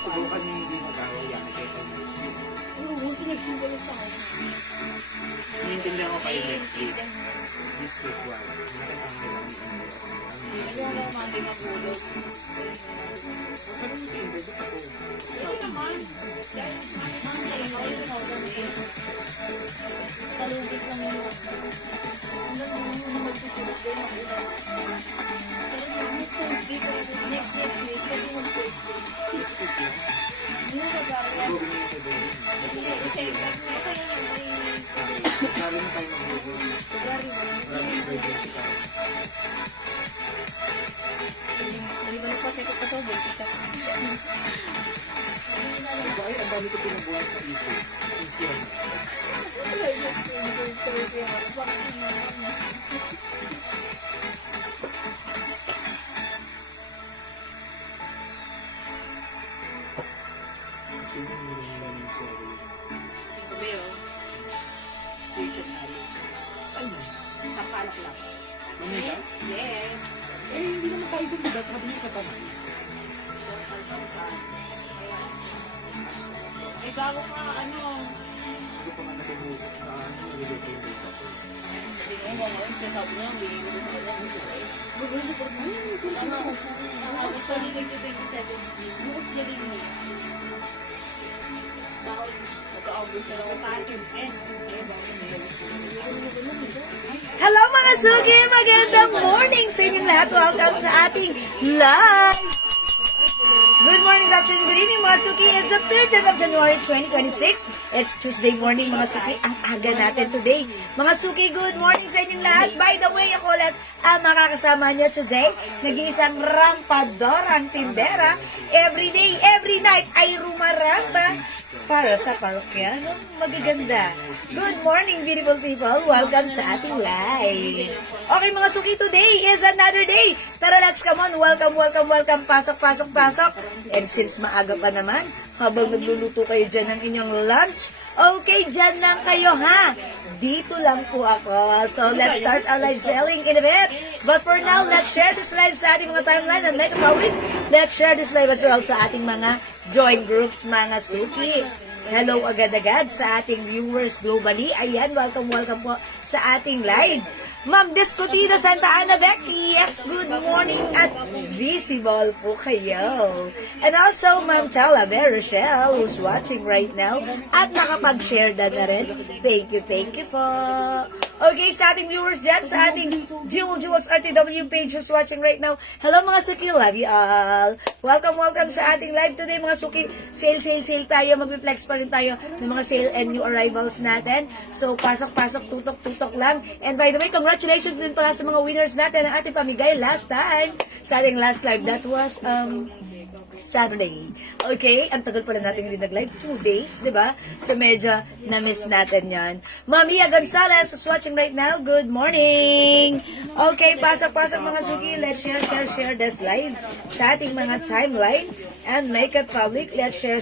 Subukan niyo hindi nag-away yan. Kahit ang next week. Gusto nagsimula sa akin. Naiintindihan ko kayo next week. This week, wala. Ayaw na mami matulog. Sabi mo sa hindi, ba't ako? Hindi naman. Talugit lang yun. Hanggang hindi mo na magtutulog din. Pero next week, pwede mag-Thursday. Next week yun. Hindi na gagawin. Gawin niyo ito din. Kasi ito yung may Sabi mo tayo mag-gawin. February 1. Maraming birthday si Karen. Hindi ba pa sa ito buntis ka? Diba ay, ang dami ko pinabuhat sa isip. Isip. Sino yung nilalaman ng sorry? Pero, future marriage. Ano? Sa palak lang. Ano ba? Yes. Eh, hindi naman tayo dun, diba? Sabi sa tamay. Ay, bago ka, ano, Hindi pa nga nagbubuhat na ano, niluluto yung lupa ko. sabi ko, ngayon, sabi niya, bigay ko sa kanya, gusto ko eh. Gusto ko sa kanya, gusto ko na. Actually, 2027, bukas galing niya. Bakit? Nag-August na lang sa akin. Hello mga sugi! Magandang morning sa inyong lahat. Welcome sa ating live! Good morning, good afternoon, good evening mga suki. It's the 30th of January 2026. It's Tuesday morning mga suki. Ang aga natin today. Mga suki, good morning sa inyong lahat. By the way, ako ulit ang makakasama niyo today. Nag-iisang rampadorang tindera. Every day, every night ay rumaramba para sa parokyanong magaganda. Good morning, beautiful people. Welcome sa ating live. Okay, mga suki, today is another day. Tara, let's come on. Welcome, welcome, welcome. Pasok, pasok, pasok. And since maaga pa naman, habang nagluluto kayo dyan ng inyong lunch, okay, dyan lang kayo, ha? Dito lang po ako. So, let's start our live selling in a bit. But for now, let's share this live sa ating mga timeline and make a public. Let's share this live as well sa ating mga join groups, mga suki. Hello agad-agad sa ating viewers globally. Ayan, welcome, welcome po sa ating live. Ma'am Discutida Santa Ana Becky, yes, good morning at visible po kayo. And also, Ma'am Talavera Rochelle, who's watching right now at nakapag-share na rin. Thank you po. Okay, sa ating viewers dyan, sa ating Jewels RTW page who's watching right now. Hello mga suki, love you all. Welcome, welcome sa ating live today mga suki. Sale tayo, mag-reflex pa rin tayo ng mga sale and new arrivals natin. So, pasok, tutok lang. And by the way, congratulations din pala sa mga winners natin ng ating pamigay last time. Sa ating last live, that was Saturday. Okay, ang tagal pala natin hindi nag-live. 2 days, di ba? So, medyo na-miss natin yan. Mamia Gonzalez is watching right now. Good morning! Okay, pasok mga suki. Let's share this live sa ating mga timeline and make it public. Let's share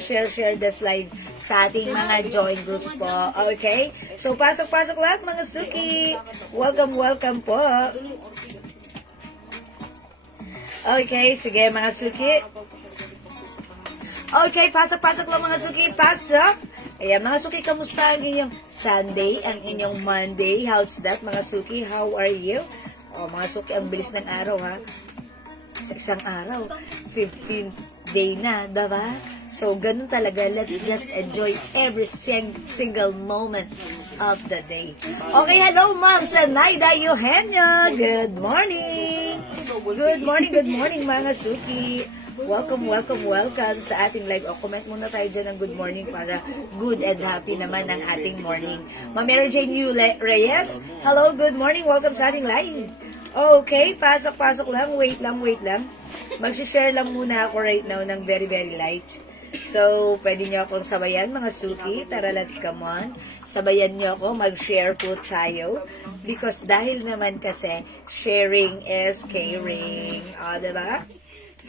this live sa ating mga join groups po. Okay? So, pasok lahat mga suki. Welcome po. Okay, sige mga suki. Okay, pasok lang mga suki, pasok. Ayan, mga suki, kamusta ang inyong Sunday, ang inyong Monday? How's that, mga suki? How are you? Oh, mga suki, ang bilis ng araw, ha? Sa isang araw, 15th day na, diba? So, ganun talaga. Let's just enjoy every single moment of the day. Okay, hello, Ma'am Sanaida Eugenio. Good morning. Good morning, mga suki. Welcome sa ating live. O, comment muna tayo dyan ng good morning para good and happy naman ang ating morning. Ma'am Mary Jane Reyes, hello, good morning. Welcome sa ating live. Okay, pasok lang. Wait lang. Mag-share lang muna ako right now ng very, very light. So, pwede nyo akong sabayan, mga suki. Tara, let's come on. Sabayan nyo ako, mag-share po tayo. Because dahil naman kasi, sharing is caring. O, diba?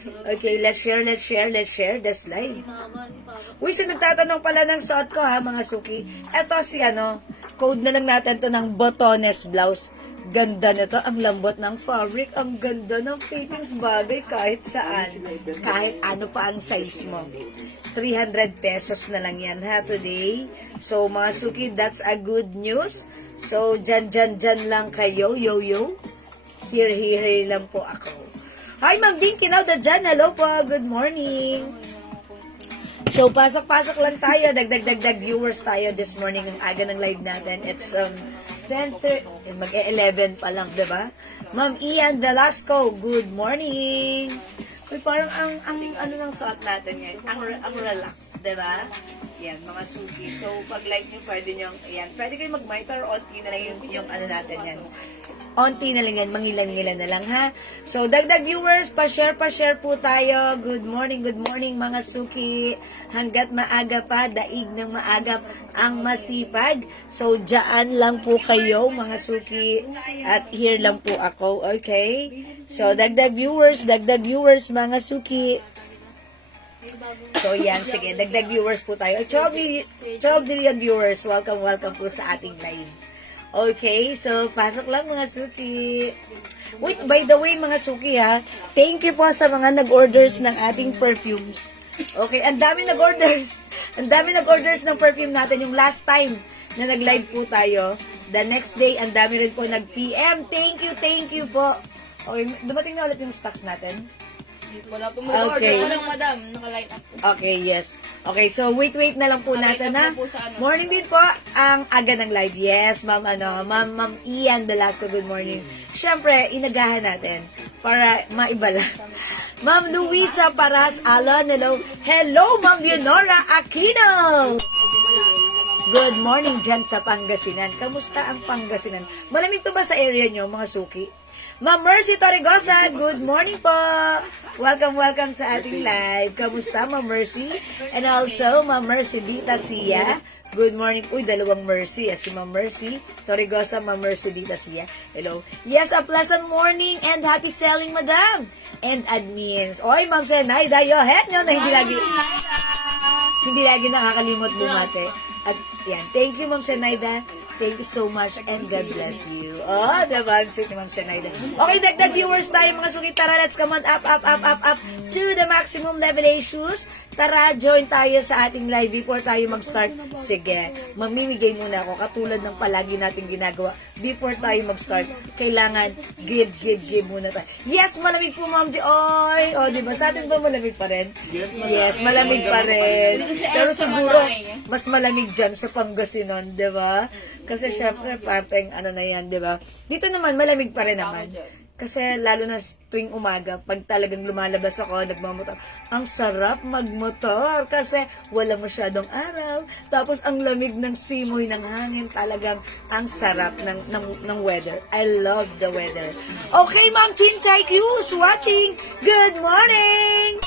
Okay, let's share this live. Uy, so nagtatanong pala ng suot ko, ha, mga suki. Eto si code na lang natin to ng botones blouse. Ganda nito, ang lambot ng fabric, ang ganda ng fittings, bagay kahit saan. Kahit ano pa ang size mo. 300 pesos na lang yan ha today. So mga suki, that's a good news. So dyan lang kayo, yo. Here lang po ako. Hi Ma'am Dinky, now the dyan, hello po, good morning. So, pasok-pasok lang tayo. Dagdag viewers tayo this morning. Ang aga ng live natin. It's 10:30. Mag-11 pa lang, diba? Ma'am Ian Velasco, good morning. Uy, parang ang ano ng suot natin ngayon. Ang relax, diba? Yan, mga suki. So, pag like nyo, pwede nyo, yan. Pwede kayo mag-mic, pero onti na lang yung ano natin yan. Onti na lang yan, mangilan-ngilan na lang ha. So, dagdag viewers, pa-share po tayo. Good morning mga suki. Hanggat maaga pa, daig ng maagap ang masipag. So, dyan lang po kayo mga suki. At here lang po ako, okay? So, dagdag viewers mga suki. So, yan, sige, dagdag viewers po tayo. 12 million viewers, welcome po sa ating live. Okay, so pasok lang mga suki. Wait, by the way mga suki ha, thank you po sa mga nag-orders ng ating perfumes. Okay, ang dami nag-orders. Ang dami nag-orders ng perfume natin yung last time na nag-live po tayo. The next day, ang dami rin po nag-PM. Thank you po. Okay, dumating na ulit yung stocks natin. Wala pong mag-order. Okay. Walang madam, naka-line up. Okay, yes. Okay, so wait na lang po natin ha. po sa ano. Morning din po ang aga ng live. Yes, Ma'am Ian Velasco, good morning. Siyempre, inagahan natin para maibala. Ma'am Luisa Paras Alon, hello. Hello, Ma'am Leonora Aquino. Good morning dyan sa Pangasinan. Kamusta ang Pangasinan? Malamig pa ba sa area nyo, mga suki? Ma'am Mercy Torregosa, good morning po. Welcome sa ating live. Kamusta, Ma'am Mercy? And also, Ma'am Mercy Dita Sia. Good morning. Uy, dalawang Mercy. Si Ma'am Mercy Torregosa, Ma'am Mercy Dita Sia. Hello. Yes, a pleasant morning and happy selling, madam. And admins. Oy, Ma'am Senayda, yo, head nyo na hindi lagi nakakalimot bumate. At yan, thank you, Ma'am Senayda. Thank you so much and God bless you. Oh, diba? Sweet ni Ma'am Senayda. Okay, dagdag viewers tayo mga suki. Tara, let's come on up to the maximum level A shoes. Tara, join tayo sa ating live before tayo mag-start. Sige, mamimigay muna ako katulad ng palagi natin ginagawa. Before tayo mag-start, kailangan give muna tayo. Yes, malamig po, Ma'am Joy. O, diba? Sa atin ba malamig pa rin? Yes, malamig pa rin. Pero siguro, mas malamig dyan sa Pangasinan, diba? Kasi syempre, parteng ano na yan, di ba? Dito naman, malamig pa rin naman. Kasi lalo na tuwing umaga, pag talagang lumalabas ako, nagmamotor, ang sarap magmotor kasi wala masyadong araw. Tapos ang lamig ng simoy ng hangin, talagang ang sarap ng weather. I love the weather. Okay, Ma'am Chinchay Q's watching. Good morning!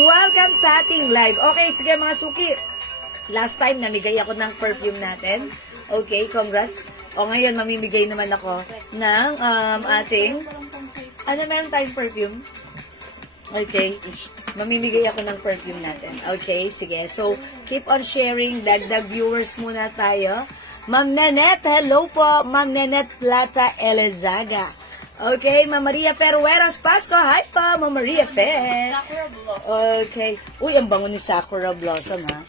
Welcome sa ating live. Okay, sige mga suki. Last time, namigay ako ng perfume natin. Okay, congrats. O ngayon, mamimigay naman ako ng ating... Ano, meron tayong perfume? Okay. Mamimigay ako ng perfume natin. Okay, sige. So, keep on sharing. Dagdag viewers muna tayo. Ma'am Nanette, hello po. Ma'am Nanette Plata Elizaga. Okay, Ma'am Maria Perueras Pasco. Hi po, Ma'am Maria Fer. Sakura Blossom. Okay. Uy, ang bango ni Sakura Blossom, ha?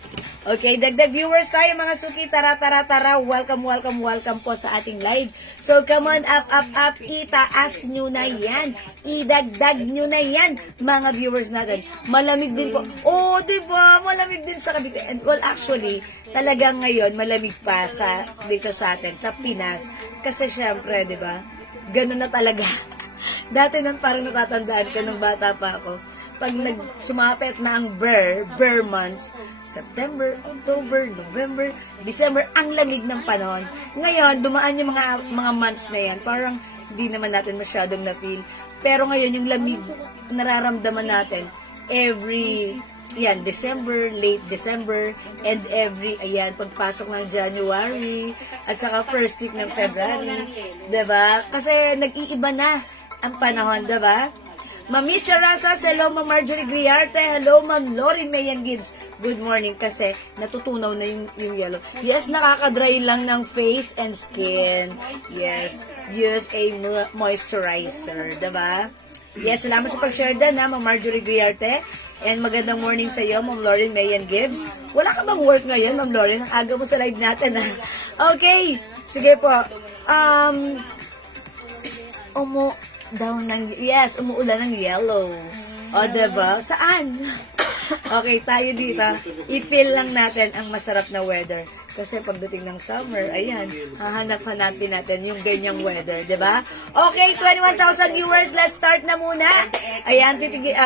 Okay, dagdag viewers tayo, mga suki. Tara. Welcome po sa ating live. So, come on, up. Itaas nyo na yan. Idagdag nyo na yan, mga viewers natin. Malamig din po. Oh, diba? Malamig din sa Cavite. And, well, actually, talagang ngayon, malamig pa dito sa atin, sa Pinas. Kasi, syempre, diba? Ganun na talaga. Dati nang parang natatandaan ko nung bata pa ako. Pag sumapit na ang Burr months, September, October, November, December, ang lamig ng panahon. Ngayon, dumaan yung mga months na yan. Parang hindi naman natin masyadong na-feel. Pero ngayon, yung lamig, nararamdaman natin every, December, late December, and every, pagpasok ng January, at saka first week ng February. Diba? Kasi nag-iiba na ang panahon, diba? Ma'am Micha Rasas, hello Ma'am Marjorie Griarte, hello Ma'am Lauren Mayan Gibbs. Good morning kasi natutunaw na yung yellow. Yes, nakaka-dry lang ng face and skin. Yes, use a moisturizer, diba? Yes, salamat sa pag-share din ha, Ma'am Marjorie Griarte. And magandang morning sa iyo, Ma'am Lauren Mayan Gibbs. Wala ka bang work ngayon, Ma'am Lauren? Ang aga mo sa live natin ha. Okay, sige po. Umuulan ng yellow. O, diba? Saan? Okay, tayo dito. I-feel lang natin ang masarap na weather. Kasi pagdating ng summer, ayan, hahanap-hanapin natin yung ganyang weather, diba? Okay, 21,000 viewers, let's start na muna. Ayan,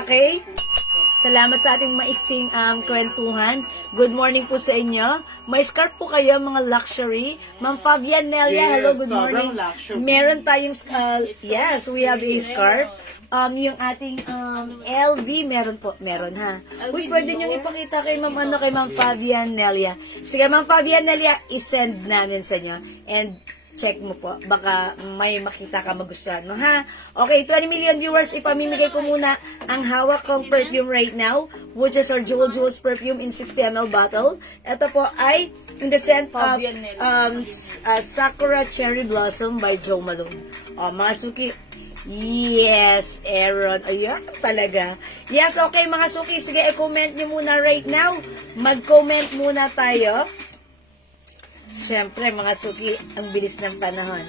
okay? Salamat sa ating maiksing kwentuhan. Good morning po sa inyo. May scarf po kayo, mga luxury. Ma'am Fabian Nelia, hello, good morning. Meron tayong, yes, we have a scarf. Yung ating LV, meron ha. Uy, pwede nyo ipakita kay Ma'am Fabian Nelia. Sige, Ma'am Fabian Nelia, isend namin sa inyo. And check mo po. Baka may makita ka magustuhan mo, ha? Okay, 20 million viewers. Ipamimigay ko muna ang hawak kong perfume right now, which is our Jewel Jewels perfume in 60 ml bottle. Ito po ay in the scent of Sakura Cherry Blossom by Jo Malone. Mga suki. Yes, Aaron. Ayan talaga. Yes, okay mga suki. Sige, i-comment nyo muna right now. Mag-comment muna tayo. Siyempre, mga suki, ang bilis ng panahon.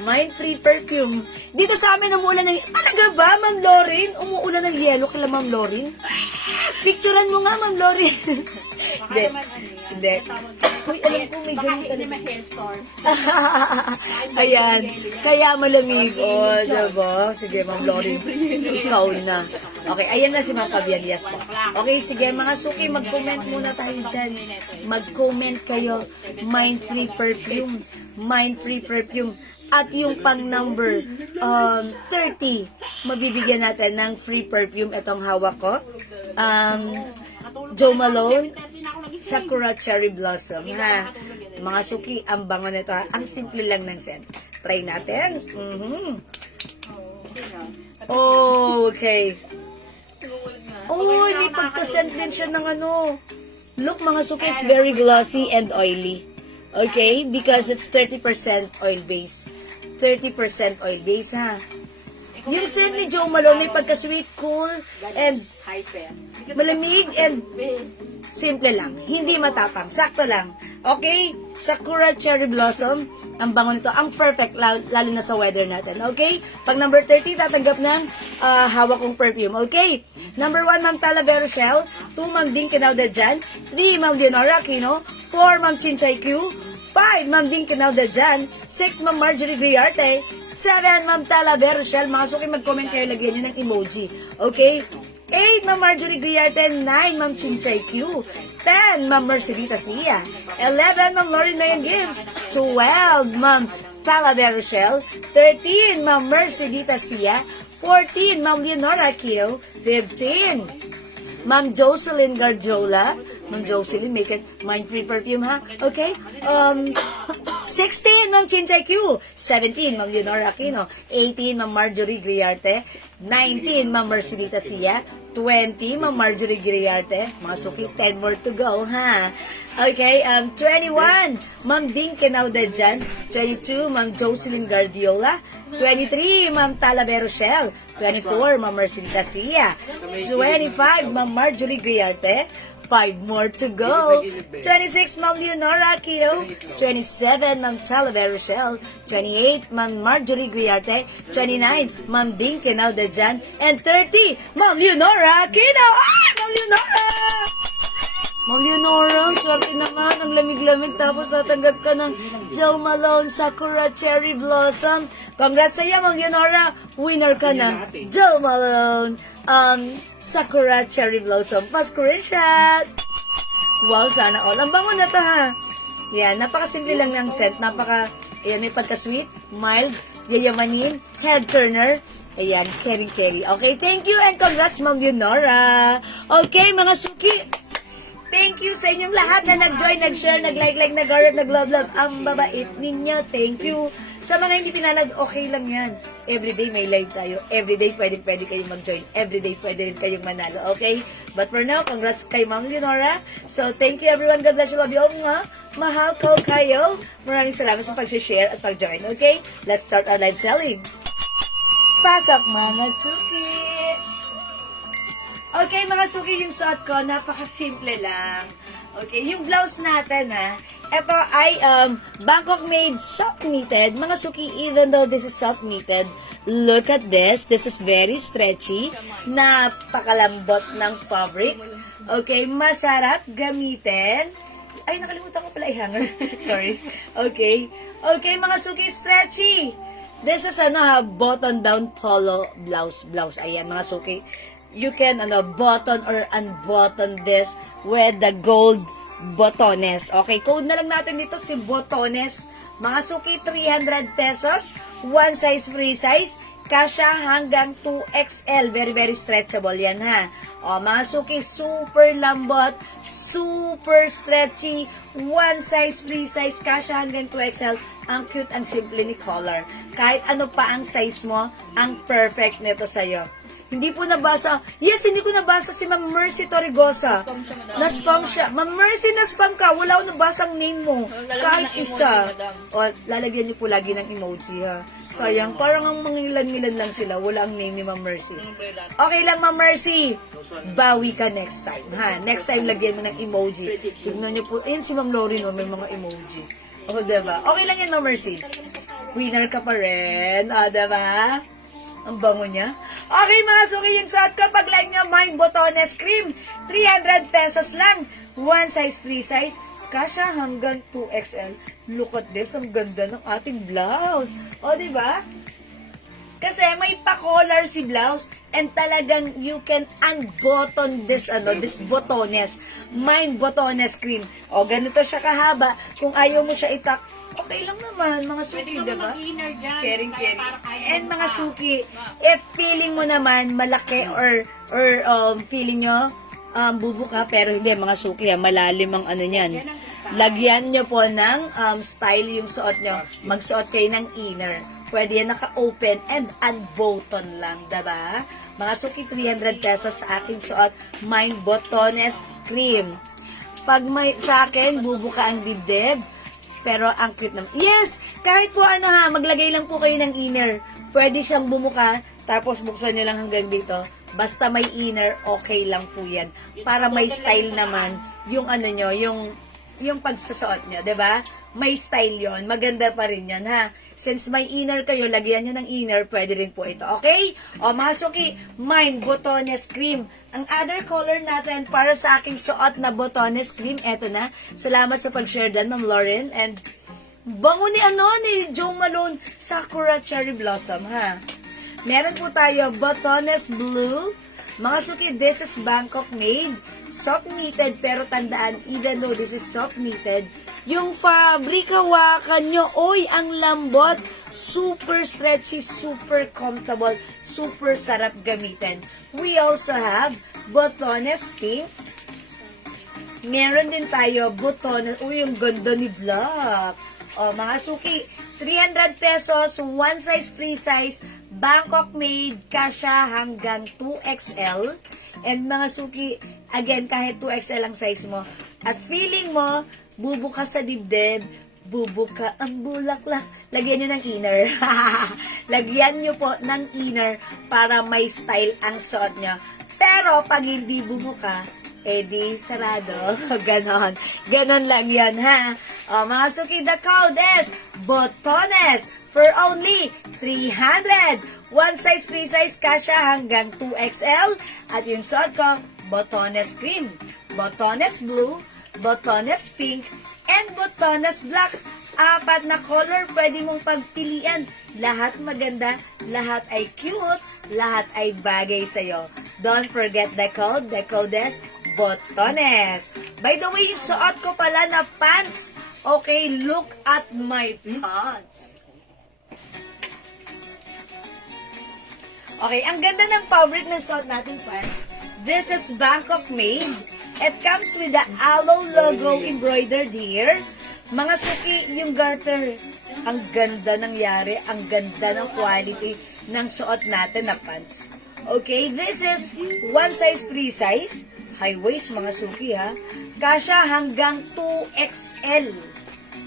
Mind-free perfume. Dito sa amin, umuulan ng... Talaga ba, Ma'am Lauren? Umuulan ng yellow kila Ma'am Lauren? Picturean mo nga, Ma'am Lauren. Hindi. Hindi. Uy, alam ko, may ganun ka na. Ayan. Kaya malamig. O, diba? Sige, Ma'am Lauren. Ikaw na. Okay, ayan na si Ma'am Fabian. Yes po. Okay, sige, mga suki, mag-comment muna tayo dyan. Mag-comment kayo. Mind-free perfume. Mind-free perfume. At yung pang number 30, mabibigyan natin ng free perfume. Itong hawak ko. Jo Malone, Sakura Cherry Blossom. Ha? Mga suki, ang bango nito. Ang simple lang ng scent. Try natin. Okay. Oh, may pagka-scent din siya ng ano. Look, mga suki, it's very glossy and oily. Okay? Because it's 30% oil base. 30% oil base, ha? Yung scent ni Jo Malone, may pagka-sweet, cool, and malamig, and simple lang. Hindi matapang. Sakto lang. Okay? Sakura Cherry Blossom. Ang bango nito. Ang perfect, lalo na sa weather natin. Okay? Pag number 30, tatanggap ng hawak kong perfume. Okay? Number 1, Ma'am Talavera Shell. 2, Ma'am Ding Kinauda Jan. 3, Ma'am Leonora Aquino. 4, Ma'am Chinchay Q. 5, Ma'am Ding Kinauda Jan. 6, Ma'am Marjorie Griarte. 7, Ma'am Talavera Shell. Mga suki, mag-comment kayo, lagyan nyo ng emoji. Okay? 8, Ma'am Marjorie Griarte. 9, Ma'am Chinchay Q. 10, Ma'am Mercedita Sia. 11, Ma'am Lauren Mayan Gibbs. 12, Ma'am Talavera Shell. 13, Ma'am Mercedita Sia. 14, Ma'am Leonora Kiel. 15, Ma'am Jocelyn Garjola. Ma'am Jocelyn, make it mind-free perfume, ha? Okay? 16, Ma'am Chinchay Q. 17, Ma'am Leonora Aquino. 18, Ma'am Marjorie Griarte. 19, Ma'am Mercedita Sia. 20, Ma'am Marjorie Griarte. Mga suki, 10 more to go, ha? Okay, 21, Ma'am Ding Kinauda Jan. 22, Ma'am Jocelyn Guardiola. 23, Ma'am Talavera Shell. 24, Ma'am Mercedita Sia. 25, Ma'am Marjorie Griarte. 5 more to go. 26, Ma'am Leonora Aquino. 27, Ma'am Talavera Shell. 28, Ma'am Marjorie Griarte. 29, Ma'am Ding Kinauda Jan. And 30, Ma'am Leonora Aquino. Ah! Ma'am Leonora! Ma'am Leonora, swerte naman. Ang lamig-lamig. Tapos tatanggap ka ng Jo Malone Sakura Cherry Blossom. Congrats sa iyo, Ma'am Leonora. Winner ka ng Jo Malone Sakura Cherry Blossom. Pa-screenshot! Wow, sana all. Ang bango na to, ha? Yan, napakasimple lang ng scent. Ayan, may pagka-sweet, mild, yayamanin, head turner. Ayan, caring-carry. Okay, thank you and congrats, Ma'am Leonora. Okay, mga suki. Thank you sa inyong lahat na nag-join, nag-share, nag-like, nag-heart, nag-love. Ang babait ninyo. Thank you. Sa mga hindi pinanag, okay lang yan. Everyday may live tayo. Everyday pwede kayong mag-join. Everyday pwede rin kayong manalo. Okay? But for now, congrats kay Ma'am Leonora. So, thank you everyone. God bless you. Love you all. Mahal ko kayo. Maraming salamat sa pag-share at pag-join. Okay? Let's start our live selling. Pasok mga suki! Okay, mga suki, yung suot ko, napaka-simple lang. Okay, yung blouse natin, ito ay Bangkok made soft knitted. Mga suki, even though this is soft knitted, look at this. This is very stretchy. Napakalambot ng fabric. Okay, masarap gamitin. Ay, nakalimutan ko pala i-hanger. Sorry. Okay. Okay, mga suki, stretchy. This is button down polo blouse. Ayan, mga suki. You can button or unbutton this with the gold botones. Okay, code na lang natin dito si botones. Mga suki, 300 pesos. One size, free size. Kasya hanggang 2XL. Very, very stretchable yan, ha. O, mga suki, super lambot, super stretchy. One size, free size. Kasya hanggang 2XL. Ang cute, ang simple ni color. Kahit ano pa ang size mo, ang perfect nito sa'yo. Hindi po nabasa. Yes, hindi ko nabasa si Ma'am Mercy Torregosa. Na-spam siya. Ma'am Mercy, na-spam ka. Wala ko nabasang name mo. Kahit isa. O, lalagyan niyo po lagi ng emoji, ha. Sayang, parang ang mangilan-ngilan lang sila. Wala ang name ni Ma'am Mercy. Okay lang, Ma'am Mercy. Bawi ka next time, ha. Next time, lagyan mo ng emoji. Tignan niyo po. Ayun si Ma'am Lori, no, may mga emoji. O, diba? Okay lang yan, Ma'am Mercy. Winner ka pa rin. O, diba? Ang bango niya. Okay, mga suki, yung suot ko, pag like nyo, Mind Botones Cream, 300 pesos lang. One size, free size. Kasya hanggang 2XL. Look at this, ang ganda ng ating blouse. O, diba? Kasi may pa-collar si blouse and talagang you can unbutton this, this botones. Mind Botones Cream. O, ganito siya kahaba. Kung ayaw mo siya itak, okay lang naman, mga suki, diba? Caring. And mga suki, if feeling mo naman malaki or feeling nyo bubuka, pero hindi, mga suki, malalim ang niyan. Lagyan nyo po ng style yung suot nyo. Magsuot kayo ng inner. Pwede yan naka-open and unbutton lang, diba? Mga suki, 300 pesos sa aking suot. Mind Botones Cream. Pag sa akin, bubuka ang dibdib. Pero ang cute naman. Yes! Kahit po maglagay lang po kayo ng inner. Pwede siyang bumuka, tapos buksan nyo lang hanggang dito. Basta may inner, okay lang po yan. Para may style naman, yung nyo, yung pagsusuot nyo, diba? May style yon, maganda pa rin yan, ha? Since may inner kayo, lagyan nyo ng inner, pwede rin po ito, okay? O, mga suki, Mind Botones Cream. Ang other color natin para sa aking suot na Botones Cream, eto na. Salamat sa pag-share din, Ma'am Lauren. And bango ni Joe Malone, Sakura Cherry Blossom, ha? Meron po tayo Botones Blue. Mga suki, this is Bangkok made. Soft knitted, pero tandaan, even though this is soft knitted, yung fabric, hawakan nyo, oy, ang lambot, super stretchy, super comfortable, super sarap gamitin. We also have Botones Pink. Meron din tayo Botones, uy, yung ganda ni Black. O, mga suki, 300 pesos, one size, free size, Bangkok made, kasya hanggang 2XL. And mga suki, again, kahit 2XL ang size mo. At feeling mo, bubuka sa dibdib, bubuka ang bulaklak. Lagyan nyo ng inner. Lagyan nyo po ng inner para may style ang suot nyo. Pero pag hindi bubuka, edi sarado. Ganon. Ganon lang yan, ha? O, mga suki, the code is Botones for only 300. One size, free size, kasya hanggang 2XL. At yung suot ko, Botones Cream, Botones Blue, Botones Pink, and Botones Black. 4 na color pwede mong pagpilian. Lahat maganda, lahat ay cute, lahat ay bagay sa'yo. Don't forget the code. The code is Botones. By the way, yung suot ko pala na pants. Okay, look at my pants. Okay, ang ganda ng fabric ng suot nating pants. This is Bangkok made. It comes with the Aloe logo embroidered here. Mga suki, yung garter, ang ganda ng yari, ang ganda ng quality. ng suot natin na pants. Okay, this is one size free size. High waist mga suki ha. Kasya hanggang 2XL.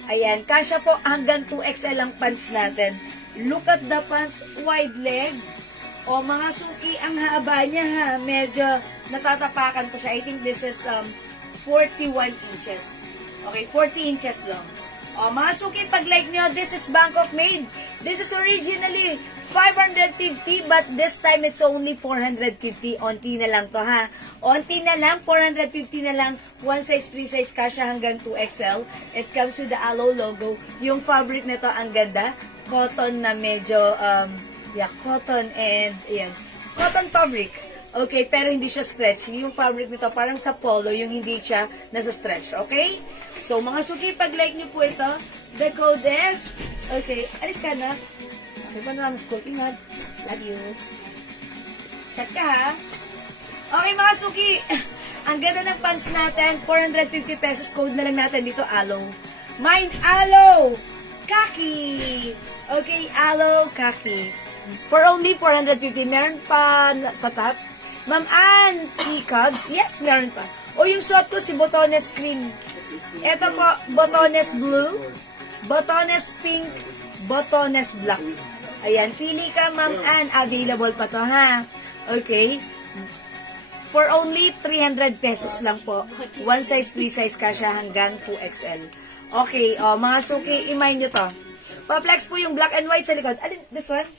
Ayan, kasya po hanggang 2XL ang pants natin. Look at the pants, wide leg. O mga suki, ang haba niya ha. Medyo natatapakan ko siya. I think this is 41 inches. Okay, 40 inches long. O mga suki, pag like nyo, this is Bangkok made. This is originally 550, but this time it's only 450. Onti na lang to ha. Onti na lang, 450 na lang. One size, free size, kasya hanggang 2XL. It comes with the Alo logo. Yung fabric nito ang ganda. Cotton na medyo, cotton and, ayan, cotton fabric. Okay, pero hindi siya stretchy. Yung fabric nito parang sa polo, yung hindi siya nasa-stretch. Okay? So, mga suki, pag-like nyo po ito, the code is, okay, alis ka na. Okay pa na, mas cool. Ingat. Love you. Chat ka ha. Okay, mga suki, ang ganda ng pants natin, 450 pesos, code na lang natin dito, Alo. Mine, Alo! Kaki! Okay, Alo, Kaki. For only 450. Meron pa sa top. Ma'am Ann, P-Cubs. Yes, meron pa. O yung suot ko, si Botones Cream. Ito po, Botones Blue, Botones Pink, Botones Black. Ayan, pili ka, Ma'am Ann. Available pa to, ha? Okay. For only 300 pesos lang po. One size, free size ka siya hanggang 2XL. Okay, mga suki, imay nyo to. Pa-flex po yung black and white sa likod. Alin, this one?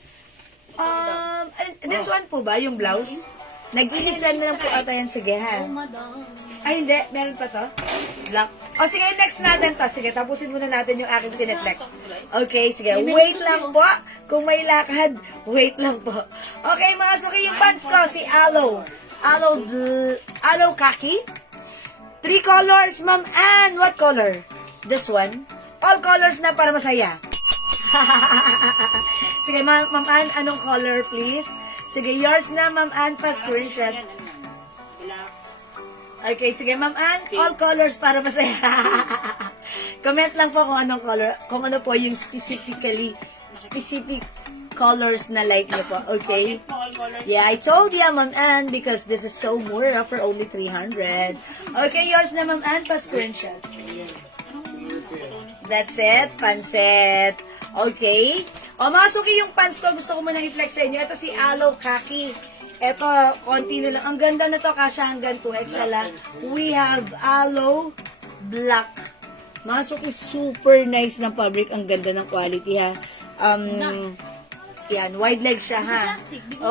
This one po ba, yung blouse? Nag-i-design na lang po ata yan. Sige, ha? Ay, hindi. Meron pa to? Black. O, sige, next natin to. Sige, tapusin muna natin yung aking pineflex. Okay, sige. Wait lang po. Kung may lakad, wait lang po. Okay, mga suki, yung pants ko, si Alo. Alo Kaki. 3 colors, Ma'am Ann. What color? This one. All colors na para masaya. Sige, Ma'am Ann, anong color, please? Sige, yours na, Ma'am Ann, pa screenshot. Okay, sige, Ma'am Ann, all colors para masaya. Comment lang po kung anong color, kung ano po yung specific colors na like nyo po, okay? Yeah, I told you, Ma'am Ann, because this is so mura for only 300. Okay, yours na, Ma'am Ann, pa screenshot. That's it, panset. Okay. O, mga suki, yung pants ko, gusto ko muna i-flex sa inyo. Ito si Alo Kaki. Ito, konti na lang. Ang ganda na to, kasya hanggang 2XL. We have Alo Black. Mga suki, super nice ng fabric. Ang ganda ng quality, ha. Yan, wide leg siya, ha.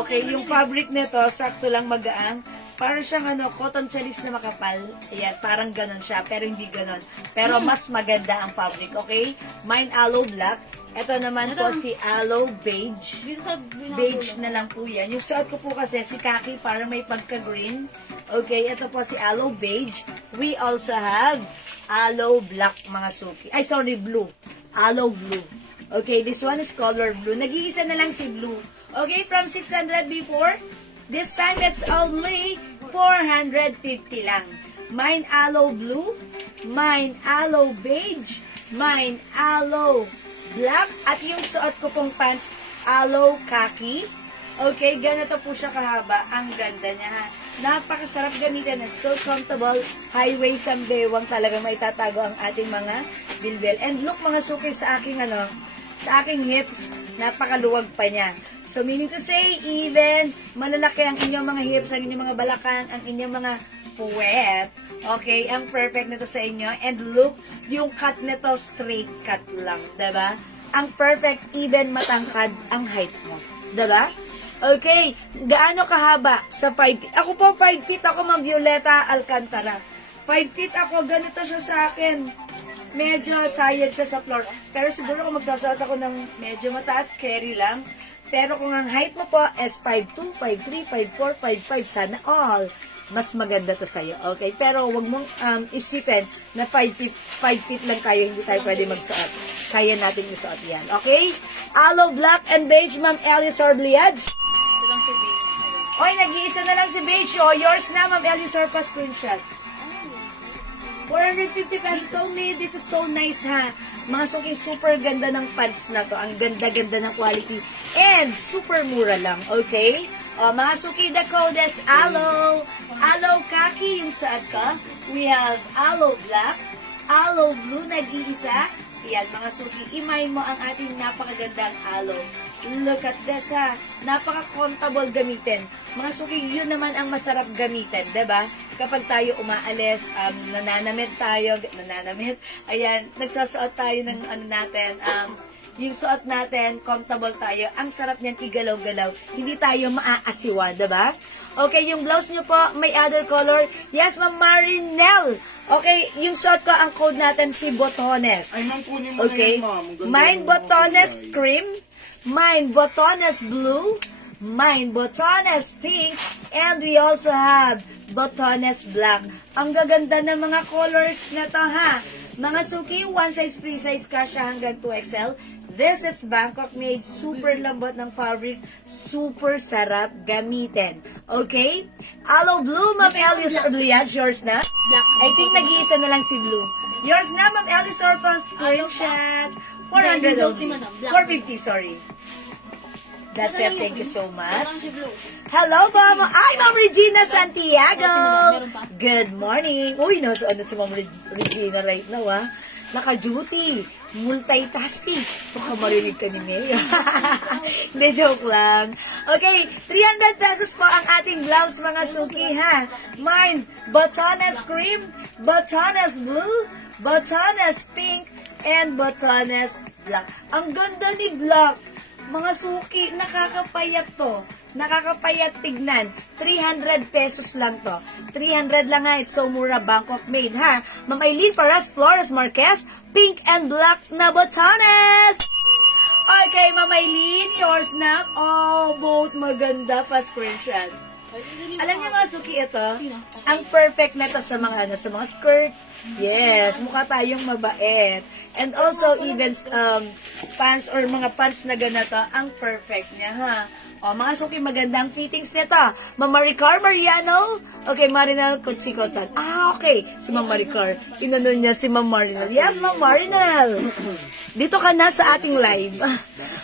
Okay, yung fabric nito, sakto lang magaang. Parang siyang cotton chalis na makapal. Ayan, parang ganon siya, pero hindi ganon. Pero mas maganda ang fabric, okay? Mine Alo Black. Ito naman po si Alo Beige. Beige na lang po yan. Yung suot ko po kasi si Kaki para may pagka-green. Okay, ito po si Alo Beige. We also have Alo Black, mga suki. Ay, sorry, blue. Alo Blue. Okay, this one is color blue. Nag-iisa na lang si blue. Okay, from 600 before, this time it's only 450 lang. Mine Alo Blue, mine Alo Beige, mine Alo Black, at yung suot ko pong pants, Alo Kaki. Okay, ganito po siya kahaba. Ang ganda niya, ha. Napakasarap gamitin at so comfortable. Highway sambewang talaga maitatago ang ating mga bilbil. And look, mga suki, sa aking sa aking hips, napakaluwag pa niya. So, meaning to say, even malalaki ang inyong mga hips, ang inyong mga balakang, ang inyong mga puwet, okay, ang perfect nito sa inyo. And look, yung cut nito, straight cut lang, diba? Ang perfect, even matangkad ang height mo, diba? Okay, gaano kahaba? Sa 5 feet. Ako po, 5 feet ako, Ma'am Violeta Alcantara. 5 feet ako, ganito siya sa akin. Medyo sayad siya sa floor. Pero siguro kung magsasuot ako ng medyo mataas, carry lang. Pero kung ang height mo po is 5'2", 5'3", 5'4", 5'5", sana all. Mas maganda to sa'yo. Okay? Pero wag mong isipin na 5 feet lang tayo, hindi tayo pwede magsuot. Kaya natin isuot yan. Okay? Alo Black and Beige, Ma'am Elisor Bliad. Ito lang si Beige. Oy, nag-iisa na lang si Beige. Oh, yours na, Ma'am Elisor, pa screenshot. 450 350 pesos only. This is so nice, ha? Mga suki, super ganda ng pants na to. Ang ganda-ganda ng quality. And super mura lang, okay? Mga suki, the code is Aloe. Aloe Khaki yung saad ka. We have Aloe Black. Aloe Blue, nag-iisa. Yan, mga suki, imay mo ang ating napakagandang aloe. Look at this, ha. Napaka-comfortable gamitin. Mga suki, yun naman ang masarap gamitin, diba? Kapag tayo umaalis, nananamit tayo, ayan, nagsasuot tayo ng yung suot natin, comfortable tayo. Ang sarap niyan igalaw-galaw. Hindi tayo maaasiwa, diba? Okay, yung blouse nyo po, may other color. Yes, Ma'am Marinel. Okay, yung suot ko, ang code natin si Botones. Ay, ma'am, kunin mo Okay, na yan, ma'am. Ang ganda mine ng Botones kulay. cream, mine Botones blue, mine Botones pink, and we also have Botones black. Ang gaganda ng mga colors na to, ha. Mga suki, one size, free size ka siya hanggang 2XL. This is Bangkok made. Super lambot ng fabric. Super sarap gamitin. Okay? Aloe Blue, Ma'am Elias Obliage. Yours na? Black. I think nag-iisa na lang si Blue. Yours na, Ma'am Elias Orton. Screenshot. 400 only. 450, sorry. That's it. Thank you so much. Hello, Mama. Ay, Ma'am Regina Santiago. Good morning. Uy, nasuon na si Ma'am Regina right now, ha? Naka-duty. Multitasking. Baka marinig ka ni May. Hindi, joke lang. Okay, 300 pesos po ang ating blouse, mga suki, ha? Mine, Botones cream, Botones blue, Botones pink, and Botones black. Ang ganda ni black. Mga suki, nakakapayat to. Nakakapayat tignan. 300 pesos lang to. 300 lang, ha. It's so mura. Bangkok made, ha. Ma'am Aileen Paras Flores Marquez, pink and black na Botones. Okay, Ma'am Aileen, yours na. Oh, both maganda pa screenshot. Alam niyo, mga suki, ito, ang perfect na to sa mga, sa mga skirt. Yes, mukha tayong mabait. And also, even pants or mga pants na ganito, ang perfect niya, ha? O, mga suki, magandang fittings nito. Ma'am Maricar Mariano. Okay, Marinel Kuchikotan. Ah, okay. Si Ma'am Maricar. Inano niya si Ma'am Marinel. Yes, Ma'am Marinel. Dito ka na sa ating live.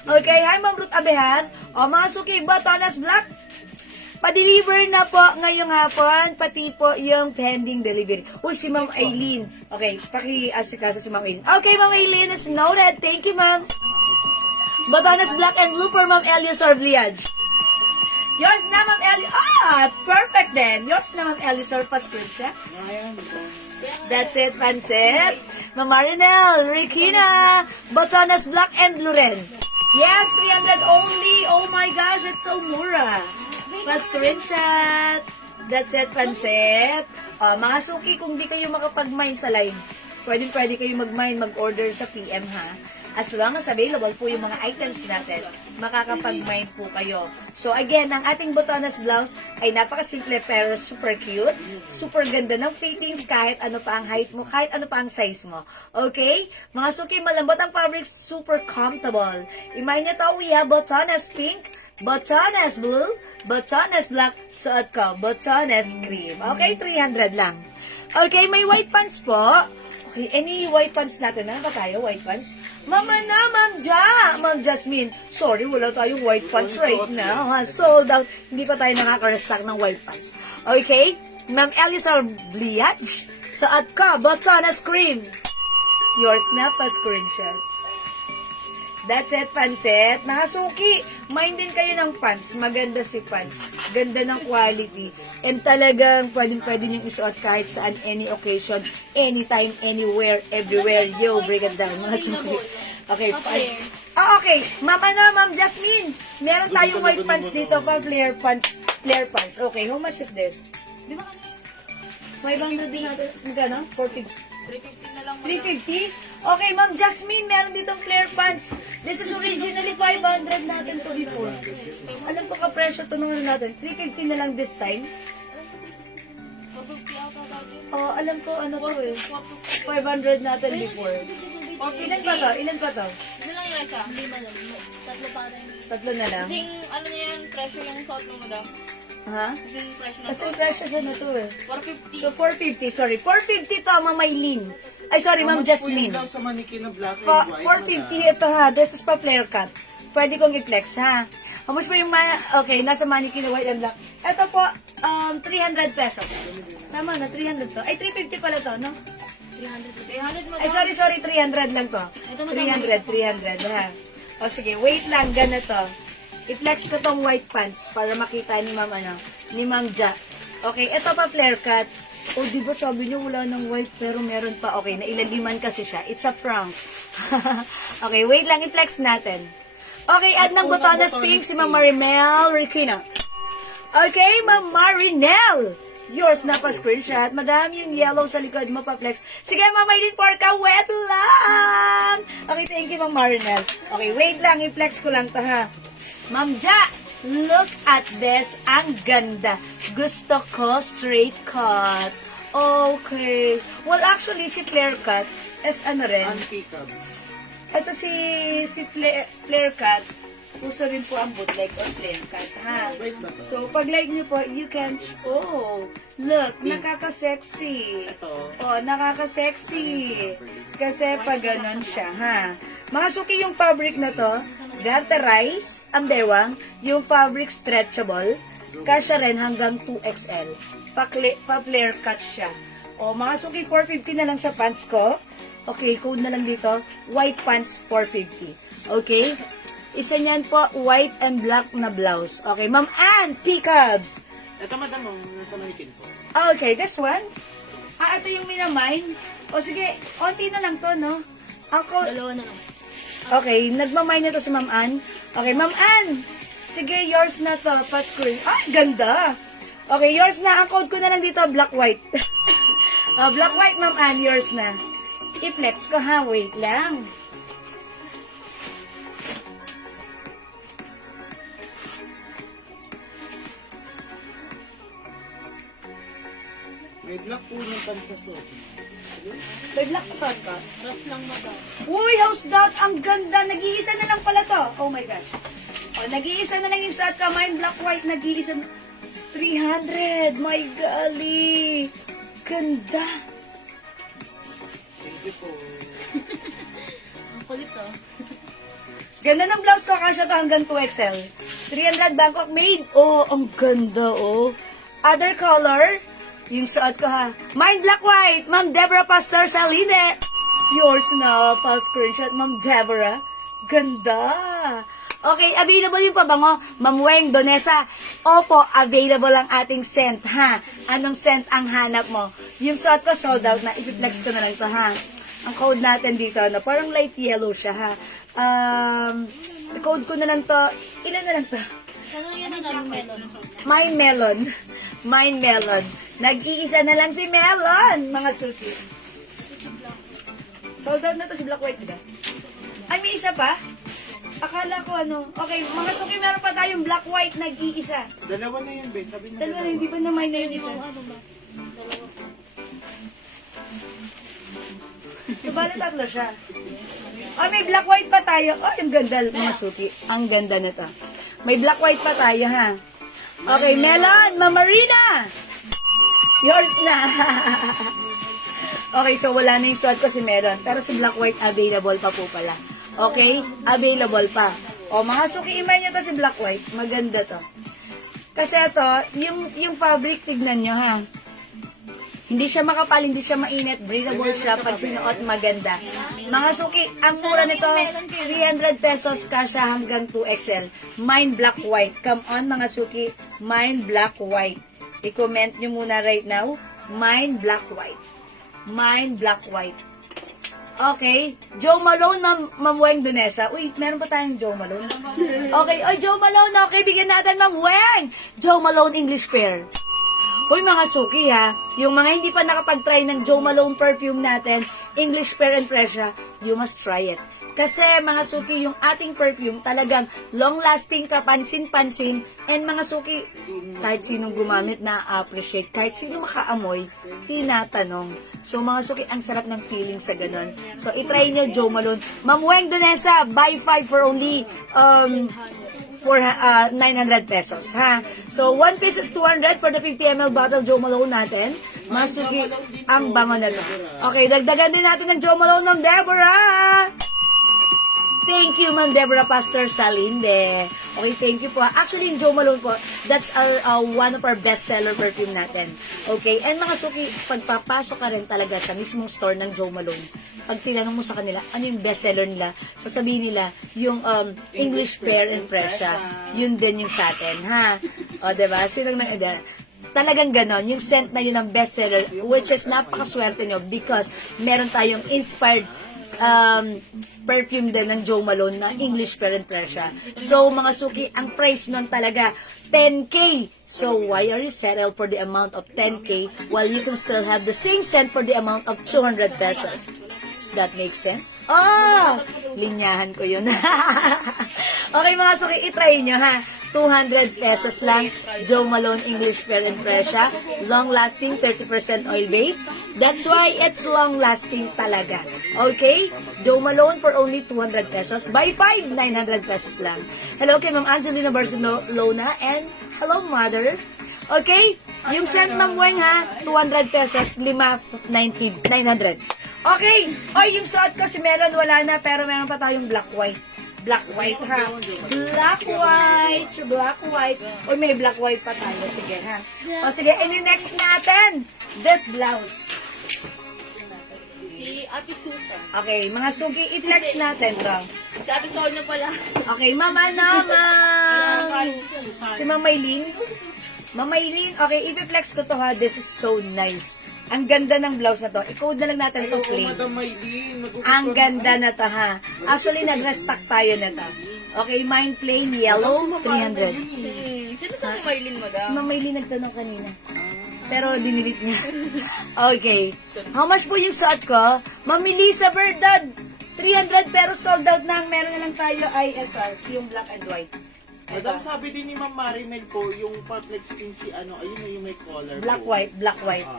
Okay, hi, Ma'am Ruth Abehan. O, mga suki, Botones Black. Pa-deliver na po ngayong hapon, pati po yung pending delivery. Uy, si Ma'am Aileen. Okay, paki-asikaso si Ma'am Aileen. Okay, Ma'am Aileen, it's noted. Thank you, Ma'am. Botones black and blue for Ma'am Elias Orbliage. Yours na, Ma'am Elias. Ah, perfect then. Yours na, Ma'am Elias Orbliage siya. Ayan, ito. That's it, Pansit. Ma'am Marinel, Rikina, Botones black and blue rin. Yes, 300 only. Oh my gosh, it's so mura. Plus screenshot. That's it, Pansit. Mga suki, kung di kayo makapag-mine sa live, pwede kayo mag-mine, mag-order sa PM, ha? As long as available po yung mga items natin, makakapag-mine po kayo. So again, ang ating Botones blouse ay napakasimple pero super cute. Super ganda ng fittings kahit ano pa ang height mo, kahit ano pa ang size mo. Okay? Mga suki, malambot ang fabric, super comfortable. Imagine nyo to, we have Botones pink, Botones blue, Botones black, suot ko, Botones cream. Okay, 300 lang. Okay, may white pants po. Okay, any white pants natin? Meron ba tayo, white pants? Mama na, Ma'am Jasmine. Sorry, wala tayong white pants right now. Ha? Sold out. Hindi pa tayo nakaka-restock ng white pants. Okay? Ma'am Elisa Bliage. Suot ko, Botones cream. Yours na pa screenshot. That's it, Pansit. Nakasuki, mind din kayo ng pants. Maganda si pants. Ganda ng quality. And talagang pwede nyo isuot kahit saan, any occasion, anytime, anywhere, everywhere. Yo, break it down, mga suki. Okay, okay. Ma'am Jasmine. Meron tayong white pants dito pa, flare pants. Flare pants. Okay, how much is this? 500 din natin. Magkano? 350 na lang. 350? Okay, Ma'am Jasmine, meron ditong flare pants. This is originally 500 natin to before. Alam ko ka-presyo to nung ano natin. 350 na lang this time. Oh, alam ko ano to eh. 500 natin before. Ilan pa to? Ano lang yung isa? 5 na lang. Tatlo pa rin. Tatlo na lang. Kasing ano niya yung presyo yung suot mo, madam? Ha? Kasi yung presyo na Kasi presyo siya na to eh. 450. So, 450, sorry. 450 to, Ma'am Maylin. Ay, sorry, Ma'am Jasmine. Yung sa mannequin na black and white. 450 ito ha. This is pa flare cut. Pwede kong i-flex ha. How much pa yung okay, nasa mannequin na white and black. Ito po, 300 pesos. Tama na, 300 to. Ay, 350 pala to, no? 300 mo Ay, sorry, 300 lang to. 300 ha. O sige, wait lang, ganito. I-flex ko tong white pants para makita ni Ma'am, ni Ma'am Ja. Okay, ito pa flare cut. O, di ba sabi niyo wala ng white pero meron pa. Okay, nailaliman kasi siya. It's a prank. Okay, wait lang, i-flex natin. Okay, add ng botones pink si Ma'am Marimel Riquina. Okay, Ma'am Marinel. Yours na pa screenshot. Madami yung yellow sa likod mo pa flex. Sige, Ma'am Maylin Porca, wait lang. Okay, thank you, Ma'am Marinel. Okay, wait lang, i-flex ko lang to ha. Ma'am Ja, look at this. Ang ganda. Gusto ko straight cut. Okay. Well, actually, si flare cut is ano rin. Anti-cubs. Ito si flare cut. Puso rin po ang bootleg or flare cut, ha? Wait ba to? So, pag like nyo po, you can, look, nakaka-sexy. Ito. Oh, nakaka-sexy. Kasi pag ganon siya, ha? Mga suki yung fabric na to, garterize, ang bewang, yung fabric stretchable, kasya rin hanggang 2XL. Pa-flare cut siya. O, mga suki, 450 na lang sa pants ko. Okay, code na lang dito, white pants, 450. Okay? Isa niyan po, white and black na blouse. Okay, Ma'am Ann, P-Cubs. Ito madam, nasa mannequin po. Okay, this one. Ito yung minamine. O sige, onti na lang to, no? Ako, Dalawa na lang. okay, nagmamine na to si Ma'am Ann. Okay, Ma'am Ann. Sige, yours na to. Pa-screen. Ay, ganda. Okay, yours na. Ang code ko na lang dito, black-white. Black-white, Ma'am Ann, yours na. I-flex ko ha, wait lang. May black po ng pants sa suot. May black sa suot ka? Rough lang madam. Uy, how's that? Ang ganda. Nag-iisa na lang pala to. Oh my gosh. O, nag-iisa na lang yung suot ka. Mine black, white. Nag-iisa. 300. My golly. Ganda. Thank you po. Ang kulit oh. Ganda ng blouse ko. Kasya to hanggang 2XL. 300 Bangkok made. Oh, ang ganda, oh. Other color. Yung suot ko ha. Mine black white. Ma'am Deborah Pastor Saline. Yours na. Pa-screenshot. Ma'am Deborah. Ganda. Okay, available yung pabango. Ma'am Weng Donesa. Opo, available ang ating scent ha. Anong scent ang hanap mo? Yung suot ko sold out na. I-flex ko na lang to ha. Ang code natin dito, na parang light yellow siya ha. Code ko na lang to. Ilan na lang to? Sana yan ang melon. Mine melon. Mine melon. Nag-iisa na lang si Melon, mga suki. Sold out na to si Black White, diba? Ay, may isa pa? Akala ko ano. Okay, mga suki, meron pa tayong Black White nag-iisa. Dalawa na yun, babe. Sabi na Dalawa na, hindi pa na mine na yun isa. Ano ba? Dalawa po. So, bala tatlo siya. Oh, may Black White pa tayo. Oh, ang ganda, mga suki. Ang ganda na to. May Black White pa tayo, ha? Okay, Melon, Mama Marina! Yours na. Okay, so wala na yung suot ko si Meron. Pero si Black White available pa po pala. Okay? Available pa. O, mga suki, imay nyo to si Black White. Maganda to. Kasi ito, yung fabric, tignan nyo ha. Hindi siya makapal, hindi siya mainit. Breathable siya. Pag sinuot, maganda. Mga suki, ang mura nito, 300 pesos kasya hanggang 2XL. Mine Black White. Come on, mga suki. Mine Black White. I-comment nyo muna right now. Mine Black White. Mine Black White. Okay. Joe Malone, Ma'am Weng Donesa. Uy, meron pa tayong Joe Malone? Okay. Oy, Joe Malone. Okay, bigyan natin, Ma'am Weng. Joe Malone English Pair. Uy, mga suki ha. Yung mga hindi pa nakapag-try ng Joe Malone perfume natin, English Pair and Fresha, you must try it. Kasi mga suki, yung ating perfume talagang long-lasting, kapansin-pansin, and mga suki, kahit sinong gumamit na-appreciate, kahit sino makaamoy, tinatanong. So mga suki, ang sarap ng feeling sa ganun. So itry nyo, Joe Malone. Ma'am Weng Donesa, buy 5 for only 900 pesos, ha? So, 1 piece is 200 for the 50 ml bottle Jo Malone natin. Masuki, ang bango na to. Okay, dagdagan din natin ng Jo Malone ng Deborah! Thank you, Ma'am Deborah Pastor Salinde. Okay, thank you po. Actually, yung Jo Malone po, that's our one of our bestseller perfume natin. Okay, and mga suki, pagpapasok ka rin talaga sa mismong store ng Jo Malone, pag tinanong mo sa kanila, ano yung bestseller nila, sasabihin nila, yung English Pear and Fresha. Yun din yung sa atin, ha? O, diba? Sinang talagang ganon, yung scent na yun ang bestseller, which is napakaswerte nyo because meron tayong inspired perfume din ng Jo Malone na English Pear and Fresha. So, mga suki, ang price nun talaga, 10K. So, why are you settle for the amount of 10K while you can still have the same scent for the amount of 200 pesos? Does that make sense? Oh! Linyahan ko yun. Okay, mga suki, itry nyo, ha? 200 pesos lang, Jo Malone English Pear and Fresha. Long-lasting, 30% oil-based. That's why it's long-lasting talaga. Okay? Jo Malone for only 200 pesos. Buy 5, 900 pesos lang. Hello kay Ma'am Angelina Barcelona and hello, Mother. Okay? Yung scent, Ma'am Weng, ha? 200 pesos, 5, 900. Okay? Oy, yung suot ko si Melon, wala na, pero meron pa tayong black-white. Black-white, ha? Black-white. O, may black-white pa tayo. Sige, ha? O, sige. And yung next natin, this blouse. Si Ate Susan. Okay, mga sugi, i-flex natin to. Si Ate Sonia pala. Okay, mama naman. Si Ma'am Maylene. Ma'am Maylene, okay, i-flex ko to, ha? This is so nice. Ang ganda ng blouse na to. I-code na lang natin to plain. Ang ganda na to, ha. Actually, nag-restock tayo na to. Okay, mine plain yellow, 300. Sino sa Maylin, madam? Si Ma'am Maylene nagtanong kanina. Pero dinilit niya. Okay. How much po yung suot ko? Ma'am Melissa Verdad, 300 pero sold out na. Meron na lang tayo ay ito, yung black and white. Madam, sabi din ni Ma'am Marimel po, yung Patlex din si ayun na yung may collar Black po. white.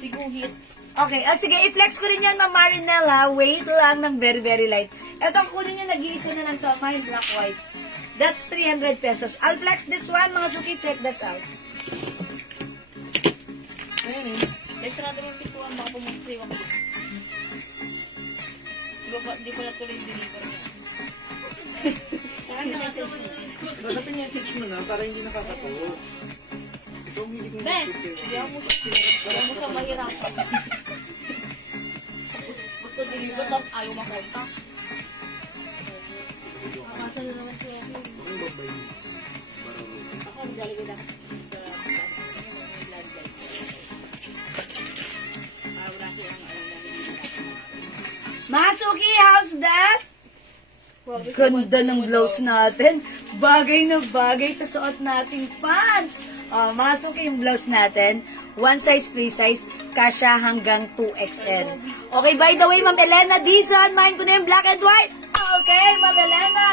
Si Guhit. Okay, sige, i-flex ko rin yan, Ma'am Marinel, ha. Wait lang ng very, very light. Ito, kunin nyo, nag-iisa na lang to. Mine, black, white. That's 300 pesos. I'll flex this one, mga suki. Check this out. Ayan eh. Extra natin yung pituan, baka pumunta sa iwang dito. Di ko na tuloy yung deliver niya. Dapat message mo na para hindi nakakato. Ito ang hindi ko Ben, hindi ako mo siya mahirapan. Gusto deliver, tapos ayaw makontak. Masa na naman siya. Ako, ang galing ko na sa Masuki, how's that? Ganda ng blouse natin. Bagay na bagay sa suot nating pants. Masuki yung blouse natin. One size, free size. Kasya hanggang 2XL. Okay, by the way, Ma'am Elena Dizon, mine ko na yung black and white. Okay, Ma'am Elena.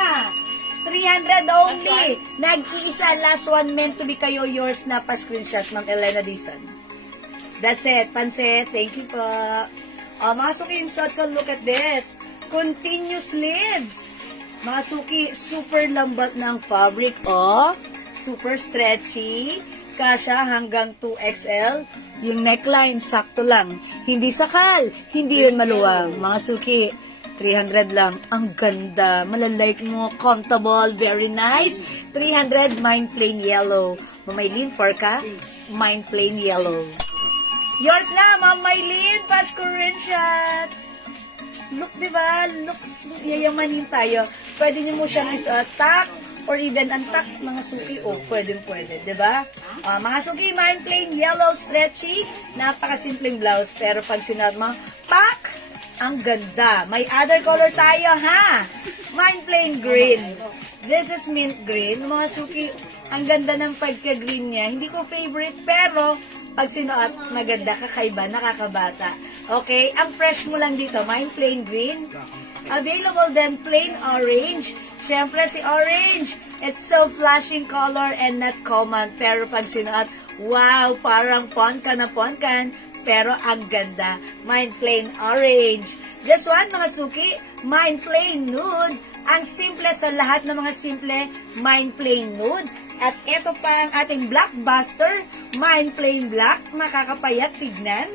300 only. Nag-iisa, last one meant to be kayo, yours na pa-screenshot, Ma'am Elena Dizon. That's it, pansit. Thank you po. Mga suki, yung suot ko, look at this. Continuous sleeves. Mga suki, super lambat ng fabric, super stretchy. Kasya hanggang 2XL. Yung neckline, sakto lang. Hindi sakal, hindi rin maluwang. Mga suki, 300 lang. Ang ganda. Malalike mo, comfortable, very nice. 300, mine plain yellow. Mamaylin, for ka? Mine plain yellow. Yours na, Ma'am Maylin, Pasko rin shots. Look, diba? Looks, yayamanin tayo. Pwede nyo mo siyang isuot or even untuck, mga suki. Pwede, diba? Mga suki, mine plain yellow, stretchy. Napakasimpleng blouse. Pero pag sinuot mo, pak! Ang ganda. May other color tayo, ha? Mine plain green. This is mint green. Mga suki, ang ganda ng pagka-green niya. Hindi ko favorite, pero pag sinuot, maganda, kakaiba, nakakabata. Okay? Ang fresh mo lang dito, mine plain green. Available din plain orange. Siyempre si orange, it's so flashing color and not common. Pero pag sinuot, wow, parang ponkan. Pero ang ganda, mine plain orange. This one, mga suki, mine plain nude. Ang simple sa lahat ng mga simple, Mind Plain Nude. At ito pa ang ating blockbuster, Mind Plain Black. Makakapayat tignan.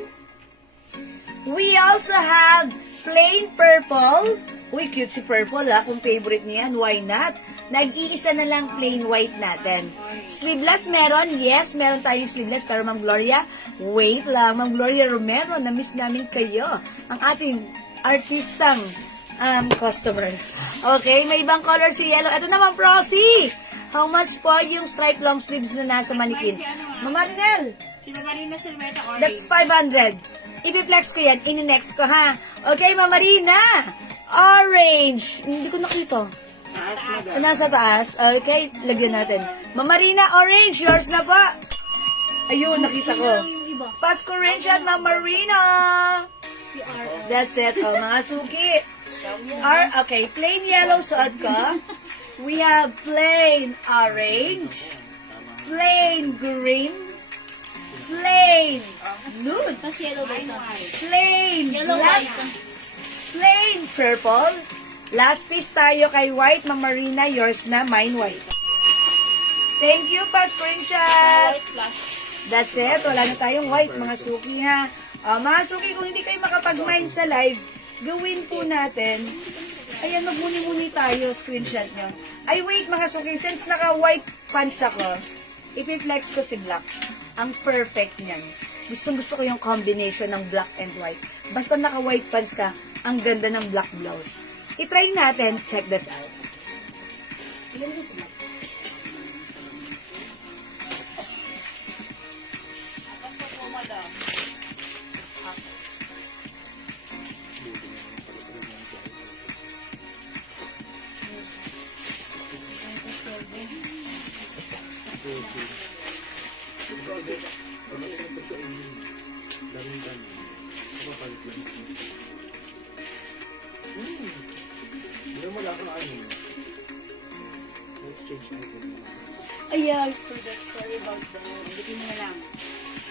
We also have plain purple. Uy, cute si purple ha. Kung favorite niyo yan, why not? Nag-iisa na lang plain white natin. Sleeveless meron? Yes, meron tayong sleeveless. Pero Ma'am Gloria, wait lang. Ma'am Gloria Romero, na-miss namin kayo. Ang ating artistang customer. Okay, may ibang color si yellow. Ito naman, Prosy. How much po yung stripe long sleeves na nasa manikin? Ma'am Marinel, Si Marina Silveta orange. that's 500. Ipiplex ko yan. Ininext ko, ha? Okay, Ma'am Marina. Orange. Hindi ko nakita. Taas, madam. Nasa taas. Okay, lagyan natin. Ma'am Marina, orange. Yours na po. Ayun, nakita ko. Yung iba. Pasko Orange at Ma'am Marina. Si R. That's it. Oh, mga suki. Okay, plain yellow suot ko. We have plain orange. Plain green. Plain nude. Tapos yellow ba isa? Plain Yellow black. white. Plain purple. Last piece tayo kay white. Ma'am Marina, yours na. Mine white. Thank you pa, screenshot. White plus. That's it. Wala na tayong white, mga suki, ha. Mga suki, kung hindi kayo makapag-mind sa live, gawin po natin. Ayan, magmuni-muni tayo. Screenshot nyo. Ay, wait, mga suki. Since naka-white pants ako, ipiflex ko si black. Ang perfect niyan. Gusto ko yung combination ng black and white. Basta naka-white pants ka, ang ganda ng black blouse. I-try natin. Check this out. Tapos po, madam. Hindi mo lang ano. Exchange item. Ayan, for that. Sorry about that. Bitin mo na lang.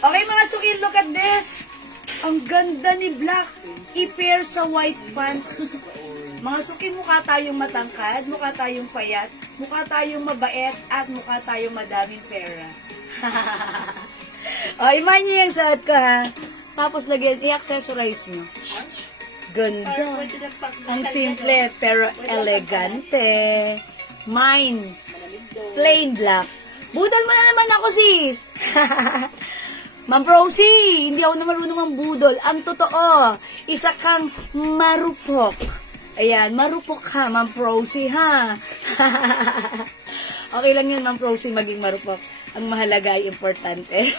Okay, mga suki, look at this. Ang ganda ni Black. I-pair sa white pants. Mga suki, mukha tayong matangkad, mukha tayong payat, mukha tayong mabait, at mukha tayong madaming pera. O, iman niyo yung suot ko, ha? Tapos lagyan, i-accessorize nyo. Ganda. Ang simple, pero elegante. Mine. Plain black. Budal mo na naman ako, sis. Ma'am Rosie, hindi ako na marunong mambudol. Ang totoo, isa kang marupok. Ayan, marupok ka, Ma'am Rosie, ha? Okay lang yun, Ma'am Rosie, maging marupok. Ang mahalaga ay importante.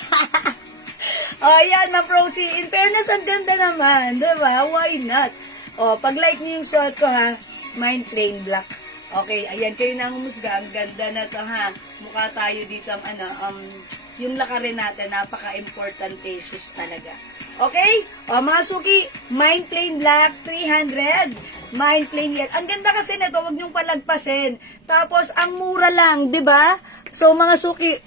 Oh, ayan, Ma'am Rosie. In fairness, ang ganda naman. Diba? Why not? Oh, pag like niyo yung suot ko, ha? Mine plain black. Okay, ayan, kayo na humusga. Ang ganda na to, ha? Mukha tayo dito, yung lakarin natin, napaka-importantatious talaga. Okay? O, mga suki, Mine plain black, 300. Mine plain yan. Ang ganda kasi na to, huwag niyong palagpasin. Tapos, ang mura lang, di ba? So, mga suki,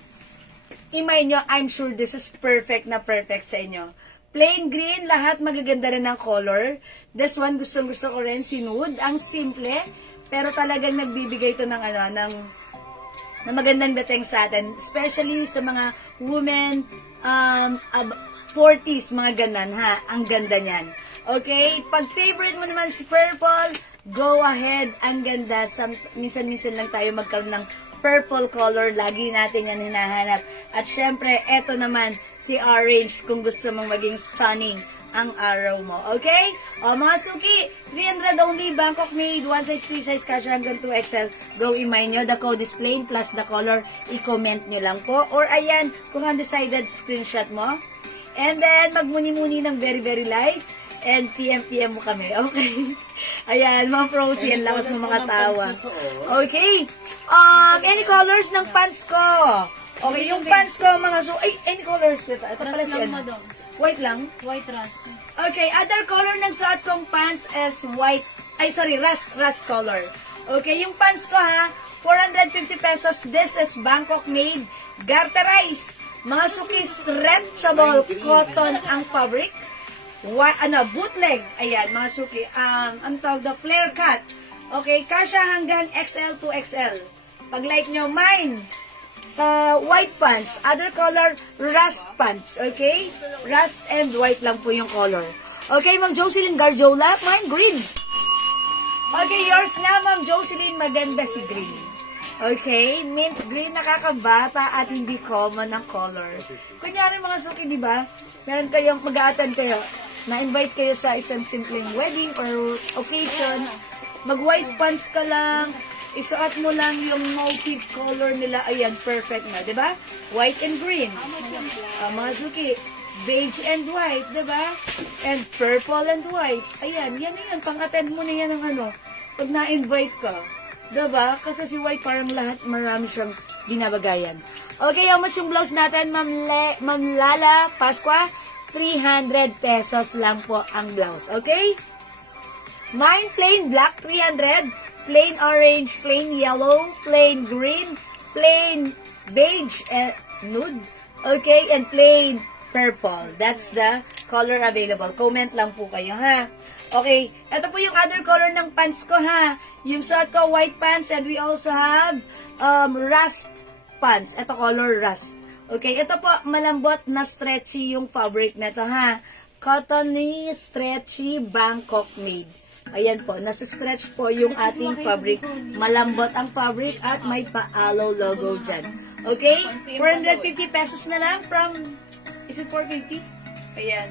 imay nyo, I'm sure this is perfect na perfect sa inyo. Plain green, lahat magaganda rin ng color. This one, gusto ko rin, si nude. Ang simple, pero talagang nagbibigay ito ng, na magandang dating sa atin. Especially sa mga women, 40s, mga ganan, ha? Ang ganda niyan. Okay? Pag favorite mo naman si purple, go ahead. Ang ganda. Minsan-minsan lang tayo magkaroon ng purple color. Lagi natin yan hinahanap. At syempre, eto naman, si orange, kung gusto mong maging stunning ang araw mo. Okay? O, mga suki, 300 only, Bangkok made, 1 size, 3 size, cash hanggang 2XL. Go email nyo, the code is plain, plus the color, i-comment nyo lang po. Or ayan, kung undecided, screenshot mo. And then, magmuni-muni ng very, very light. And PM mo kami, okay? Ayan, mga Prosie, ang lakas ng mga tawa. Okay. Any colors ng pants ko? Okay, yung pants ko, mga any colors dito. Ito pala Ras si lang, ano. madam. White lang? White ras. Okay, other color ng suot kong pants is white. Rust color. Okay, yung pants ko ha, 450 pesos. This is Bangkok made. Garterize. Mga suki, stretchable cotton ang fabric. Bootleg. Ayan, mga suki. Ang tawag na flare cut. Okay, kasha hanggang XL to XL. Pag like nyo, mine, white pants. Other color, rust pants. Okay? Rust and white lang po yung color. Okay, Ma'am Jocelyn Garjola, mine green. Okay, yours na, Ma'am Jocelyn, maganda si green. Okay, mint green, nakakabata at hindi common ang color. Kunyari mga suki, di ba? Meron kayong mag-a-attend kayo, na-invite kayo sa isang simpleng wedding or occasions, mag-white pants ka lang, isuot mo lang yung motif color nila, ayan, perfect na, di ba? White and green. Mga suki, beige and white, di ba? And purple and white. Ayan, yan, pang-attend mo na yan ng ano, pag na-invite ka. Diba? Kasi si white parang lahat, marami siyang binabagayan. Okay, how much yung blouse natin, Ma'am Lala Pasqua? 300 pesos lang po ang blouse. Okay? Mine, plain black, 300. Plain orange, plain yellow, plain green, plain beige, nude. Okay? And plain purple. That's the color available. Comment lang po kayo, ha? Okay, ito po yung other color ng pants ko, ha. Yung suot ko, white pants, and we also have rust pants. Ito color rust. Okay, ito po, malambot na stretchy yung fabric na to, ha. Cottony, stretchy, Bangkok made. Ayan po, nasa-stretch po yung ating fabric. Malambot ang fabric at may pa-aloe logo dyan. Okay, 450 pesos na lang from, is it 450? Ayan.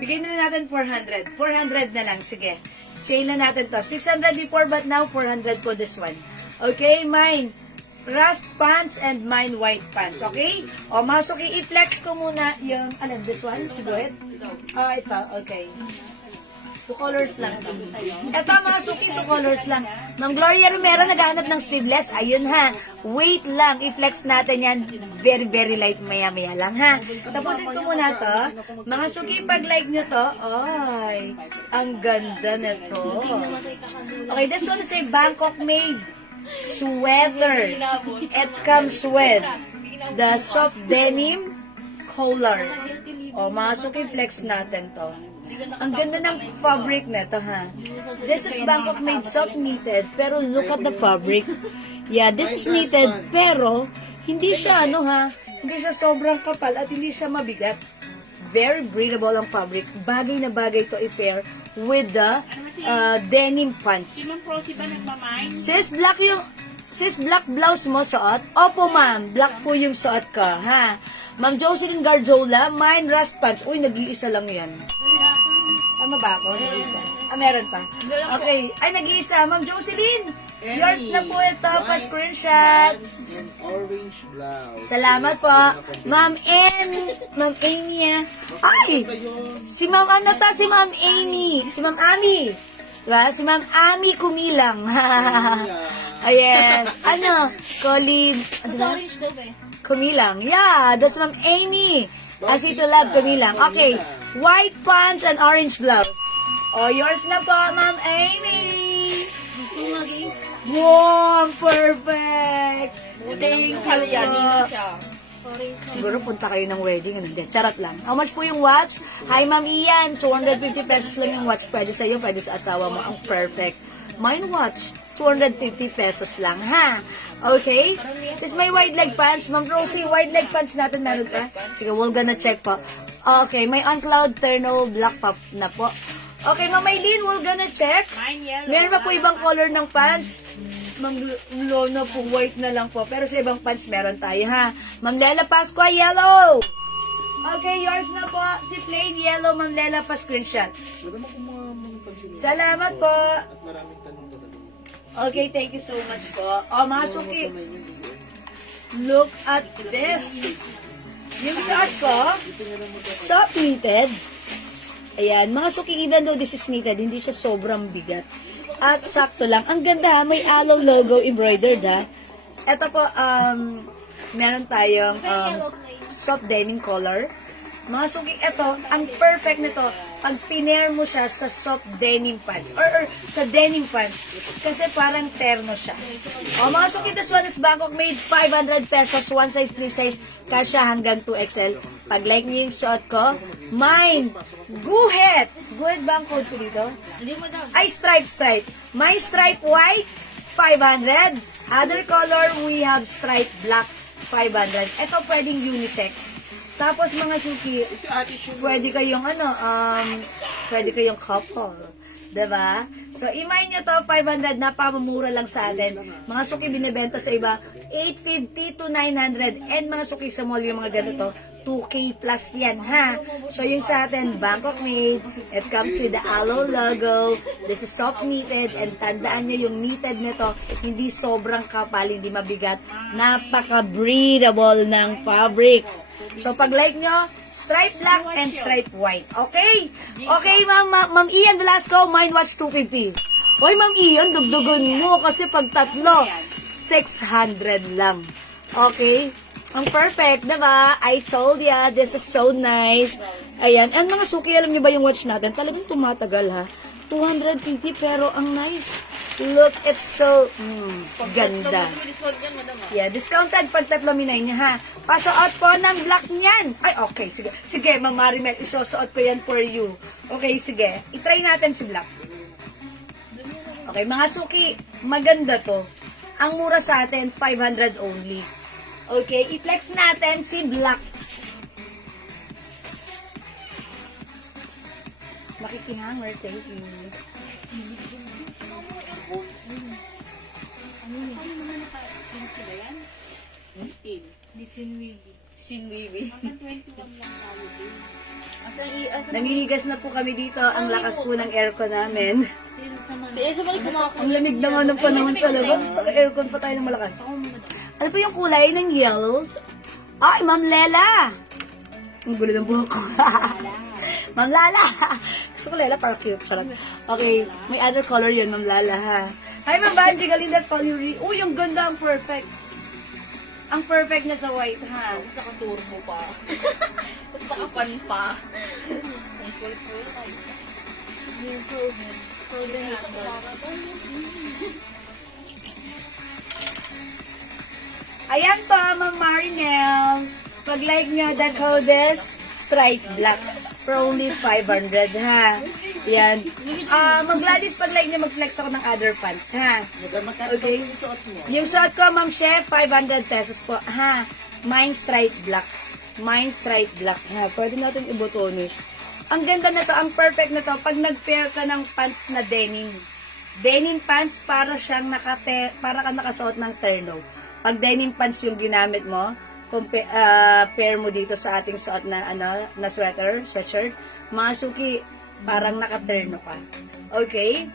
Bigay na natin 400. 400 na lang. Sige. Sale na natin to. 600 before but now 400 po this one. Okay, mine. Rust pants and mine white pants. Okay? O, masok i-flex ko muna yung, this one? Siguit? Ito. Okay. 2 colors lang. Ito, mga suki, 2 colors lang. Ma'am Gloria Romero, naghahanap ng sleeveless. Ayun, ha. Wait lang. I-flex natin yan. Very, very light. Maya-maya lang, ha. Tapusin ko muna to. Mga suki, pag like nyo to, ay, ang ganda na to. Okay, this one is a Bangkok made sweater. It comes with the soft denim collar. O, mga suki, flex natin to. Ang ganda ng fabric na to, ha. This is Bangkok made soft knitted, pero look at the fabric. Yeah, this is knitted, pero hindi siya, hindi siya sobrang kapal at hindi siya mabigat. Very breathable ang fabric. Bagay na bagay to i-pair with the denim pants. Sis, black blouse mo suot? Opo, ma'am. Black po yung suot ko, ha. Ma'am Jocelyn Garjola, mine rust pants. Uy, nag-iisa lang yan. Tama ba ako? Nag-iisa. Meron pa. Okay. Ay, nag-iisa. Ma'am Jocelyn, yours na po ito. Pa-screenshot. And orange blouse. Salamat po. Ma'am Amy. Ay! Si Ma'am si Ma'am Amy. Si Ma'am Ami. Diba? Si Ma'am Ami Kumilang. Ayan. Colleague. Orange daw eh. Kumilang. Yeah, that's Ma'am Amy. Asi to love Kumilang. Okay. White pants and orange blouse. Oh, yours na po, Ma'am Amy. Wow, perfect. Thank you po. Siguro punta kayo ng wedding. Charot lang. How much po yung watch? Hi, Ma'am Ian. 250 pesos lang yung watch. Pwede sa'yo, pwede sa asawa mo. Ang perfect. Mine watch. 250 pesos lang, ha? Okay? This is my wide leg pants. Ma'am Rosie, wide leg pants natin meron pa? Sige, we're gonna check po. Okay, may on cloud terno black pop na po. Okay, Ma'am Maylene, we're gonna check. Meron pa po ibang color ng pants. Ma'am Lona po, white na lang po. Pero sa ibang pants meron tayo, ha? Ma'am Lela Pasqua, yellow! Okay, yours na po. Si plain yellow, Ma'am Lela pa screenshot. Salamat po. At maraming tanong talaga. Okay, thank you so much po. O, mga suki, look at this. Yung suot ko, soft knitted. Ayan, mga suki, even though this is knitted, hindi siya sobrang bigat. At sakto lang. Ang ganda, may aloe logo embroidered, ha. Ito po, meron tayong soft denim color. Mga suki, ito, ang perfect nito, pag pinair mo siya sa soft denim pants, or sa denim pants, kasi parang terno siya. O, mga suki, this one is Bangkok made, 500 pesos, one size, free size, kasya hanggang 2XL. Pag like niyo yung suot ko, mine, guhit Guhit ba ang code ko dito? Hindi mo daw. Ay, stripe. My stripe white, 500. Other color, we have stripe black, 500. Ito pwedeng unisex. Tapos mga suki, Si Ate Shun. pwede kayong pwede kayong couple. Diba? So, imay nyo to, 500 na pamamura lang sa atin. Mga suki binibenta sa iba, 850 to 900. And mga suki sa mall, yung mga ganito, 2K plus yan, ha? So, yung sa atin, Bangkok made. It comes with the Aloe logo. This is soft knitted. And tandaan nyo, yung knitted nito, hindi sobrang kapal, hindi mabigat. Napaka-breathable ng fabric. So, pag like nyo, stripe black and stripe white. Okay? Okay, Ma'am Ian Velasco, Mind Watch 250. Hoy, Ma'am Ian, dugdugan mo kasi pag tatlo, 600 lang. Okay? Ang perfect, diba? I told ya, this is so nice. Ayan. And mga suki, alam niyo ba yung watch natin? Talagang tumatagal, ha? 250, pero ang nice. Look, it's so ganda. May discount yan, madam. Yeah, discounted pag tatlo minay niya, ha? Pasuot po ng black niyan. Ay, okay, sige. Sige, Ma'am Marimel, isusuot ko yan for you. Okay, sige. I-try natin si black. Okay, mga suki, maganda to. Ang mura sa atin, 500 only. Okay, i-flex natin si black. Makikihanger, thank you. Sinwibi. Nangihigas na po kami dito. Ang lakas po ng aircon namin. Sa balik kumakain. Ang lamig naman ng panahon sa labas. Naka-aircon pa tayo ng malakas. Ano po yung kulay ng yellow? Ay, Ma'am Lela! Ang gulo ng buhok ko. Ma'am Lala! Gusto ko Lela, para cute. Charot. Okay, may other color yun, Ma'am Lala, ha? Hi, Ma'am Banji Galindas Paluri. Uy, ang ganda, ang perfect. Ang perfect na sa white, ha? Sa turbo pa. Sa kapan pa. Ang cool tayo. Yung frozen. Frozen Ayan pa, Ma'am Marinel. Pag-like nyo, the code is stripe black for only 500, ha? Yan. Ma'am Gladys, pag-like nyo, mag-flex ako ng other pants, ha? Okay. Yung suot mo. Yung suot ko, Ma'am Chef, 500 pesos po, ha? Mine stripe black. Mine stripe black, ha? Pwede natin ibotonis. Ang ganda na to, ang perfect na to, pag nag-pair ka ng pants na denim. Denim pants, para siyang para ka nakasuot ng terno. Pag denim pants yung ginamit mo, pair mo dito sa ating suot na na sweatshirt, mga suki, parang naka-terno ka. Okay?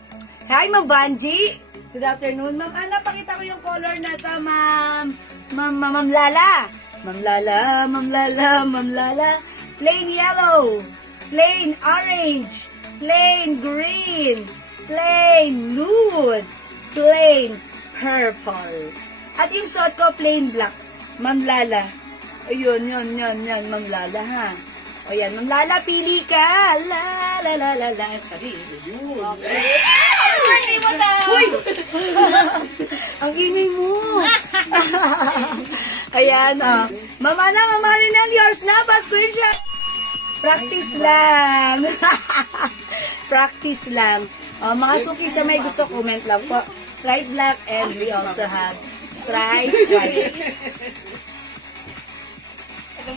Hi, Ma'am Vanji. Good afternoon, Ma'am. Pakita ko yung color na to, Ma'am. Ma'am Lala. Ma'am Lala, Ma'am Lala, Ma'am Lala. Plain yellow, plain orange, plain green, plain nude, plain purple. At yung suot ko, plain black. Ma'am Lala. Ayun, yun, Ma'am Lala, ha? O yan, Ma'am Lala, pili ka. La, la, la, la, la. Sorry. Hindi mo daw. Uy! Ang ingay mo. Ayan, Mama na, Mama Rinel, yours na ba? Screenshot. Practice lang. Practice lang. Mga suki sa may gusto, comment lang po. Stripe black and we also have stripe white.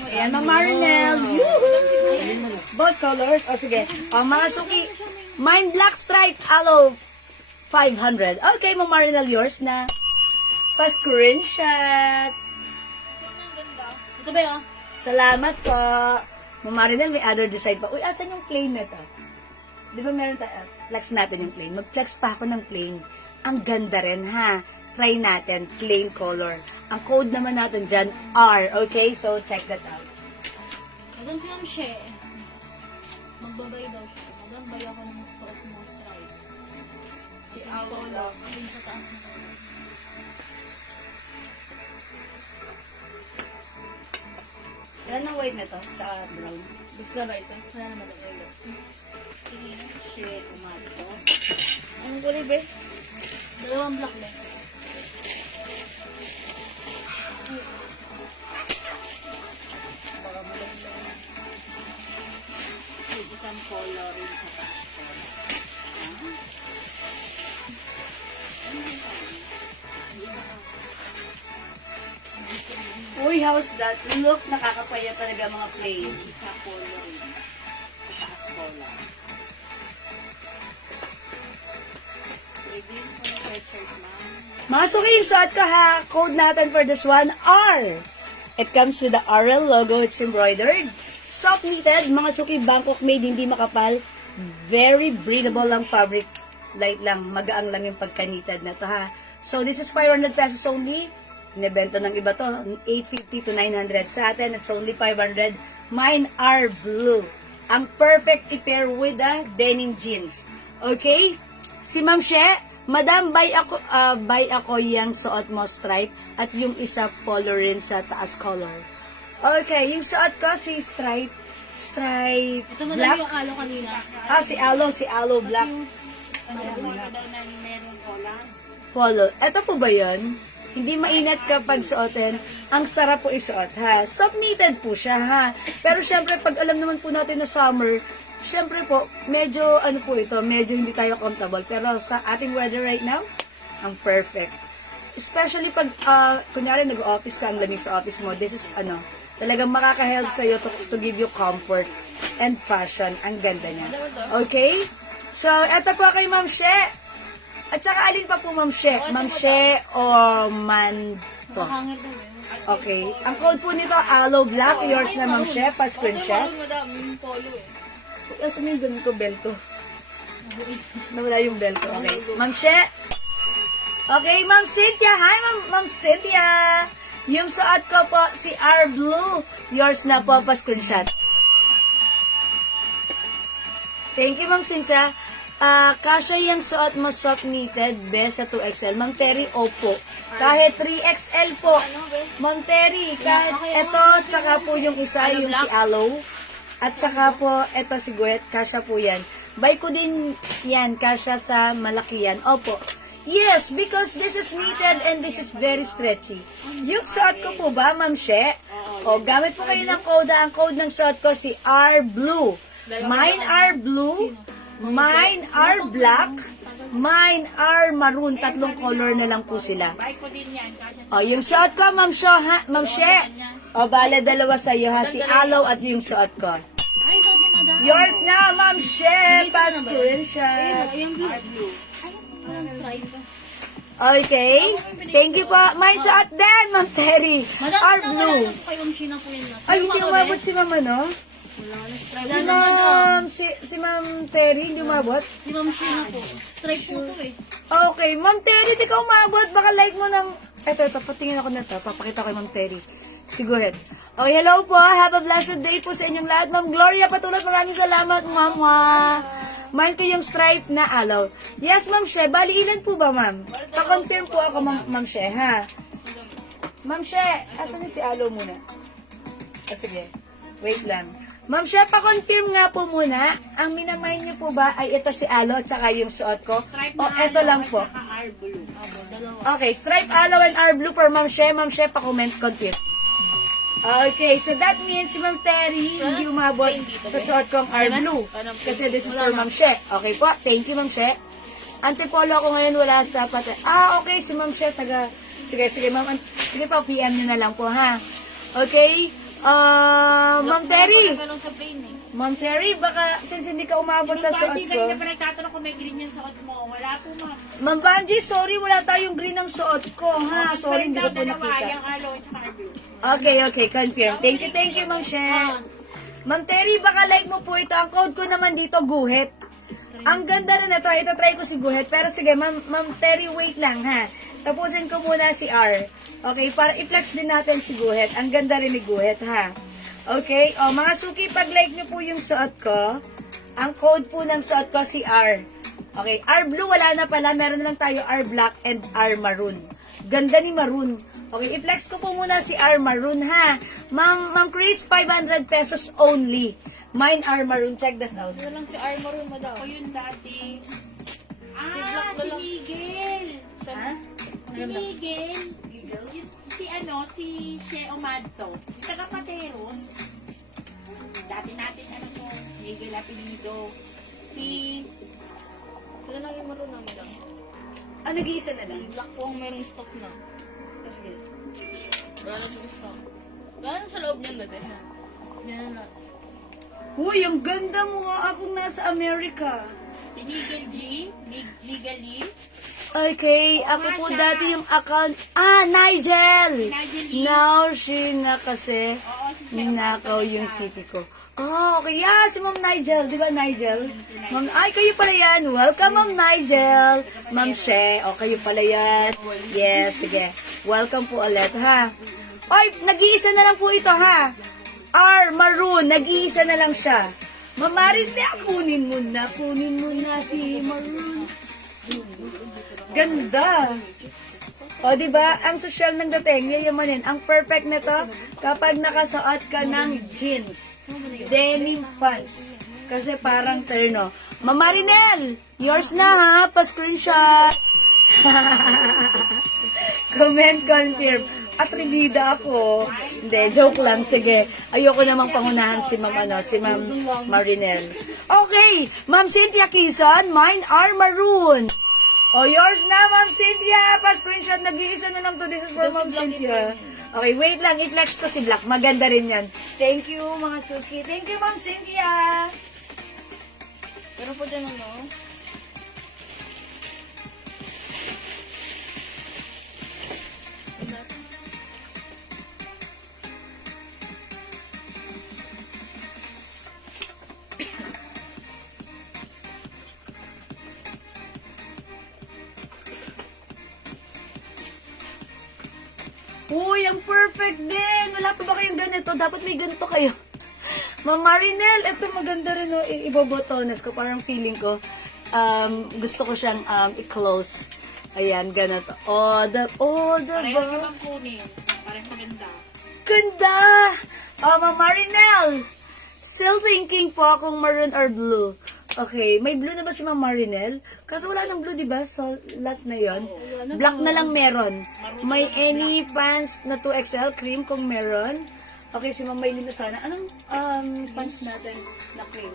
Ayan, Ma'am Marinel. Both colors. O, sige. Mga suki, mine black stripe, aloe, 500. Okay, Ma'am Marinel, yours na. Pa-screenshots. Ito ba yun? Salamat po. Ma'am Marinel, may other design pa. Uy, asan yung plain na to? Di ba meron tayo? Flex natin yung plain. Mag-flex pa ako ng plain. Ang ganda rin, ha? Try natin, plain color. Ang code naman natin dyan, R. Okay? So, check this out. Madam si Ma'am She. Magbabay daw siya. Madam, bay ako ng suot mo stripe. Si Awa lang. Ayun sa taas na ko. Ilan ang white na to? Tsaka brown. Gusto na isa? Wala naman ang ulo. Shit, umato. Anong kulay, be? Dalawang black na. Baka malaglag. Isang color rin sa taas. Uy, how's that? Look, nakakapaya talaga mga plain. Isa polo rin. Taas polo. Pwede yung sweatshirt, ma'am. Mga suki, yung suot ko ha. Code natin for this one, R. It comes with the RL logo. It's embroidered. Soft knitted. Mga suki, Bangkok made, hindi makapal. Very breathable lang fabric. Light lang. Magaang lang yung pagka-knitted na to ha. So, this is 500 pesos only. Inebenta ng iba to. 850 to 900 sa atin. It's only 500. Mine are blue. Ang perfect i-pair with the denim jeans. Okay? Si Ma'am She, Madam, buy ako yung suot mo stripe at yung isa polo rin sa taas color. Okay, yung suot ko si stripe Ito mo black. lang yung alo kanina. Si aloe black Polo daw na meron kolang. polo. Ito po ba yun? Hindi mainit kapag suotin. Ang sarap po isuot, ha? Soft knitted po siya, ha? Pero syempre, pag alam naman po natin na summer, syempre po, medyo, medyo hindi tayo comfortable. Pero sa ating weather right now, ang perfect. Especially pag, kunyari, nag-office ka, ang lamig sa office mo, this is, talagang makaka-help sa'yo to give you comfort and fashion. Ang ganda niya. Okay? So, eto po kay Ma'am She. At saka, alin pa po, Ma'am She? Ma'am She o Manto? Hangir daw eh. Okay. Ang code po nito, Aloe Black. Yours na, Ma'am She. Pa-screenshot. Madam, yung polo eh. Yes, ano yung ganun ko, belto? Nawala yung belto. Okay. Ma'am She. Okay, Ma'am Cynthia. Hi, Ma'am Cynthia. Yung suot ko po, si R Blue. Yours na po, pa-screenshot. Thank you, Ma'am Cynthia. Kasha yung suot mo soft knitted, best sa 2XL. Ma'am Terry, opo. Kahit 3XL po. Ma'am Terry, kahit ito, tsaka po yung isa, yung si Aloe. At saka po, ito si Guet, kasha po yan. Buy ko din yan, kasha sa malaki yan. Opo. Yes, because this is knitted and this is very stretchy. Yung suot ko po ba, Ma'am She? O, gamit po kayo ng code. Ang code ng suot ko si R Blue. Mine are blue. Mine are black. Mine are maroon. Tatlong color na lang po sila. Buy ko din yan. Kasi O, yung suot ko, Ma'am She. O, bale, dalawa sa'yo ha. Si Aloe at yung suot ko. Ay, suot ni Madam. Yours na, Ma'am She. Pa-screenshot. Yung blue. Ay, walang stripe. Okay. Thank you po. Mine suot din, Ma'am Terry. Madam, R wala Blue. na po kayo Sheena po yun. Ay, hindi umabot si Ma'am ano? Si Ma'am Terry, hindi umabot? Si Ma'am Sheena po. Stripe po to eh. Okay, Ma'am Terry, di ka umabot. Baka like mo ng... Ito, patingin ako na ito. Papakita ko kay Ma'am Terry. Sigurit. Okay, hello po. Have a blessed day po sa inyong lahat. Ma'am Gloria Patulot, maraming salamat, Ma'am. Mine ko yung stripe na aloe. Yes, Ma'am She. Bali, ilan po ba, Ma'am? Pa-confirm po ako, Ma'am She, ha? Ma'am She, asan na si aloe muna? Sige. Wait lang. Ma'am She, pa-confirm nga po muna. Ang minamay niyo po ba ay ito si aloe at saka yung suot ko? O, ito lang po. R blue. Dalawa. Okay, stripe aloe and R blue for Ma'am She. Ma'am She, pa-comment, confirm. Okay, so that means si Ma'am Terry hindi umabot sa suot kong R blue. Kasi this is for Ma'am She. Okay po, thank you Ma'am She. Antipolo ako ngayon, wala sa pati. Okay, si Ma'am She, sige Ma'am. Sige po, PM nyo na lang po ha. Okay, Ma'am Terry. Ma'am Terry, baka since hindi ka umabot sa suot Barbie, ko. kanina pa nagtatanong kung may green yung suot mo. Wala po, ma'am. Ma'am Banji, sorry, wala tayong green ng suot ko ha. Sorry, hindi ko po nakita. Yung aloe at R blue. Okay, confirm. Thank you, Ma'am She. Ma'am Terry, baka like mo po ito. Ang code ko naman dito, guhit. Ang ganda na ito. Itatry ko si guhit. Pero sige, Ma'am Terry, wait lang ha. Tapusin ko muna si R. Okay, para i-flex din natin si guhit. Ang ganda rin ni guhit ha. Okay, mga suki, pag-like nyo po yung suot ko. Ang code po ng suot ko si R. Okay, R blue wala na pala. Meron na lang tayo R black and R maroon. Ganda ni maroon. Okay, i-flex ko po muna si R maroon ha. Ma'am Chris, 500 pesos only. Mine R maroon. Check this out. Ito lang si Armor yung Madam. Ako yun dati. Black Si na lang. Miguel. Ha? Si Miguel. Si She Omadto. Yung taga-Pateros. Dati natin, Miguel Apelido. Sila lang yung maroon namin lang. Nag-iisa na lang. Black po ang merong stock na. Sige. Wala na sa stock. Gano'n sa loob niyan dati? Yan na. Uy, ang ganda mo. Akong nasa Amerika. Si Miguel G. Legally. Okay, ako po dati yung account. Nigel! Now, she na kasi Oo, si ninakaw yung city ko. Oh, okay. Yeah, si Ma'am Nigel. Di ba, Nigel? Ma'am, ay, kayo pala yan. Welcome, Ma'am Nigel. Ma'am She. O, kayo pala yan. Yes, sige. Welcome po ulit, ha? Oy, nag-iisa na lang po ito, ha? R. Maroon. Nag-iisa na lang siya. Ma'am Marinel, kunin mo na. Kunin mo na si Maroon. Ganda. O, di ba? Ang social ng dating, yayamanin. Ang perfect nito kapag nakasuot ka ng jeans. Denim pants. Kasi parang terno. Ma'am Marinel, yours na ha. Pa-screenshot. Comment, confirm. Atribida ako. Hindi, joke lang. Sige. Ayoko namang pangunahan si Ma'am Marinel. Okay. Ma'am Cynthia Quezon, mine are maroon. Oh, yours na, Ma'am Cynthia. Pa-screenshot, nag-iisa na lang to. This is for Ma'am Cynthia. Okay, wait lang. I-flex ko si Black. Maganda rin yan. Thank you, mga suki. Thank you, Ma'am Cynthia. Pero po dyan ano? Uy, ang perfect din. Wala pa ba kayong ganito? Dapat may ganito kayo. Ma'am Marinel, ito maganda rin. No? Ibobotones ko. Parang feeling ko, gusto ko siyang i-close. Ayan, ganito. Pareho naman kunin. Pareho maganda. Ganda! Ma'am Marinel, still thinking po kung maroon or blue. Okay, may blue na ba si Ma'am Marinel? Kaso wala nang blue, di ba? So, last na yon. Black na lang meron. May any pants na 2XL cream kung meron. Okay, si Ma'am Maylin na sana. Anong pants natin na cream?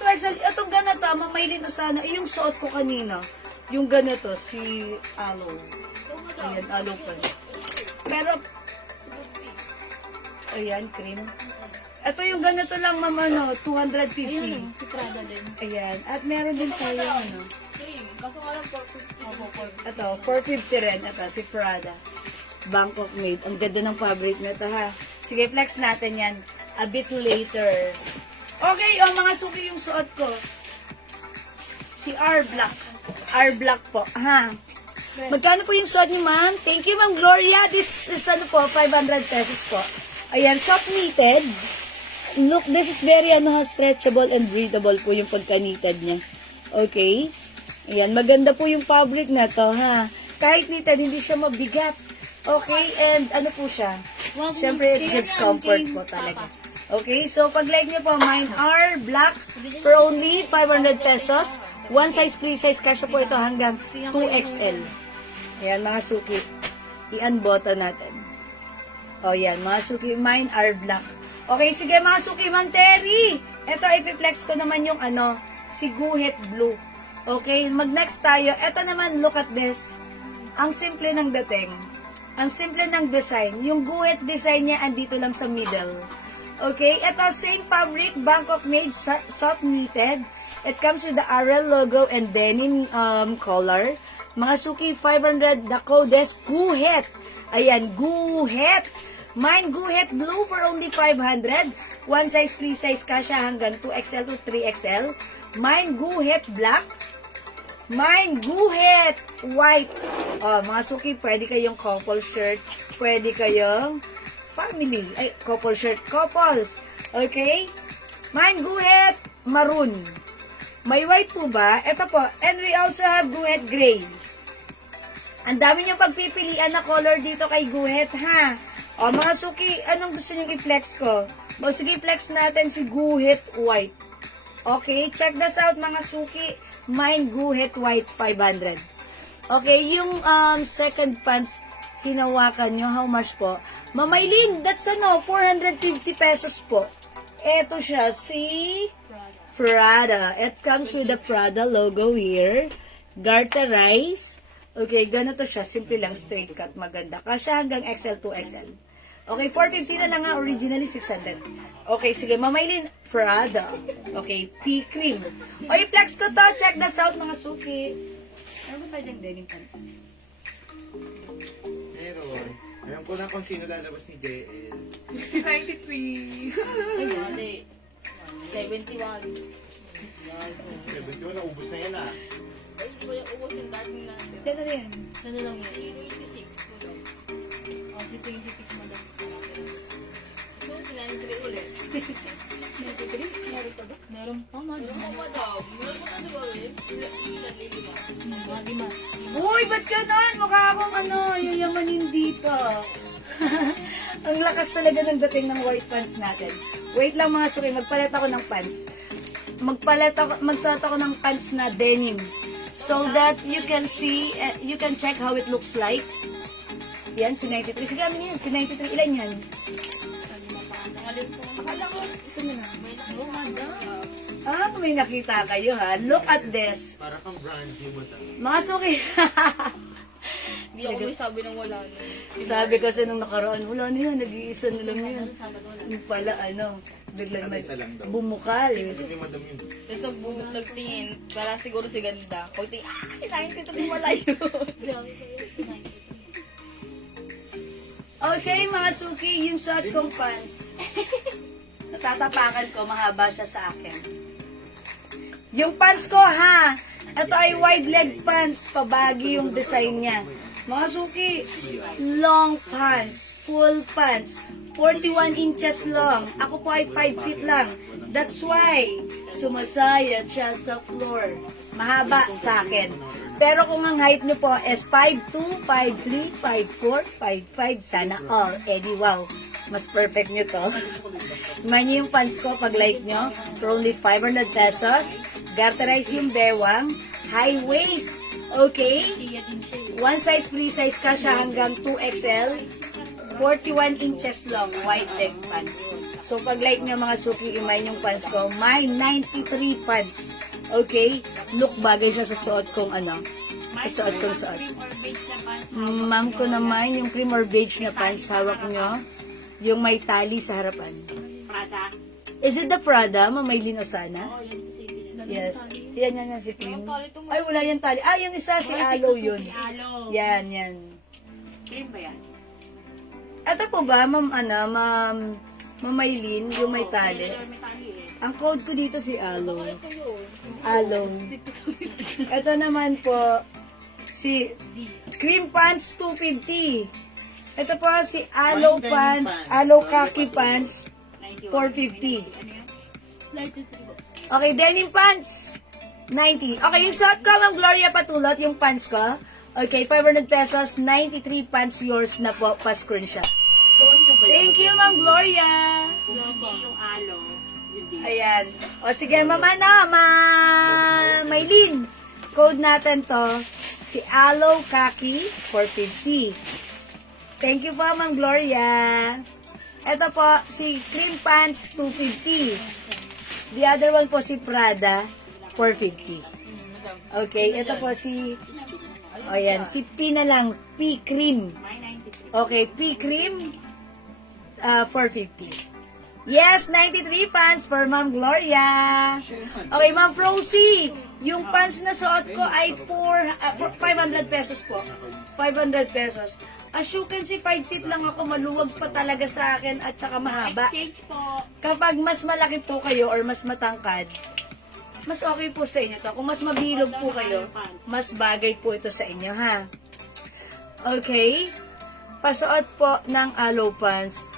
2XL, itong ganito, Ma'am Maylin na sana. Yung suot ko kanina. Yung ganito, si Aloe. Ayan, Aloe pants. Pero, ayan, cream. Ito yung ganito lang, Ma'am, 250. Ayun si Prada din. Ayan. At meron din tayo, Cream. Kaso nga lang 450. ito, 450 rin. Ito, si Prada. Bangkok made. Ang ganda ng fabric na ito, ha. Sige, flex natin yan a bit later. Okay, mga suki yung suot ko. Si R Black. R Black po, ha. Magkano po yung suot niyo, ma'am? Thank you, Ma'am Gloria. This is, 500 pesos po. Ayan, soft knitted. Look, this is very stretchable and breathable po yung pagka-knitted niya. Okay? Ayan, maganda po yung fabric na to, ha. Kahit knitted, hindi siya mabigat. Okay, and ano po siya? Siyempre, it gives comfort po talaga. Okay, so pag-like niyo po, mine are black for only 500 pesos. One size, free size, kasya po ito hanggang 2XL. Ayan, mga suki. I-unbutton natin. O, yan, mga suki, mine are black. Okay, sige mga suki, Mang Terry. Ito, ipiplex ko naman yung si Guhit Blue. Okay, mag-next tayo. Ito naman, look at this. Ang simple ng dating. Ang simple ng design. Yung Guhit design niya, andito lang sa middle. Okay, ito, same fabric, Bangkok made, soft knitted. It comes with the RL logo and denim color. Mga suki, 500, the code is Guhit. Ayan, Guhit. Mine Guhit Blue for only 500. One size, free size kasha hanggang 2XL to 3XL. Mine Guhit Black. Mine Guhit White. Mga suki, pwede kayong couple shirt. Pwede kayong family. Ay, couple shirt. Couples. Okay? Mine Guhit Maroon. May white po ba? Ito po. And we also have Guhit Gray. Ang dami niyong pagpipilian na color dito kay Guhit, ha? Mga suki, anong gusto niyong i-flex ko? Sige, flex natin si Guhit White. Okay, check this out mga suki. Mine Guhit White 500. Okay, yung second pants, hinawakan nyo, how much po? Mamaylin, that's 450 pesos po. Eto siya, si Prada. It comes with the Prada logo here. Garterized. Okay, ganito siya. Simple lang, straight cut, maganda. Kasya hanggang XL to XL. Okay, 450 na lang nga. Originally, 600. Okay, sige. Mamaylin, Prada. Okay, P-cream. O, i-flex ko to. Check this out, mga suki. Ano ba tayo denim pants? Meron. Alam ko na kung sino lalabas ni JL. Si 93. Mali. 71. 71, naubos na yan ah. Ay, hindi ko yung ubos yung dating natin. Kaya na rin. Ano lang yun? 86 mo daw. Oh, si 26 mo daw. So, si 93 ulit. 93? Meron pa ba? Meron pa, madam. Meron pa, madam. Meron pa na diba ulit? Ilan, lima. Lima. Uy, ba't ganon? Mukha akong yayamanin dito. Ang lakas talaga ng dating ng white pants natin. Wait lang mga suki, magpalit ako ng pants. Magsuot ako ng pants na denim. So that you can see, you can check how it looks like. Yan, si 93. Sige, amin yan. Si 93, ilan yan? Akala ko, isa mo na. Ah, may nakita kayo ha. Look at this. Para kang brand new mo tayo. Mga suki. Hindi ako may sabi ng wala. Sabi kasi nung nakaraan, wala na yan, nag-iisa na lang yan. Yung pala, biglang Isa lang daw. bumukal. Hindi ni madam yun. Tapos nagtingin, para siguro si ganda. Pagtingin, Si 93 wala yun. Okay, mga suki, yung suot kong pants. Natatapakan ko, mahaba siya sa akin. Yung pants ko, ha? Ito ay wide leg pants. Pabagi yung design niya. Mga suki, long pants, full pants, 41 inches long. Ako po ay 5 feet lang. That's why, sumasayad siya sa floor. Mahaba sa akin. Pero kung ang height nyo po is 5'2", 5'3", 5'4", 5'5", sana all. Eddie, wow. Mas perfect nyo to. Iman nyo yung pants ko pag like nyo. For only 500 pesos. Garterize yung bewang. High waist. Okay? One size, free size ka siya hanggang 2XL. 41 inches long. Wide leg pants. So pag like nyo mga suki, imay yung pants ko. My 93 pants. Okay? Look, bagay siya sa suot kong sa suot kong suot. Ma'am ko naman, yung cream or beige na pants, hawak nyo. Yung may tali sa harapan. Prada. Is it the Prada, Mamaylin Osana? Oh, yan kasi binili. Yes. Yan si cream. Ay, wala yan tali. Ah, yung isa, si Aloe yun. Si Alo. Yan. Cream ba yan? Ito po ba, Ma'am Mamaylin, yung may tali? May tali eh. Ang code ko dito si Aloe. ito yun. Aloe. Ito naman po, si Cream Pants 250. Ito po si Aloe Denim Pants, pants. Aloe Khaki Pants 91. 450. Okay, Denim Pants 90. Okay, yung suot ko, Ma'am Gloria Patulot, yung pants ko. Okay, 500 pesos, 93 pants yours na po, pa-screenshot. So, ano yung kaya? Thank you, Ma'am Gloria. Hindi yung Alo. Hindi. Ayan. O sige, Maylin. Code natin to. Si Aloe Khaki 450. Thank you po, Ma'am Gloria. Ito po, si Cream Pants 250. The other one po si Prada 450. Okay, ito po si si P na lang, P Cream. May 93. Okay, P Cream 450. Yes, 93 pants for Ma'am Gloria. Okay, Ma'am Procy, yung pants na suot ko ay 500 pesos po. 500 pesos. As you can see, 5 feet lang ako, maluwag pa talaga sa akin at saka mahaba. Exchange po. Kapag mas malaki po kayo or mas matangkad, mas okay po sa inyo to. Kung mas mabilog po kayo, mas bagay po ito sa inyo, ha? Okay? Pasuot po ng Aloe pants.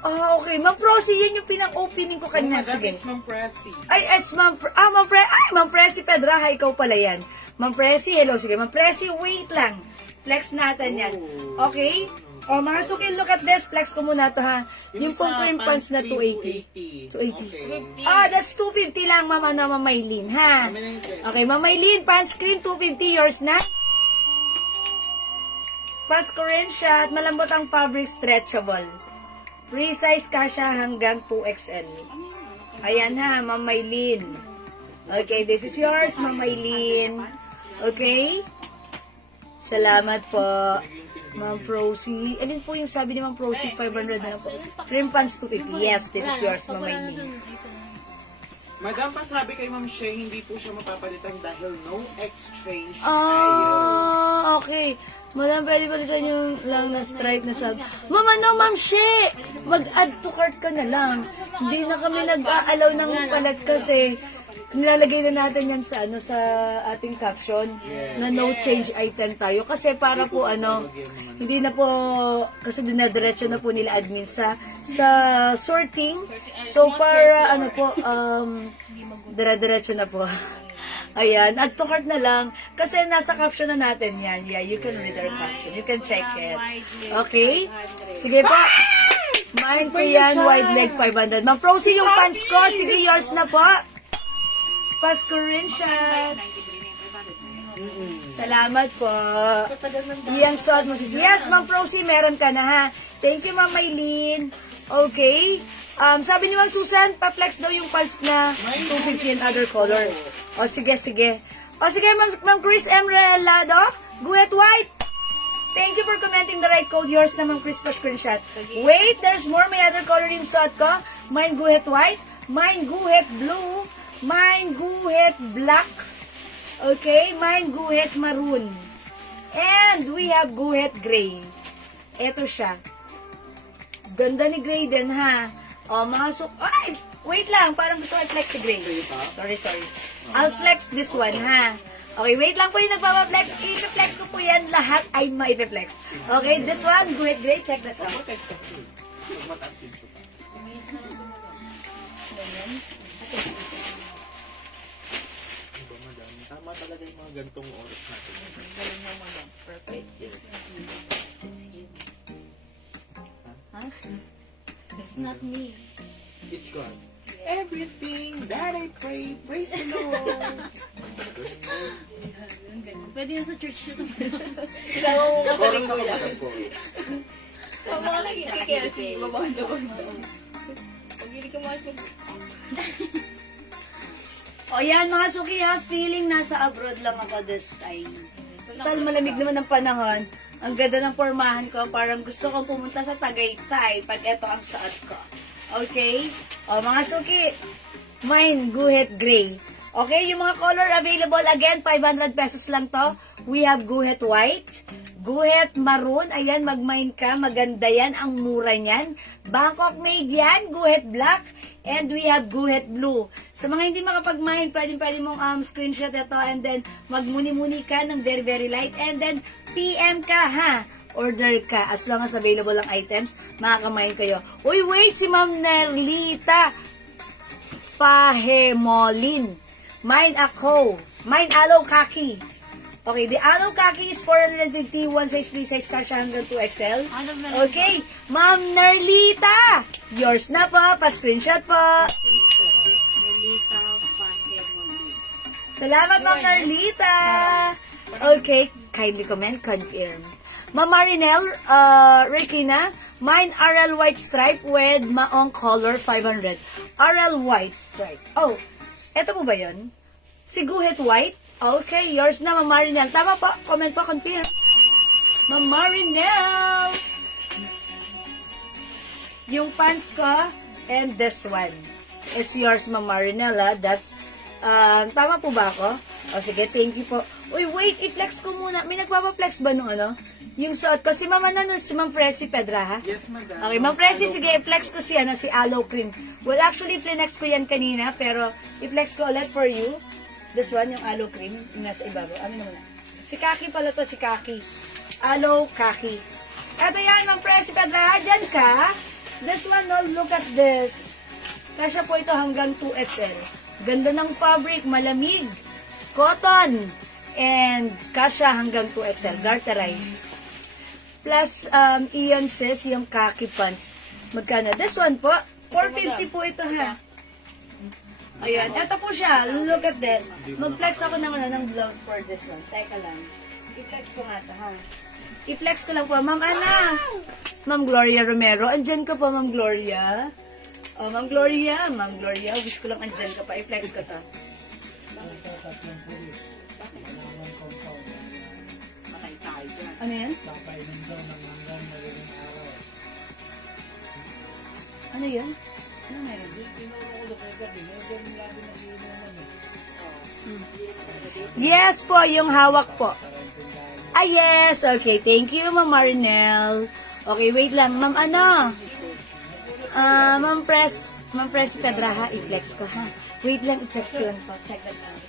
Oh, okay. Ma'am Procy, yan yung pinang-opening ko kanina. Sige. Ma'am Pressy. Ay, Ma'am Pressy Pedraha, ikaw pala yan. Ma'am Pressy, hello. Sige, Ma'am Pressy, wait lang. Flex natin yan. Okay? O, mga suki, look at this. Flex ko muna to, ha. Yung pong cream pants na 280. 280. Okay. Ah, that's 250 lang, Ma'am Maylin, ha? Okay, Ma'am Maylin, pants cream 250, yours na? Fast current shot, malambot ang fabric, stretchable. Free size ka siya hanggang 2XL. Ayan ha, Ma'am Maylin. Okay, this is yours, Ma'am Maylin. Okay? Salamat po. Ma'am Procy. Alin po yung sabi ni Ma'am Procy? 500 na lang po. Trim pants 250. Yes, this is yours, Ma'am Maylene. Madam, pasabi kay Ma'am Shea, hindi po siya mapapalitan dahil no exchange tayo. Ah, okay. Madam, pwede palitan yung lang na stripe na sub. Mama, no, Ma'am She! Mag-add to cart ka na lang. Hindi na kami nag-aalaw ng palat kasi nilalagay na natin yan sa ano sa ating caption na no change item tayo kasi para po ano hindi na po kasi dinadiretso na po nila admin sa sorting, so para ano po dire-diretso na po. Ayan, add to cart na lang kasi nasa caption na natin yan. Yeah, you can read our caption, you can check it. Okay, sige po. Mine po yan, wide leg 500. Ma'am Procy, yung pants ko, sige, yours na po. Pasko rin siya. Salamat po. Iyang suot mo sis. Yes, Ma'am Procy, meron ka na ha. Thank you, Ma'am Maylene. Okay. Sabi ni Ma'am Susan, pa-flex daw yung pants na 250 and other color. O, sige, sige. O, sige, Ma'am Chris M. Relado. Guhit white. Thank you for commenting the right code. Yours na, Ma'am Chris, pa-screenshot. Wait, there's more. May other color yung suot ko. Mine guhit white. Mine guhit blue. Mine guhit black. Okay, mine guhit maroon. And we have guhit gray. Ito siya. Ganda ni gray din ha. O, mga ay, wait lang. Parang gusto ko i-flex si gray. Sorry. I'll flex this one ha. Okay, wait lang po yung nagpapaflex. I-flex ko po yan. Lahat ay ma-flex. Okay, this one, guhit gray. Check this out. Tama talaga yung mga gantong oras natin. Galing mo, madam. Perfect. It's him. Huh? It's not me. It's God. Everything that I pray, praise the Lord. Pwede yan sa church yun. Ilaw mo Chorus ako, Madam Chorus. Mga lagi kay Kelsey. Babanda-banda. Pag hindi ka masag... O yan mga suki ha, feeling nasa abroad lang ako this time. Total malamig naman ang panahon. Ang ganda ng pormahan ko, parang gusto kong pumunta sa Tagaytay pag eto ang suot ko. Okay? O mga suki, mine guhit gray. Okay, yung mga color available again, 500 pesos lang to. We have guhit white, guhit maroon, ayan, mag-mine ka, maganda yan, ang mura niyan. Bangkok made yan, guhit black, and we have guhit blue. Sa mga hindi makapag-mine, pwede mong screenshot ito, and then magmuni-muni ka ng very, very light, and then PM ka, ha? Order ka. As long as available ang items, makaka-mine kayo. Uy, wait, si Ma'am Nerlita Pahemolin. Mine ako. Mine aloe kaki. Okay, the aloe kaki is 450, one size, free size, kasha hanggang 2XL. Okay, Ma'am Nerlita, yours na po, pa-screenshot po. Nerlita Pahemoli. Salamat, Ma'am Nerlita. Okay, kindly comment, confirm. Ma'am Marinel, Regina, mine RL white stripe with maong color 500. RL white stripe. Oh, eto po ba yun? Si Guhit White? Okay, yours na, Ma'am Marinel. Tama po, comment po, confirm. Ma'am Marinel! Yung pants ko, and this one is yours, Ma'am Marinel, ha? That's, tama po ba ako? O sige, thank you po. Uy, wait, i-flex ko muna. May nagpapaflex ba nung ano? Yung suot ko, si Mama si Ma'am Presi Pedra, ha? Yes, Madam. Okay, Ma'am Presi, sige, i-flex ko si aloe cream. Well, actually, flex ko yan kanina, pero i-flex ko ulit for you. This one, yung aloe cream, yung nasa ibabaw. Ano naman? Si Kaki pala to, si Kaki. Aloe Kaki. Eto yan, Ma'am Presi Pedra, dyan ka. This one, no, look at this. Kasya po ito hanggang 2XL. Ganda ng fabric, malamig. Cotton. And kasya hanggang 2XL, garterized. Plus, iyon sis, yung khaki pants. Magkano? This one po, 450 po ito ha. Ayan, ito po siya. Look at this. Mag-flex ako ng blouse for this one. Teka lang. I-flex ko nga ito ha. I-flex ko lang po. Ma'am Ana. Ma'am Gloria Romero. Andyan ka po, Ma'am Gloria. Oh, Ma'am Gloria. Ma'am Gloria. Wish ko lang andyan ka pa. I-flex ko to. Malay tayo dyan. Ano yan? Papainom daw ng hanggang madaling araw. Ano yun? Ano meron? Tinuro ko doon kay Gabi, medyo lagi nagiinuman eh. Yes po, yung hawak po. Parang tindahan. Ah, yes. Okay, thank you, Ma'am Marnel. Okay, wait lang. Ma'am, ano? Ma'am Press Pedraha, i-flex ko, ha? Wait lang, i-flex ko lang po. Check that out.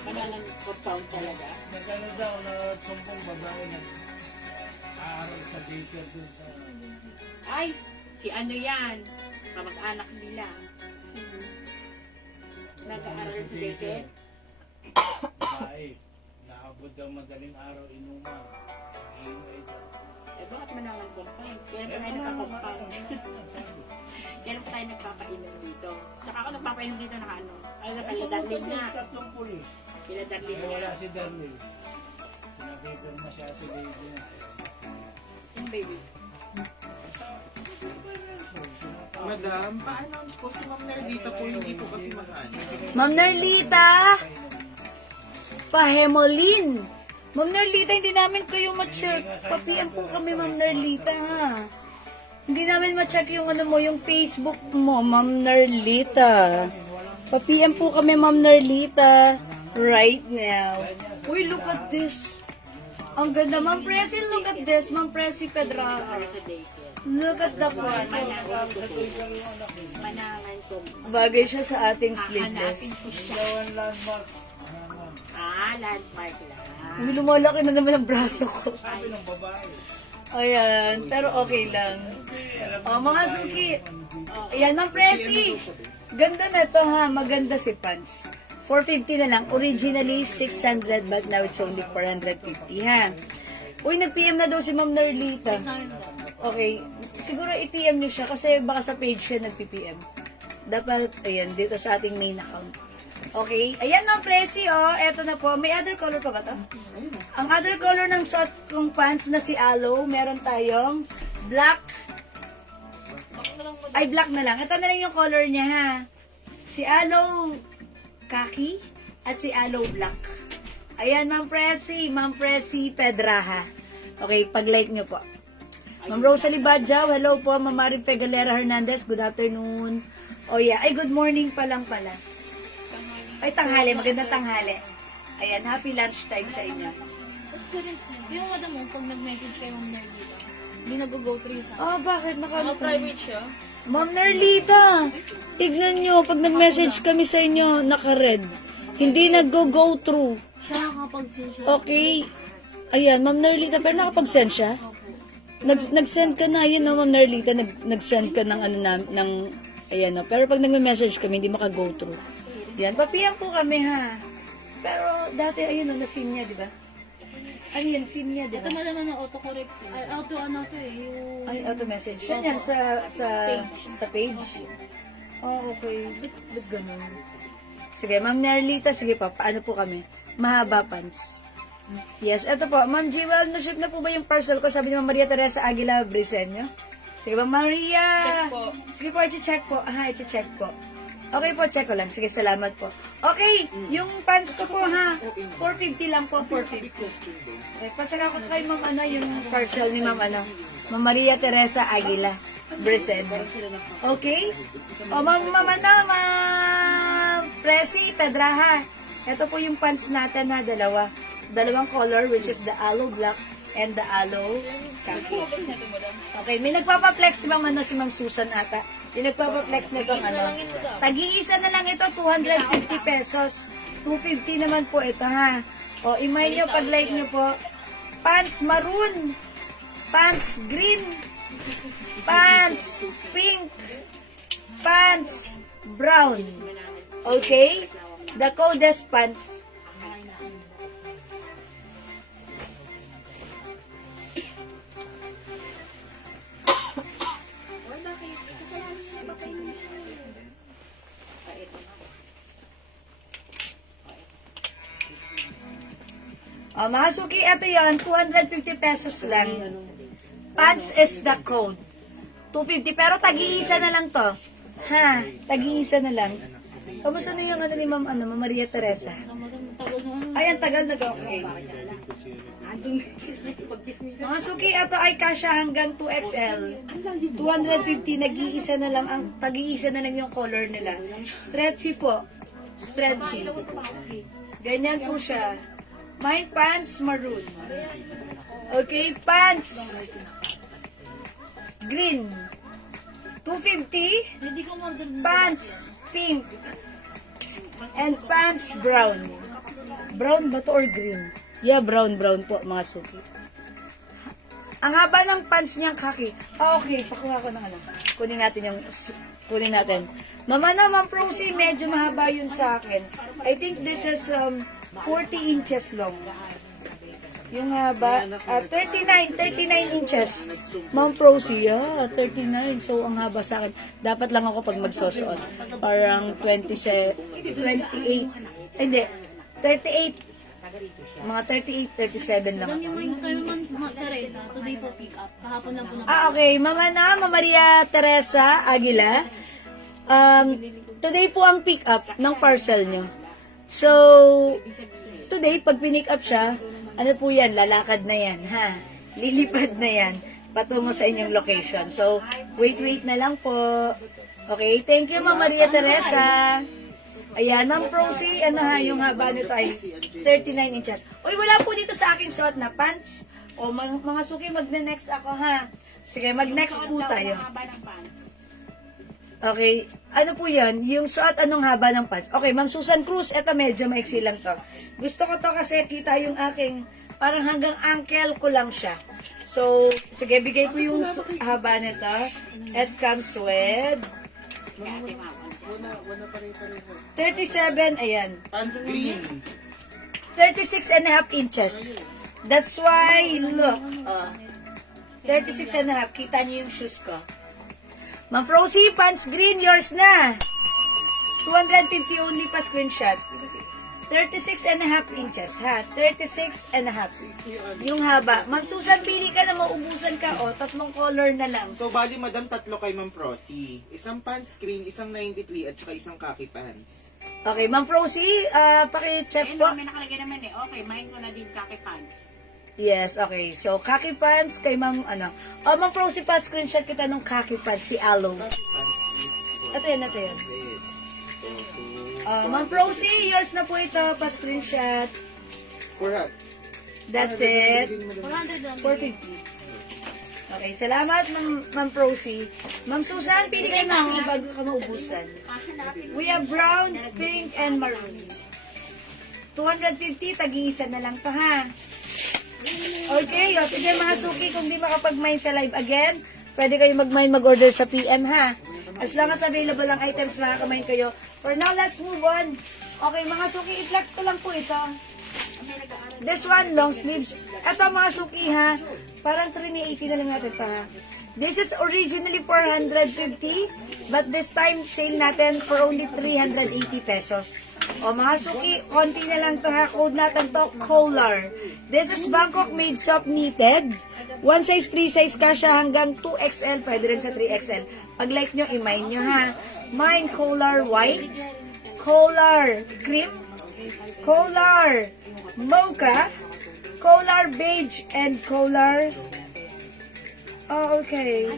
Kanalang compound talaga. Nagano daw na sumbong babae na aaral sa daycare dun sa... Ay, si ano yan? Kamag-anak nila. Nag-aaral sa daycare? Babae. Naabot daw madaling araw inuman. Iingay daw. Eh, bakit manangan compound? Kailan pa tayo nagpa-compound? Kailan pa tayo nagpapainom dito? Saka ako nagpapainom dito na ano? Ay, nakala Darlene nga. Tatlong pulis. Kila Darlene Kaya wala nga. si Darlene. Sinabibir na siya si Lady na. Yung baby. Madam, pa-announce po si Ma'am Nerdita po, hindi po kasi mag-ano. Ma'am Nerlita! Pahemolin! Ma'am Nerlita, hindi namin kayo ma-check. Pa-PM po kami, Ma'am Nerlita, ha? Hindi namin ma-check yung ano mo, yung Facebook mo, Ma'am Nerlita. Pa-PM po kami, Ma'am Nerlita, right now. Uy, look at this. Ang ganda, Ma'am Presi, look at this, Ma'am Presi Pedraha. Sa daycare. Look at the pants. Manangan ko. Bagay siya sa ating sleeveless. Hanapin ko siya. Ilawan landmark. Landmark lang. Uy, lumalaki na naman ang braso ko. Sabi ng babae. Ayan, pero okay lang. Mga suki. Ayan, Ma'am Presi. Ganda na to, ha. Maganda si pants. 450 na lang. Originally, 600, but now it's only 450, ha. Uy, nag-PM na daw si Ma'am Nerlita. Okay, siguro i-PM niyo siya kasi baka sa page siya nag-PM. Dapat, ayan, dito sa ating main account. Okay, ayan Ma'am Presi, oh. Eto na po. May other color pa ba to? Ang other color ng suot kong pants na si Aloe, meron tayong black. Ay, black na lang. Ito na lang yung color niya, ha. Si Aloe khaki at si Aloe black. Ayan, Ma'am Presi Pedraha. Okay, pag-like nyo po. Ma'am Rosalie Badjaw, hello po. Ma'am Marin Pegalera Hernandez, good afternoon. Oh yeah, ay good morning pa lang pala. Ay, tanghali, magandang tanghali. Ayan, happy lunchtime sa inyo. Tapos ko rin, yung madam mo, pag nag-message kay Ma'am Nerlita, hindi nag-go through yung sa Ah, bakit? Private siya. Ma'am Nerlita, tignan nyo, pag nag-message kami sa inyo, naka-red. Hindi nag-go through. siya nakapag-send siya. Okay. Ayan, Ma'am Nerlita, pero nakapag-send siya? Nag-send ka na, yun no, Ma'am Nerlita, nag-send ka ng ano ng ayan no. Pero pag nag-message kami, hindi maka-go through. Yan, papiyan po kami ha. Pero dati, ayun no, na-sin niya, di ba? Ano yan, sin niya, di Ito ba? malaman ng autocorrect. Ay, ano to eh, yung... Ay, auto-message. Yan sa page. Oh, okay. Ba't ganun? Sige, Ma'am Nerlita, sige pa, paano po kami? Mahaba pants. Yes, eto po. Ma'am G, well, na-ship na po ba yung parcel ko? Sabi ni Ma'am Maria Teresa Aguila Briseño. Sige, Ma'am Maria. Check po. Sige po, i-check po. Aha, i-check po. Okay po, check ko lang. Sige, salamat po. Okay, yung pants ko po ha. 450 lang po, 450. Okay, pasaka ko kay Ma'am ano, yung parcel ni Ma'am ano. Ma'am Maria Teresa Aguila Briseño. Okay? O, Ma'am ano, Ma'am Presi Pedraha. Ito po yung pants natin ha, dalawang color, which is the aloe black and the aloe khaki. Okay, may nagpapa-flex si Ma'am si Ma'am Susan ata. Yung nagpapa-flex na itong ano. Tag-iisa na lang ito, 250 pesos. 250 naman po ito ha. O, email nyo, pag-like nyo po. Pants maroon. Pants green. Pants pink. Pants brown. Okay? The code is pants. Oh, mga suki, ito yun, 250 pesos lang. Pants is the code. 250, pero tag-iisa na lang to. Ha, tag-iisa na lang. Kamusta na yung ano ni Ma'am Maria Teresa? Madam, tagal na ano. Ay, ang tagal na okay. Mga suki, ito ay kasya hanggang 2XL. 250, nag-iisa na lang ang tag-iisa na lang yung color nila. Stretchy po. Stretchy. Ganyan po siya. My pants maroon. Okay, pants green. 250. Hindi ko mag- Pants pink. And pants brown. Brown ba to or green? Yeah, brown po mga suki. Ang haba ng pants niyang kaki. Okay, pakuha ko ng ano. Kunin natin. Mama naman, Procy, medyo mahaba yun sa akin. I think this is 40 inches long. Yung haba, 39 inches. Ma'am Procy, 39. So, ang haba sa akin. Dapat lang ako pag magsusuot. Parang 28. Hindi, 38. Mga 38, 37 lang. Alam niyo mo yung kayo naman, Teresa, today po pick up. Kahapon lang po na. Okay. Mama Maria Teresa Aguila. Today po ang pick up ng parcel nyo. So, today, pag pinick up siya, ano po yan, lalakad na yan, ha? Lilipad na yan, patungo sa inyong location. So, wait na lang po. Okay, thank you, Ma'am Maria Teresa. Ayan, Ma'am Procy, ano ha, yung haba nito ay 39 inches. Uy, wala po dito sa aking suot na pants. O, mga suki, magne-next ako, ha? Sige, mag-next po tayo. Haba ng pants. Okay, ano po yan? Yung suot, anong haba ng pants? Okay, Ma'am Susan Cruz, eto medyo maiksi lang to. Gusto ko to kasi kita yung aking, parang hanggang ankle ko lang siya. So, sige, bigay ko yung haba nito. It comes with Wala pa rin parehas. 37, ayan. Pants green. 36.5 inches. That's why, look, 36.5, kita niyo yung shoes ko. Ma'am Procy, pants green, yours na. 250 only pa screenshot. 36.5 inches, ha? 36.5. Yung haba. Ma'am Susan, pili ka na, maubusan ka, tatlong color na lang. So, bali, madam, tatlo kay Ma'am Procy. Isang pants green, isang 93, at saka isang khaki pants. Okay, Ma'am Procy, paki-check po. May nakalagay naman eh. Okay, mine ko na din kaki pants. Yes, okay. So, khaki pants kay Ma'am, Ma'am Procy pa, screenshot kita nung khaki pants, si Aloe. Khaki pants is Ito yan. red. Ma'am Procy, yours na po ito, pa-screenshot. Correct. That's it. 400 lang. 450. Okay, salamat, Ma'am Procy. Ma'am Susan, pili ka na bago ka maubusan. We have brown, pink, and maroon. 250, tag-iisa na lang to, ha? Okay, sige mga suki, kung di makapag-mine sa live again, pwede kayo mag-mine, mag-order sa PM, ha? As long as available ang items, makaka-mine kayo. For now, let's move on. Okay, mga suki, i-flex ko lang po ito. This one, long sleeves. Ito mga suki, ha? Parang 380 na lang natin pa, ha? This is originally 450, but this time, sale natin for only 380 pesos. O mga suki, konti na lang to, ha? Code natin to, Kolar. This is Bangkok made soft knitted. One size, free size ka siya hanggang 2XL, pwede rin sa 3XL. Pag like nyo, i-mine nyo, ha? Mine, Kolar white, Kolar cream, Kolar mocha, Kolar beige, and Kolar... Oh, okay.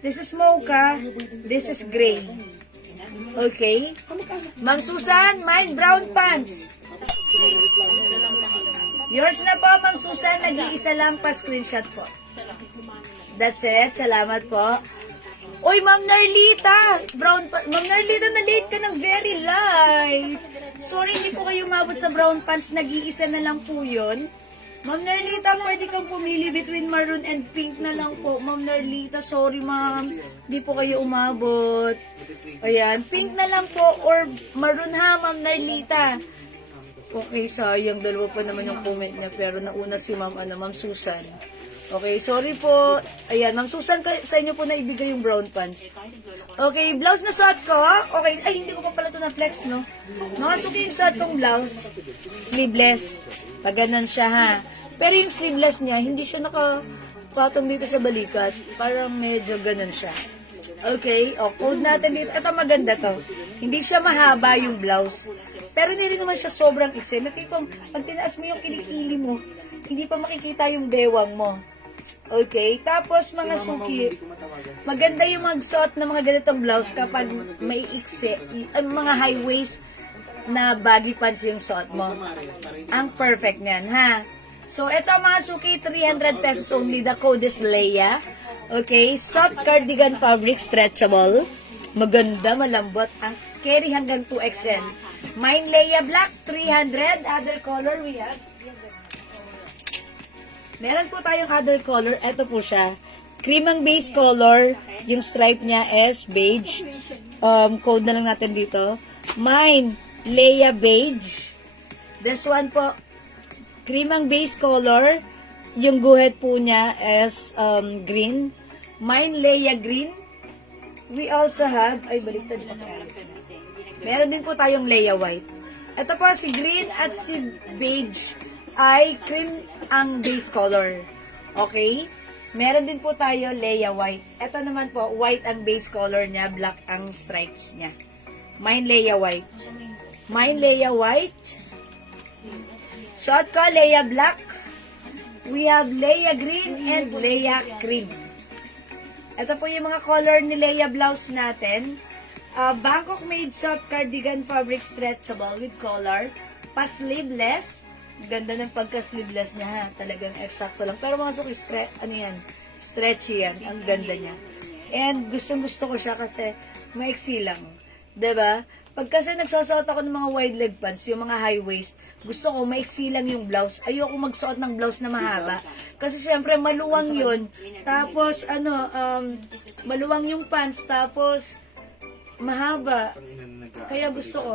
This is mocha. This is gray. Okay. Ma'am Susan, mine brown pants. Yours na po, Ma'am Susan. Nag-iisa lang pa screenshot po. That's it. Salamat po. Uy, Ma'am Narlita. Ma'am Narlita, na-late ka ng very light. Sorry, hindi po kayo umabot sa brown pants. Nag-iisa na lang po yun. Ma'am Narlita, pwede kang pumili between maroon and pink na lang po. Ma'am Narlita, sorry ma'am. Hindi po kayo umabot. Ayan, pink na lang po or maroon ha, Ma'am Narlita. Okay, sayang. Dalawa pa naman yung comment niya. Pero nauna si Ma'am Susan. Okay, sorry po. Ayan, Ma'am Susan, sa inyo po na ibigay yung brown pants. Okay, blouse na suot ko. Okay, ay, hindi ko pa pala ito na flex, no? Mga suki yung suot kong blouse. Sleeveless. Pag ganun siya, ha? Pero yung sleeveless niya, hindi siya nakapatong dito sa balikat. Parang medyo ganun siya. Okay, code natin dito. Ito maganda to. Hindi siya mahaba yung blouse. Pero hindi rin naman siya sobrang excel. Na tipong, pag tinaas mo yung kilikili mo, hindi pa makikita yung bewang mo. Okay? Tapos mga Si Mama Ma'am, suki, hindi ko matawagan. maganda yung magsuot ng mga ganitong blouse kapag may iksi, mga high waist na baggy pants yung suot mo. Ang perfect niyan, ha? So, ito mga suki, 300 pesos only. The code is Leia. Okay? Soft cardigan fabric, stretchable. Maganda, malambot. Ang carry hanggang 2XL. Mine Leia Black, 300. Other color we have. Meron po tayong other color. Ito po siya. Cream ang base color. Yung stripe niya is beige. Code na lang natin dito. Mine, Leia Beige. This one po, cream ang base color. Yung guhit po niya is green. Mine, Leia Green. We also have, ay baliktad po. Meron din po tayong Leia White. Ito po si green at si beige ay cream ang base color. Okay? Meron din po tayo Leia White. Ito naman po, white ang base color niya, black ang stripes niya. Mine Leia White. Mine Leia White. Suot ko Leia Black. We have Leia Green and Leia Cream. Ito po yung mga color ni Leia blouse natin. Bangkok made soft cardigan fabric stretchable with collar. Pa-sleeveless. Ganda ng pagka-sleeveless niya ha. Talagang eksakto lang. Pero mga suki, stretchy yan. Ang ganda niya. And gustong-gusto ko siya kasi maiksi lang. 'Di ba? Pag kasi nagsusuot ako ng mga wide leg pants, yung mga high waist, gusto ko maiksi lang yung blouse. Ayoko magsuot ng blouse na mahaba. Kasi syempre maluwang yun. Tapos maluwang yung pants. Tapos mahaba. Kaya gusto ko,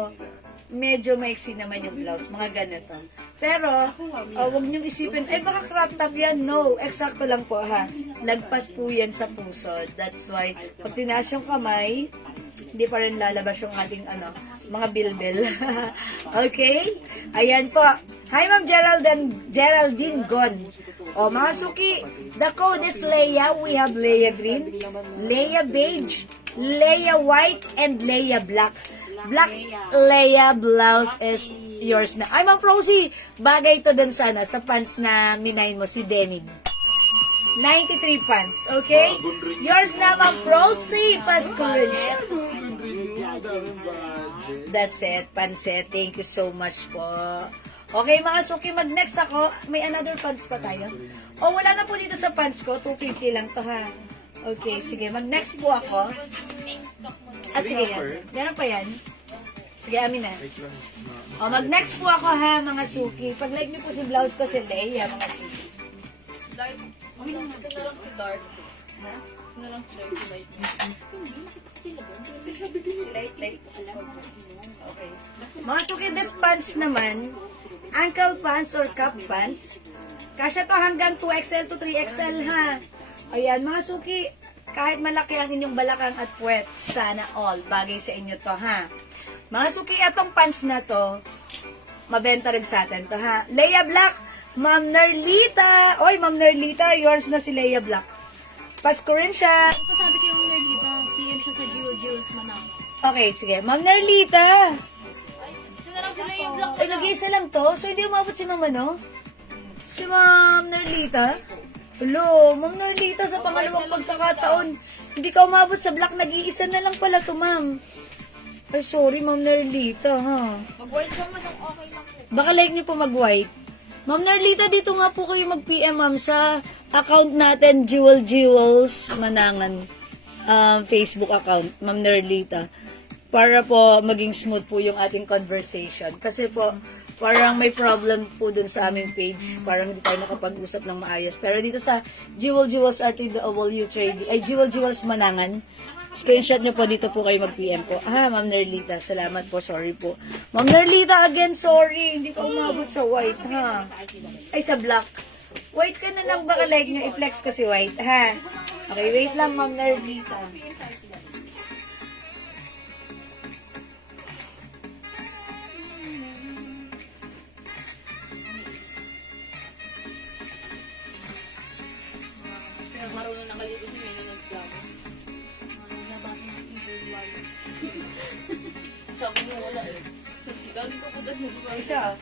medyo maiksi naman yung blouse. Mga ganito. Pero, huwag niyong isipin, ay baka crop top yan. No, eksakto lang po ha. Lagpas po yan sa puso. That's why, pag tinaas yung kamay, hindi pa rin lalabas yung ating mga bilbil. Okay? Ayan po. Hi Ma'am Geraldine Gon. O mga suki, the code is Leia. We have Leia Green, Leia Beige, Leia White, and Leia Black. Black Leia blouse is yours na. Ay, Ma'am Prosy, bagay to dun sana sa pants na minain mo, si denim. 93 pants, okay? Yours na, Ma'am Prosy, Pascual. That's it, pansit. Thank you so much po. Okay, mga suki, mag-next ako. May another pants pa tayo. O, wala na po dito sa pants ko. 250 lang to, ha? Okay, sige. Mag-next po ako. Sige yan. Meron pa yan? Sige, amin na. O, mag-next po ako, ha, mga suki. Pag-like niyo po si blouse ko, si Leia, mga suki. Light. Gusto na lang si dark. Ha? Gusto na lang si dark. Si light. Si Light. Okay. Mga suki, this pants naman, ankle pants or cup pants. Kasya to hanggang 2XL to 3XL, ha. Ayan, mga suki, kahit malaki ang inyong balakang at puwet, sana all, bagay sa inyo to, ha. Mga suki, atong pants na to, mabenta rin sa atin to, ha. Leia Black, Ma'am Nerlita. Oy, Ma'am Nerlita, yours na si Leia Black. Pasko rin siya. Ito sabi ko yung Nerlita, PM siya sa Jules Manang. Okay, sige. Ma'am Nerlita. Isa na lang sila yung black. Ay, nag-iisa lang to. So, hindi umabot si Ma'am ano? Si Ma'am Nerlita. Hello, Ma'am Nerlita, sa pangalawang pagkakataon, hindi ka umabot sa black. Nag-iisa na lang pala to, Ma'am. Ay, sorry, Ma'am Nerlita, ha. Mag-white siya man, okay lang po. Baka like niyo po mag-white. Ma'am Nerlita, dito nga po kayo mag-PM, ma'am, sa account natin, Jewels Manangan, Facebook account, Ma'am Nerlita, para po maging smooth po yung ating conversation. Kasi po, parang may problem po dun sa aming page, parang hindi tayo makapag-usap ng maayos. Pero dito sa Jewels RTW Trading, ay Jewels Manangan, screenshot nyo po, dito po kayo mag-PM po. Ma'am Nerlita, salamat po, sorry po. Ma'am Nerlita, again, sorry, hindi ka umabot sa white, ha? Ay, sa black. White ka na lang, baka like nyo, i-flex ko si white, ha? Okay, wait lang, Ma'am Nerlita. Kaya marunong nakalito si Mena nag-vlog. Nabasa ng keyboard wall. Sabi niya wala eh. Gagawin ko po doon. Isa,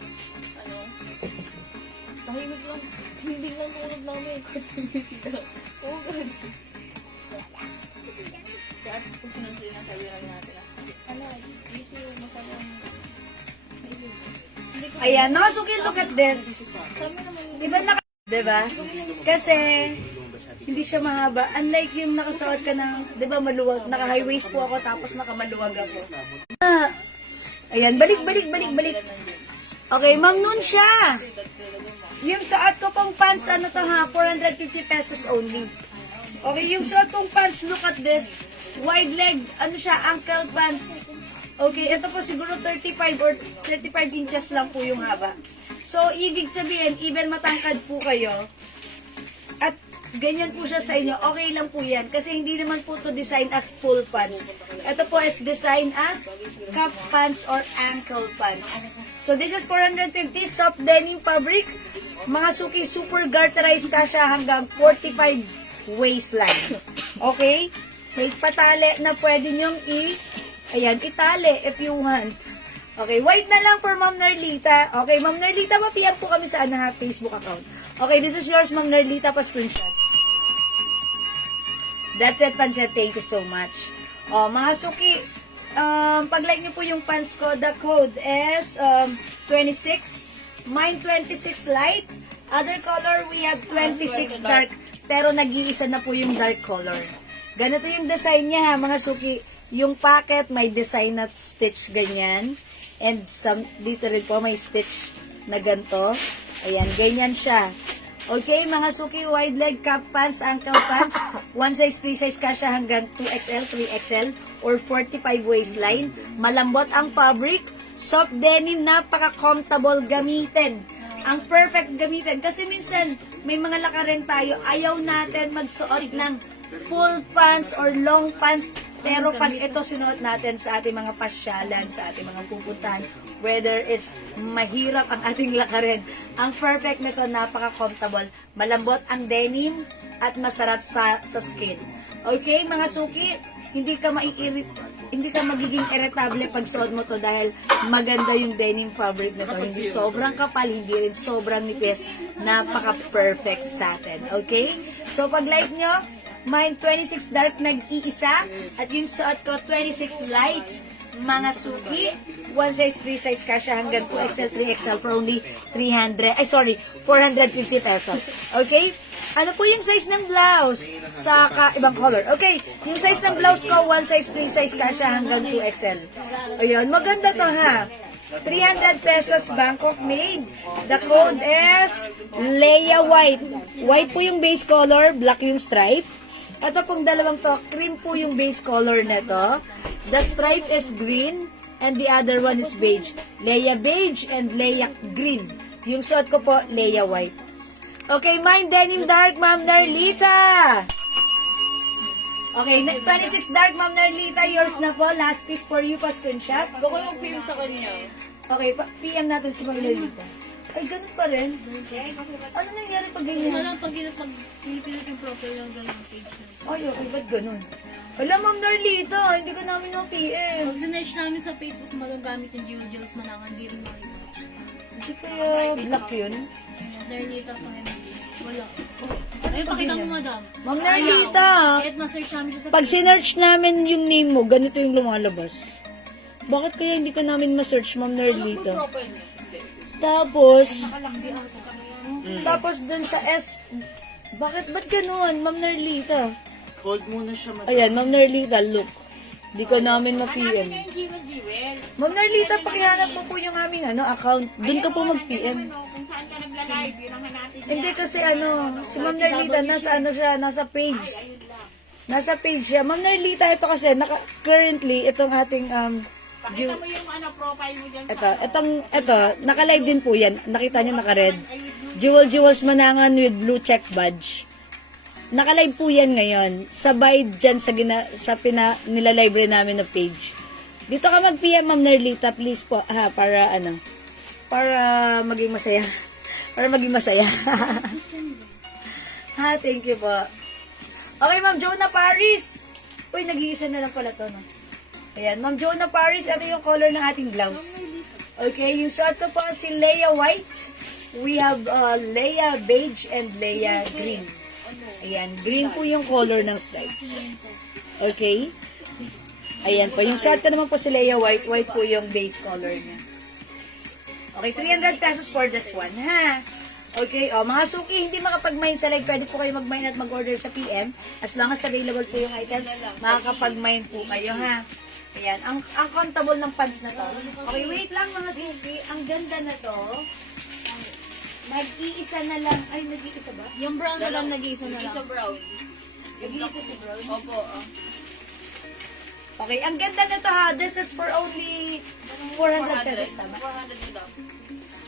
Ano? Tahimik lang. Hindi lang tulog namin. Oo, ganun. Saan po sinasabi lang natin? Ano, busy yung masamang. Ayan, mga suki, look at this. Sabi naman, Diba diba? Kasi, hindi siya mahaba. Unlike yung nakasuot ka ng, diba maluwag, naka-high waist po ako tapos nakamaluwag ako. Ayan, balik. Okay, Ma'am Nun siya. Yung suot ko pong pants, ano to ha, 450 pesos only. Okay, yung suot kong pants, look at this. Wide leg, ano siya, ankle pants. Okay, ito po siguro 35 or 35 inches lang po yung haba. So, ibig sabihin, even matangkad po kayo, at ganyan po siya sa inyo, okay lang po yan. Kasi hindi naman po to design as full pants. Ito po is design as cup pants or ankle pants. So, this is 450 soft denim fabric. Mga suki, super garterized ka siya hanggang 45 waistline. Okay? May patali na pwede nyong itali if you want. Okay, white na lang for Ma'am Nerlita. Okay, Ma'am Nerlita, ma-PM po kami sa Facebook account. Okay, this is yours, Ma'am Nerlita, pa-screenshot. That's it, Panset. Thank you so much. Mga suki, pag-like nyo po yung pants ko, the code is 26. Mine 26 light. Other color, we have 26 dark. Pero nag-iisa na po yung dark color. Ganito yung design niya, ha, mga suki. Yung pocket, may design na stitch ganyan. And dito rin po, may stitch na ganito. Ayan, ganyan siya. Okay, mga suki, wide leg, cup pants, ankle pants. One size, free size ka siya hanggang 2XL, 3XL, or 45 waistline. Malambot ang fabric. Soft denim, napaka-comfortable gamitin. Ang perfect gamitin. Kasi minsan, may mga lakarin tayo, ayaw natin magsuot ng full pants or long pants. Pero pag ito sinuot natin sa ating mga pasyalan, sa ating mga pupuntahan, whether it's mahirap ang ating lakarin, ang perfect nito, napaka-comfortable. Malambot ang denim at masarap sa skin. Okay, mga suki, hindi ka magiging irritable pag suot mo to dahil maganda yung denim fabric nito. Hindi sobrang kapal, hindi rin sobrang nipis. Napaka-perfect sa atin. Okay? So, pag like nyo, mine 26 dark nag-iisa at yung suot ko 26 light. Mga suki, one size, free size ka siya hanggang 2XL, 3XL for only 450 pesos. Okay? Ano po yung size ng blouse? Sa ibang color. Okay, yung size ng blouse ko, one size, free size ka siya hanggang 2XL. Ayun, maganda to ha. 300 pesos, Bangkok made. The code is Leia White. White po yung base color, black yung stripe. Ito pong dalawang to, cream po yung base color nito. The stripe is green and the other one is beige. Leia beige and Leia green. Yung suot ko po, Leia white. Okay, mine denim dark, Ma'am Nerlita. Okay, 26 dark, Ma'am Nerlita. Yours na po. Last piece for you pa, screenshot. Go ko mag-PM sa kanya. Okay, PM natin si Ma'am Nerlita. Ay, ganun pa rin. Ano nangyari pag ganyan? Wala pag pinipilit yung profile ng ganung page na. Ay, okay, ba't ganun? Wala, Ma'am Nerlita, hindi ko namin PM. Pag sinearch namin sa Facebook, malang gamit yung Jewels Manangan, di rin makita. Hindi kaya black yun? Nerlita pa rin. Wala. Ayun, pakita mo, madam. Ma'am Nerlita, Kahit na-search namin siya sa pag sinearch namin yung name mo, ganito yung lumalabas. Bakit kaya hindi ka namin ma-search, Ma'am Nerlita? Profile niya. Tapos dun sa S, ba't ganun, Ma'am Nerlita? Hold muna siya. Ayan, Ma'am Nerlita, look. Di ka namin ma-PM. Yung Jewel. Ma'am Nerlita, pakihanap mo po yung aming account. Dun ka po mag-PM. Kung saan ka nagla-live, yun ang hanapin niya. Hindi kasi si Ma'am Nerlita, nasa page. Nasa page siya. Ma'am Nerlita, ito kasi, currently, itong ating, Pakita mo yung profile mo dyan ito, naka-live din po yan. Nakita niyo naka-red. Jewels Manangan with blue check badge. Naka-live po yan ngayon. Sabay dyan sa nilalive rin namin na page. Dito ka mag-PM, Ma'am Nerlita, please po, ha, para maging masaya. Para maging masaya. Ha, thank you po. Okay, Ma'am Jonah Paris. Uy, nag-iisa na lang pala to, no? Ayan, Ma'am Jonah Paris, ito yung color ng ating blouse. Okay, yung suot ko po si Leia White. We have Leia Beige and Leia Green. Ayan, green po yung color ng stripes. Okay? Ayan po, yung suot ko naman po si Leia White. White po yung base color niya. Okay, 300 pesos for this one, ha? Okay, mga suki, hindi makapag-mine sa live. Pwede po kayo mag-mine at mag-order sa PM. As long as available po yung items, makakapag-mine po kayo, ha? Ayan, ang countable ng pants na to. Okay, wait lang mga suki. Ang ganda na to. Nag-iisa na lang. Ay, nag-iisa ba? Yung brown na lang, nag-iisa na lang. Isa brown. Nag-iisa si Brown. Opo. Okay, ang ganda na to ha. This is for only 400 pesos, tama? 400 daw.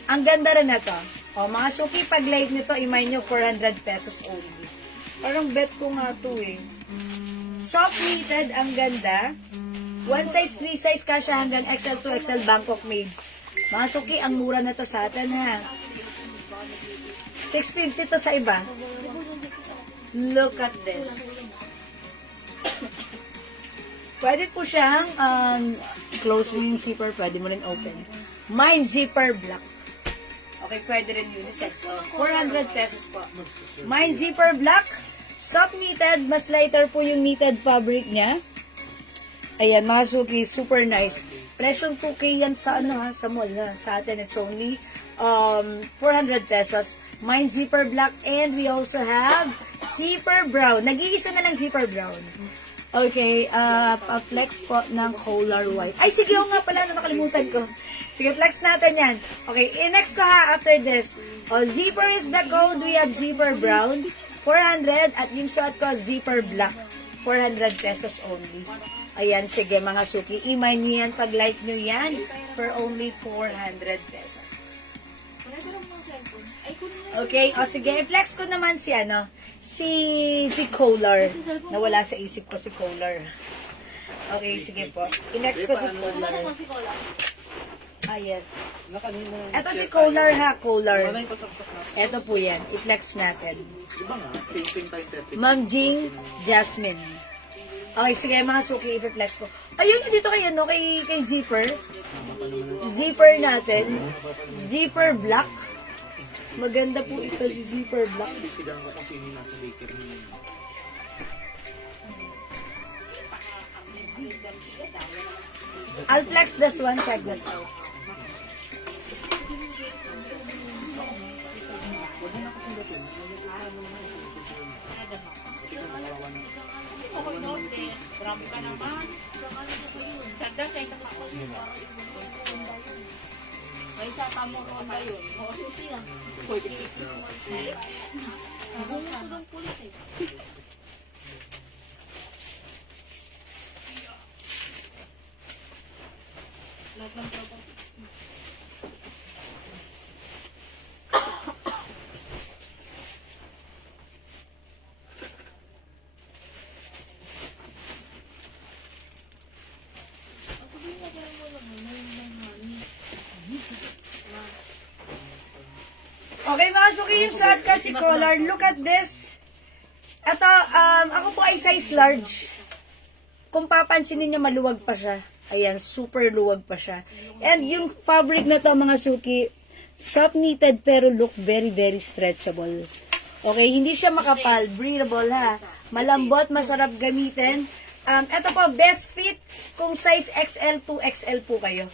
Ang ganda rin na to. O, mga suki, pag live nito, imay nyo 400 pesos only. Parang bet ko nga to eh. Soft knitted, ang ganda. One size, free size, kasya hanggang XL to XL Bangkok made. Mga suki, ang mura na to sa atin ha. 650 to sa iba. Look at this. Pwede po siyang close mo yung zipper, pwede mo rin open. Mine zipper black. Okay, pwede rin unisex. 400 pesos po. Mine zipper black. Soft knitted, mas lighter po yung knitted fabric niya. Ayan, mga suki, super nice. Presyo 2K yan sa sa mall ha. Sa atin, it's only 400 pesos. Mine zipper black and we also have zipper brown. Nag-iisa na lang zipper brown. Okay, flex po ng color white. Ay, sige, nga pala, nakalimutan ko. Sige, flex natin yan. Okay, next ko ha, after this. Zipper is the code. We have zipper brown, 400. At yung suot ko, zipper black, 400 pesos only. Ayan, sige mga suki, imay nyo yan pag like nyo yan for only 400 pesos. Okay, sige, flex ko naman si si Kohler. Nawala sa isip ko si Kohler. Okay, sige po. I-next ko si Kohler. Ah, yes. Ito si Kohler ha, Kohler. Wala yung pasaksak na. Ito po yan, i-flex natin. Diba nga? Same time 30. Ma'am Jing Jasmine. Okay, sige mga suki, i-flex ko. Ayun yung dito kay, kay Zipper. Zipper natin. Zipper black. Maganda po ito si Zipper black. Bisigan ko kung sino yung nasa bakery niya. I'll flex this one, check this out. Okay, Norte. Grabe ka naman. Ganda sa isang ako. May isa kamo ron ba yun? Okay, mga suki, yung suot ka si collar. Look at this. Ito, ako po ay size large. Kung papansinin niyo, maluwag pa siya. Ayan, super luwag pa siya. And yung fabric na to, mga suki, soft knitted pero look very, very stretchable. Okay, hindi siya makapal. Breathable, ha. Malambot, masarap gamitin. Ito po, best fit kung size XL to XL po kayo.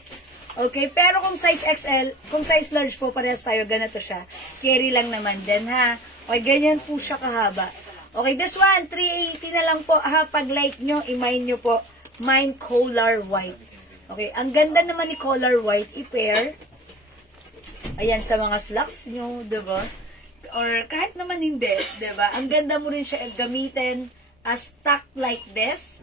Okay, pero kung size XL, kung size large po, parehas tayo, ganito siya. Carry lang naman din, ha. Okay, ganyan po siya kahaba. Okay, this one, 380 na lang po, ha. Pag like nyo, i-mine nyo po. Mine collar white. Okay, ang ganda naman ni collar white, i-pair. Ayan, sa mga slacks nyo, diba? Or kahit naman hindi, diba? Ang ganda mo rin siya gamitin as tuck like this.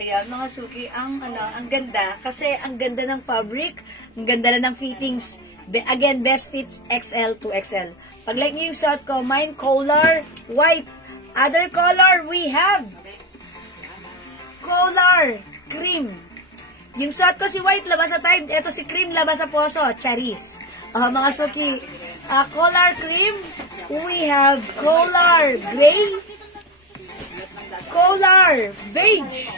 Ayan, mga suki, ang ganda. Kasi ang ganda ng fabric, ang ganda na ng fittings. Again, best fits XL to XL. Pag like nyo yung suot ko, mine collar white. Other color, we have collar cream. Yung suot ko si white, labas sa time. Ito si cream, labas sa poso. Charis. Mga suki, collar cream. We have collar gray. Collar beige.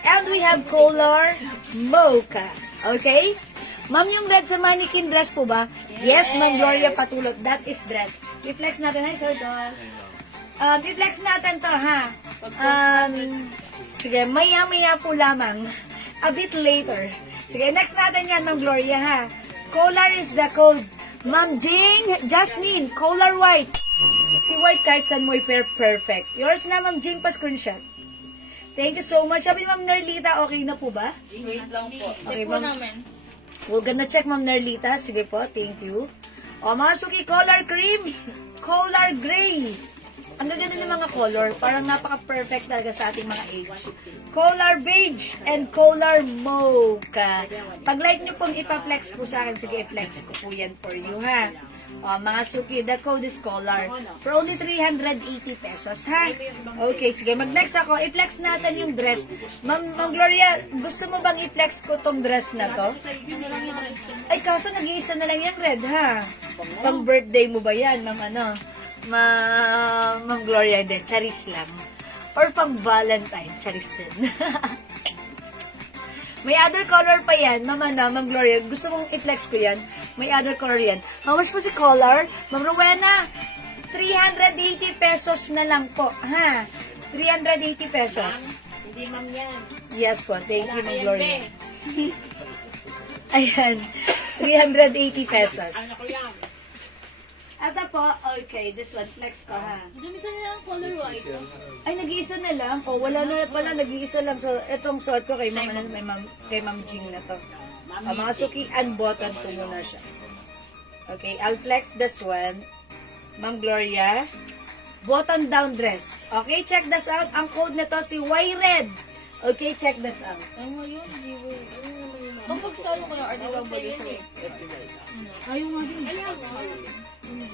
And we have collar mocha. Okay? Ma'am, yung red sa mannequin dress po ba? Yes, Ma'am Gloria Patulot. That is dress. I-flex natin. Hi, Sir Dos. I-flex natin to, ha? Sige, maya-maya po lamang. A bit later. Sige, next natin yan, Ma'am Gloria, ha? Color is the code. Ma'am Jane, Jasmine, color white. Si white kahit saan mo perfect. Yours na, Ma'am Jane, pa-screenshot. Thank you so much. Sabi, Ma'am Nerlita, okay na po ba? Wait lang po. Okay, Check po ma'am. namin. We're gonna check, Ma'am Nerlita. Sige po, thank you. O, mga suki, color cream, color gray. Ang gaganda ng mga color. Parang napaka-perfect talaga sa ating mga age. Color beige and color mocha. Pag light nyo pong ipaplex po sa akin, sige, i-flex ko po yan for you, ha? O, mga suki, the code is color. For only 380 pesos, ha? Okay, sige, mag-next ako. I-flex natin yung dress. Ma'am Gloria, gusto mo bang i-flex ko tong dress na to? Ano lang yung red. Ay, kaso nag-iisa na lang yung red, ha? Pang birthday mo ba yan, Ma'am ano? Ma'am Gloria, hindi. Charis lang. Or pang Valentine, charis din. May other color pa yan, Ma'am ano, Ma'am Gloria. Gusto mong i-flex ko yan? May other color yan. How much po si color? Ma'am Rowena, 380 pesos na lang po, ha? 380 pesos. Hindi ma'am yan. Yes po, thank you, Ma'am Gloria. Be. Ayan, 380 pesos. Ano ko yan? Ito po, okay, this one, flex ko, ha? Dumisa nila ang color white. Ay, nag-iisa na lang. Oh, wala na pala, nag-iisa lang. So, itong suot ko kay Ma'am, kay Ma'am Jing na to. Mga suki, unbuttoned ko muna siya. Okay, I'll flex this one. Ma'am Gloria. Button down dress. Okay, check this out. Ang code nito si Y-Red. Okay, check this out. Tama yun, di ba? Kapag salo ko yung RDW sa Ayaw nga din.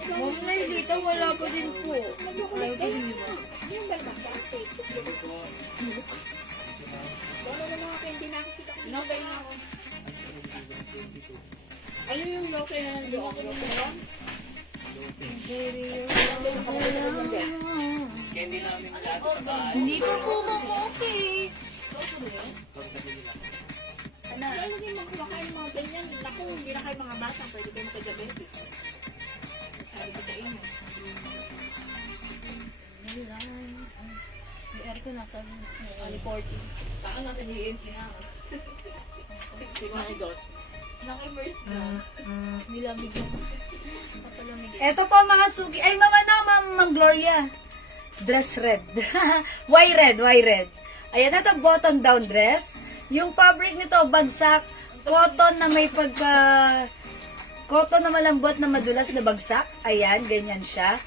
Ma'am Nailita, wala pa din po. Wala pa din, di ba? Yung ba naman? Wala na mga hindi nakikita ko. Nabay na ako. Ano yung loke na nandoon? Loke na? Candy namin lahat sa bahay. Hindi ko po okay. Ano yung mga kumakain mga ganyan? Naku, hindi na kayo mga bata. Pwede kayo makadiabetes. Sabi ko sa inyo. Yung air ko nasa ali 40. Saka natin i-EMT na ako. Siguro dos. Naka-immerse na. Nilamig na. Papalamig. Ito po mga suki. Ay, Ma'am Gloria. Dress red. Y-Red. Ayan, ito button down dress. Yung fabric nito, bagsak. Cotton na may cotton na malambot na madulas na bagsak. Ayan, ganyan siya.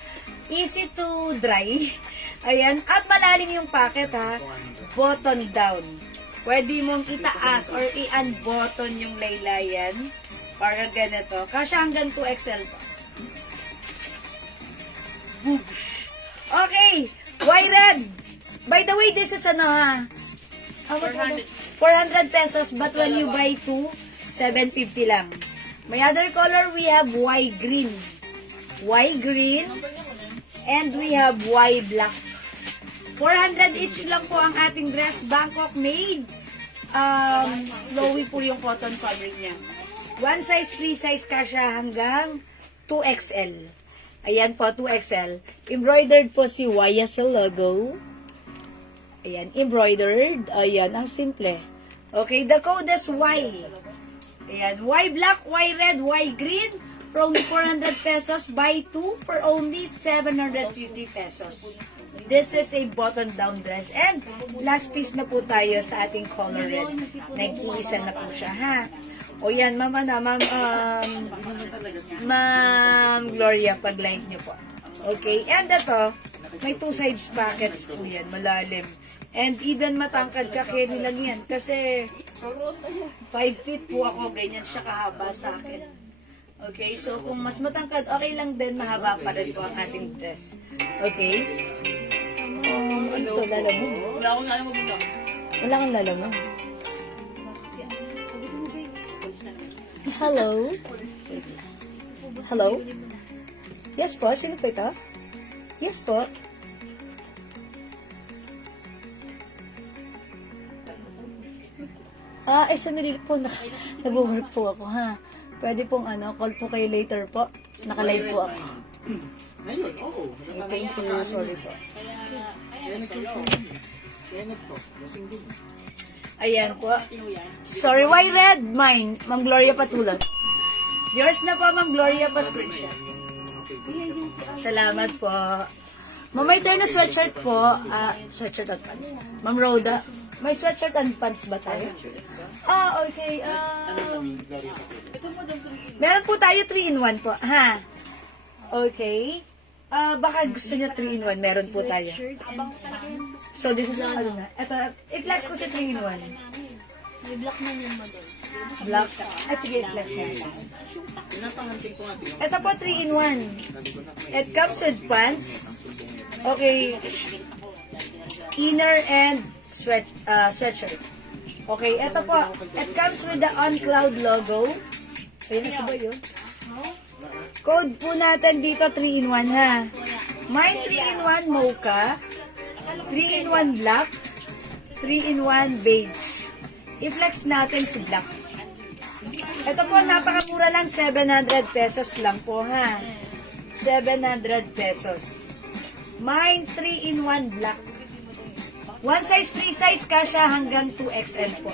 Easy to dry. Ayan, at malalim yung pocket, ha. Button down. Pwede mong itaas or i-unbutton yung laylayan. Para ganito. Kasi hanggang 2XL pa. Boosh. Okay. Y-Red. By the way, this is ano, ha? How much 400 pesos, but when you buy two, 750 lang. May other color, we have Y-Green. Y-Green. And we have Y-Black. 400 each lang po ang ating dress. Bangkok made. Lowy po yung cotton fabric niya. One size, free size kasha hanggang 2XL. Ayan po, 2XL. Embroidered po si YSL logo. Ayan, embroidered. Ayan, ang simple. Okay, the code is Y. Ayan, Y black, Y red, Y green. For only 400 pesos, buy 2 for only 750 pesos. This is a button-down dress. And last piece na po tayo sa ating color red. Nag-iisa na po siya, ha? O yan, mama na, Ma'am Gloria, pag-like niyo po. Okay, and ito, may two sides pockets po yan, malalim. And even matangkad ka, kaya lang yan. Kasi 5 feet po ako, ganyan siya kahaba sa akin. Okay, so kung mas matangkad, okay lang din, mahaba pa rin po ang ating dress. Okay? Ano to, lalo mo? Wala akong alam mo ba? Wala kang lalo mo. Kasi ang sabi ko mo, babe. Hello? Hello? Yes po, sino po ito? Yes po. Sandali po. Nag-work po ako, ha? Pwede pong call po kayo later po. Nakalive po ako. Ayun, oo. Sige, thank you. Sorry po. Kaya nagsusunin. Kaya nagpo. Lasing din. Ayan po. Sorry, why red? Mine. Ma'am Gloria Patulan. Yours na po, Ma'am Gloria Pascucha. Salamat po. Ma'am, may turn na sweatshirt po. Sweatshirt at pants. Ma'am Rhoda, may sweatshirt and pants ba tayo? Okay. Meron po tayo 3-in-1 po. Ha? Okay. Baka gusto niya 3-in-1. Meron po tayo. So, this is ano na. Ito, i-flex ko sa 3-in-1. May black na yan, madam. Black. Sige, i-flex na. Pinapanganting ko nga. Ito po 3-in-1. It comes with pants. Okay. Inner and sweatshirt. Okay, ito po. It comes with the OnCloud logo. Ayun na sabay yun. Code po natin dito 3-in-1 ha. Mine 3-in-1 mocha. 3-in-1 black. 3-in-1 beige. I-flex natin si black. Ito po, napakamura lang. 700 pesos lang po ha. 700 pesos. Mine 3-in-1 black. One size, free size ka siya hanggang 2XL po.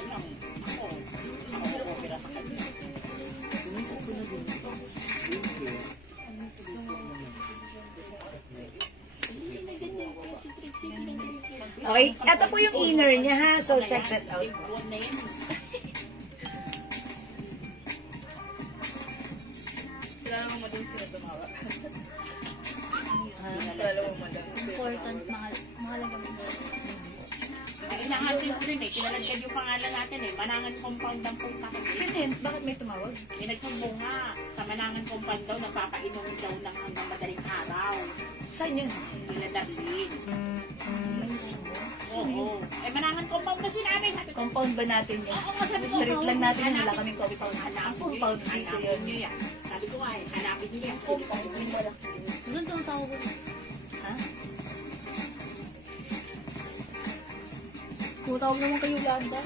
Okay, ito po yung inner niya ha. So, check this out. Kilala mo madam sila tumawa. Kilala mo madam. Important, mahalaga mo. Inahatin ko rin eh. Kilalagyan yung pangalan natin eh. Manangan compound ang punta ko. Sino yun? Bakit may tumawag? Nagsumbong nga. Sa Manangan compound daw, nagpapainom daw ng hanggang madaling araw. Saan yun? Nila Darlene. Oo. Manangan compound kasi namin. Sabi ko, Compound ba natin yun? oo nga, sabi ko, Street lang natin yun. Wala hanapin- kaming compound. hanapin Ang niyo compound yan. dito Hanapin yun. niyo yan. Sabi ko nga eh, hanapin niyo yan. Sige, sabi ko, Doon daw tawag ko. Ha? Tumutawag naman kayo, Landa.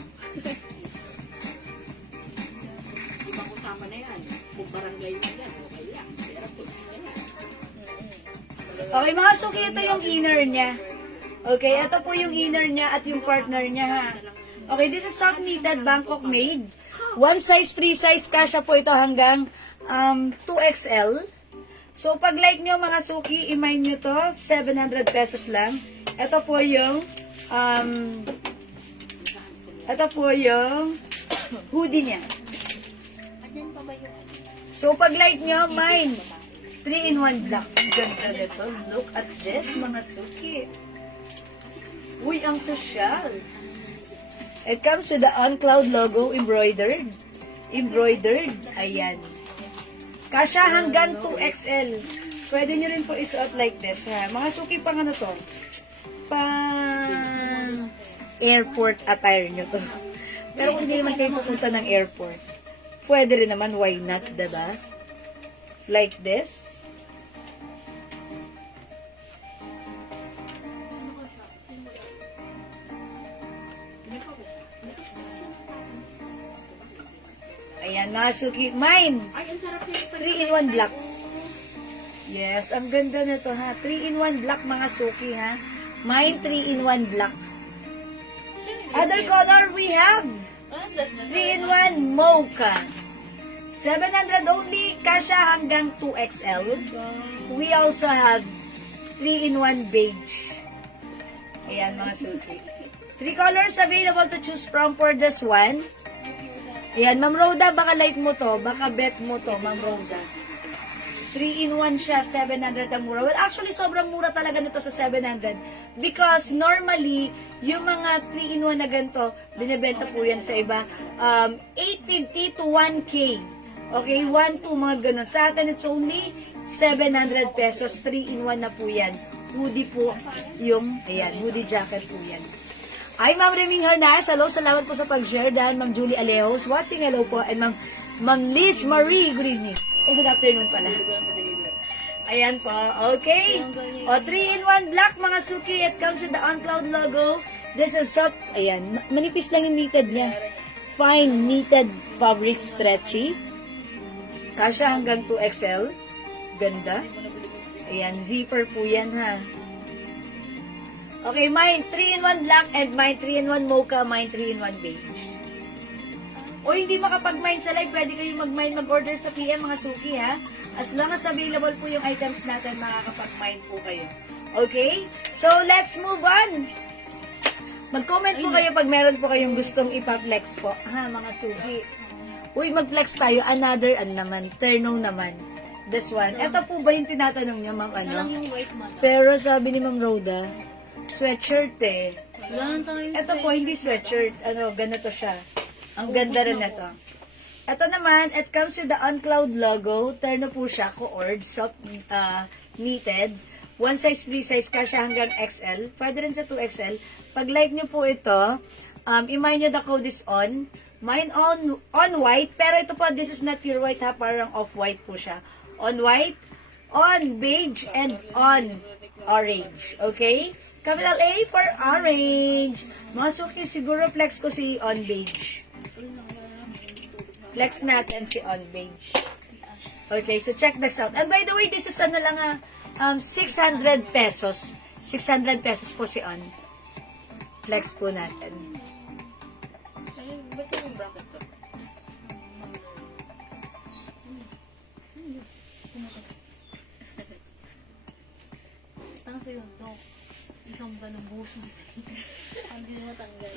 ibang usama na yan. Kung barangay na yan, okay yan. Pero pulis na yan. Okay, mga suki, ito yung inner niya. Okay, ito po yung inner niya at yung partner niya ha. Okay, this is soft knitted Bangkok made. One size, free size, kasya po ito hanggang 2XL. So, pag like nyo mga suki, i-mind nyo to, 700 pesos lang. Ito po yung hoodie niya. So, pag like nyo, mine. 3-in-1 black. Ganda nito. Look at this, mga suki. Uy, ang sosyal. It comes with the OnCloud logo embroidered. Embroidered. Ayan. Kasya hanggang 2XL. Pwede nyo rin po isuot like this. Ha? Mga suki pang ano to? Pang airport attire nyo to. Pero kung hindi naman kayo pupunta ng airport, pwede rin naman, why not, diba? Like this. Ayan, Nasuki. Mine! Ay, ang sarap yan. 3-in-1 black. Yes, ang ganda na to ha. 3-in-1 black mga suki ha. Mine 3-in-1 black. Other color we have 3-in-1 mocha. 700 only, kasha hanggang 2XL. We also have 3-in-1 beige. Ayan mga suki. 3 colors available to choose from for this one. Ayan, Ma'am Rhoda, baka like mo to, baka bet mo to, Ma'am Rhoda. 3-in-1 siya, 700 ang mura. Well, actually, sobrang mura talaga nito sa 700. Because normally, yung mga 3-in-1 na ganito, binibenta po yan sa iba, 850 to 1K. Okay, 1, 2, mga ganun. Sa atin, it's only 700 pesos. 3-in-1 na po yan. Hoodie po yung, ayan, hoodie jacket po yan. Ay, Ma'am Reming Hernandez, hello, salamat po sa pag-share. Dan, Ma'am Julie Alejos, watching, hello po. And Ma'am Liz Marie, good evening. Good afternoon pala. Ayan po, okay. O, 3-in-1 black, mga suki. It comes with the OnCloud logo. This is soft, ayan, manipis lang yung knitted niya. fine knitted fabric stretchy. Kasya hanggang 2XL. Ganda. Ayan, zipper po yan ha. Okay, mine 3-in-1 black and mine 3-in-1 mocha, mine 3-in-1 beige. O hindi makapag-mine sa live, pwede kayo mag-mine, mag-order sa PM mga suki ha. As long as available po yung items natin, makakapag-mine po kayo. Okay? So, let's move on. Mag-comment po kayo pag meron po kayong gustong ipa-flex po. Ha, mga suki. Uy, mag-flex tayo. Another, naman. Terno naman. This one. Ito po ba yung tinatanong niyo, ma'am? Isa Ano? lang yung white mata. Pero sabi ni Ma'am Rhoda, sweatshirt eh. Wala na tayong Ito po, hindi sweatshirt. Ganito siya. Ang ganda rin ito. Ito naman, it comes with the OnCloud logo. Terno po siya, co-ord, soft knitted. One size, free size, kasya hanggang XL. Pwede rin sa 2XL. Pag like nyo po ito, i-mine nyo the code is on. Mine on white. Pero ito po, this is not pure white ha. Parang off-white po siya. On white, on beige, and on orange. Okay? Capital A for orange. Mga suki, siguro flex ko si on beige. Flex natin si on beige. Okay, so check this out. And by the way, this is 600 pesos. 600 pesos po si on. Flex po natin. Ay, ba't yung bracket to? Tanga sa'yo to. Isang ba ng buhos mo sa'yo? Hindi na matanggal.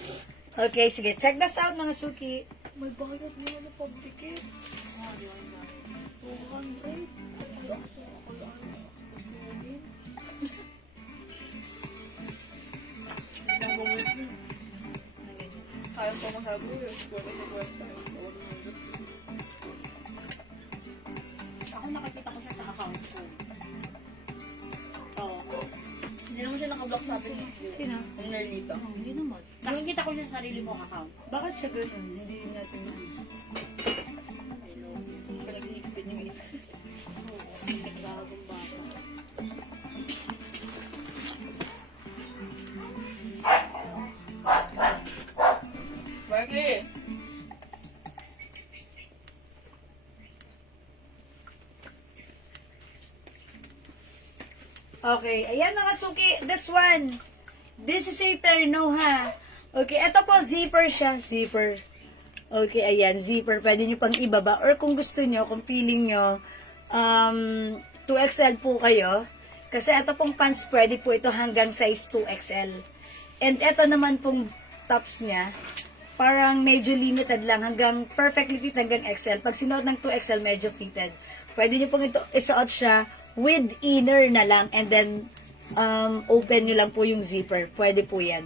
Okay, sige. Check this out, mga suki. May bayad mo na pabdikit. 200. Kaya pa masabi yun. Kwenta. Ako nakikita ko siya sa account ko. Oo. Hindi naman siya nakablock sa atin. Sino? Ang Nerlito. Hindi naman. Nakikita ko siya sa sarili mong account. Bakit siya ganun? Hindi natin Pinaghihigpit yung isa. Bagong bata. Marky! Okay, ayan mga suki, this one. This is a terno ha. Okay, ito po zipper siya, zipper. Okay, ayan, zipper. Pwede nyo pang ibaba. Or kung gusto nyo, kung feeling nyo, 2XL po kayo. Kasi ito pong pants, pwede po ito hanggang size 2XL. And ito naman pong tops niya, parang medyo limited lang, hanggang perfectly fit hanggang XL. Pag sinuot ng 2XL, medyo fitted. Pwede nyo pong ito isuot siya with inner na lang and then open nyo lang po yung zipper. Pwede po yan.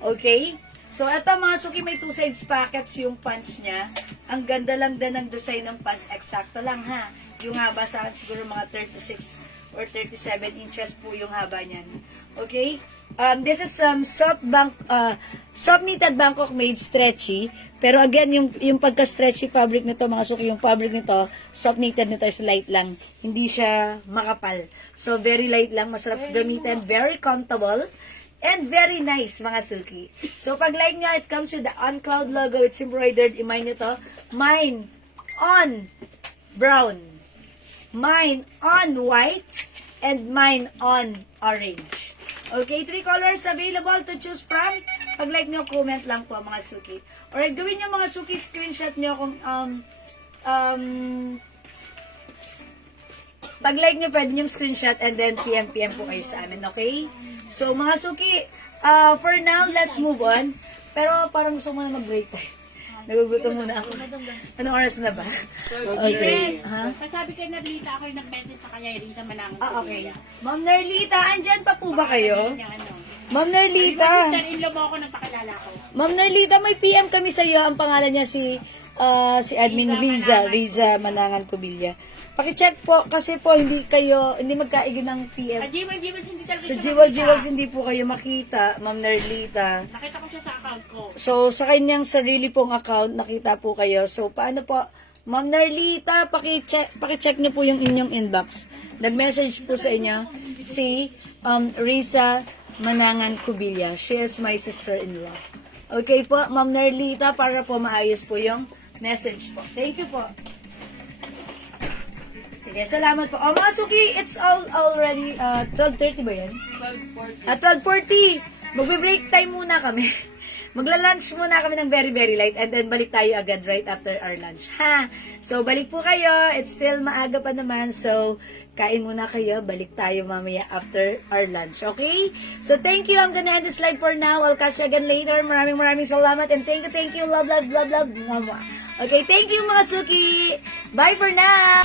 Okay? So, ito mga suki, may two sides pockets yung pants niya. Ang ganda lang din ng design ng pants. Eksakto lang ha. Yung haba sa akin siguro mga 36 or 37 inches po yung haba niyan. Okay? This is soft knitted Bangkok made stretchy. Pero again, yung pagka-stretchy fabric nito, mga suki, yung fabric nito, soft knitted nito is light lang. Hindi siya makapal. So, very light lang. Masarap gamitin. Very comfortable. And very nice, mga suki. So, pag like nyo, it comes with the OnCloud logo. It's embroidered. I-mine nyo to. Mine on brown. Mine on white. And mine on orange. Okay, 3 colors available to choose from. Pag like nyo, comment lang po, mga suki. Or gawin nyo, mga suki, screenshot nyo kung pag like nyo, pwede nyo screenshot and then PM po kayo sa amin, okay? So, mga suki, for now, let's move on. Pero parang gusto mo na mag-break time. Nagugutom muna ako. Anong oras na ba? Okay. Ha? Kasabi kay Nerlita, ako yung nag-message sa kaya rin sa Manangan. Okay. Ma'am Nerlita, andyan pa po ba kayo? Yung ano. Ma'am Nerlita. Sister-in-law mo ako, nagpakilala ko. Ma'am Nerlita, may PM kami sa iyo. Ang pangalan niya si Admin Riza Manangan Cubilla. Paki-check po kasi po hindi magkaigin ng PM. Sa Jewel, hindi talaga Sa siya Jewel makita. hindi po kayo makita, Ma'am Nerlita. Nakita ko siya sa account ko. So, sa kanyang sarili pong account, nakita po kayo. So, paano po? Ma'am Nerlita, paki-check niyo po yung inyong inbox. Nag-message po sa inyo si Riza Manangan Cubilla. She is my sister-in-law. Okay po, Ma'am Nerlita, para po maayos po yung message po. Thank you po. Sige, salamat po. Oh, mga suki, it's already 12:30 ba yan? 12:40. At 12:40, magbe-break time muna kami. Magla-lunch muna kami ng very, very light and then balik tayo agad right after our lunch, ha? So, balik po kayo. It's still maaga pa naman. So, kain muna kayo. Balik tayo mamaya after our lunch, okay? So, thank you. I'm gonna end this live for now. I'll catch you again later. Maraming salamat and thank you. Love. Mwah. Okay, thank you mga suki. Bye for now.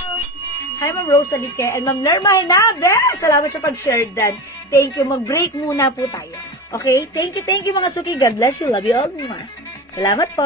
Hi, Ma'am Rosalie Ke and Ma'am Lerma Hinabe. Salamat sa pag-share dan. Thank you. Mag-break muna po tayo. Okay? Thank you mga suki. God bless you. Love you all. Mwah. Salamat po.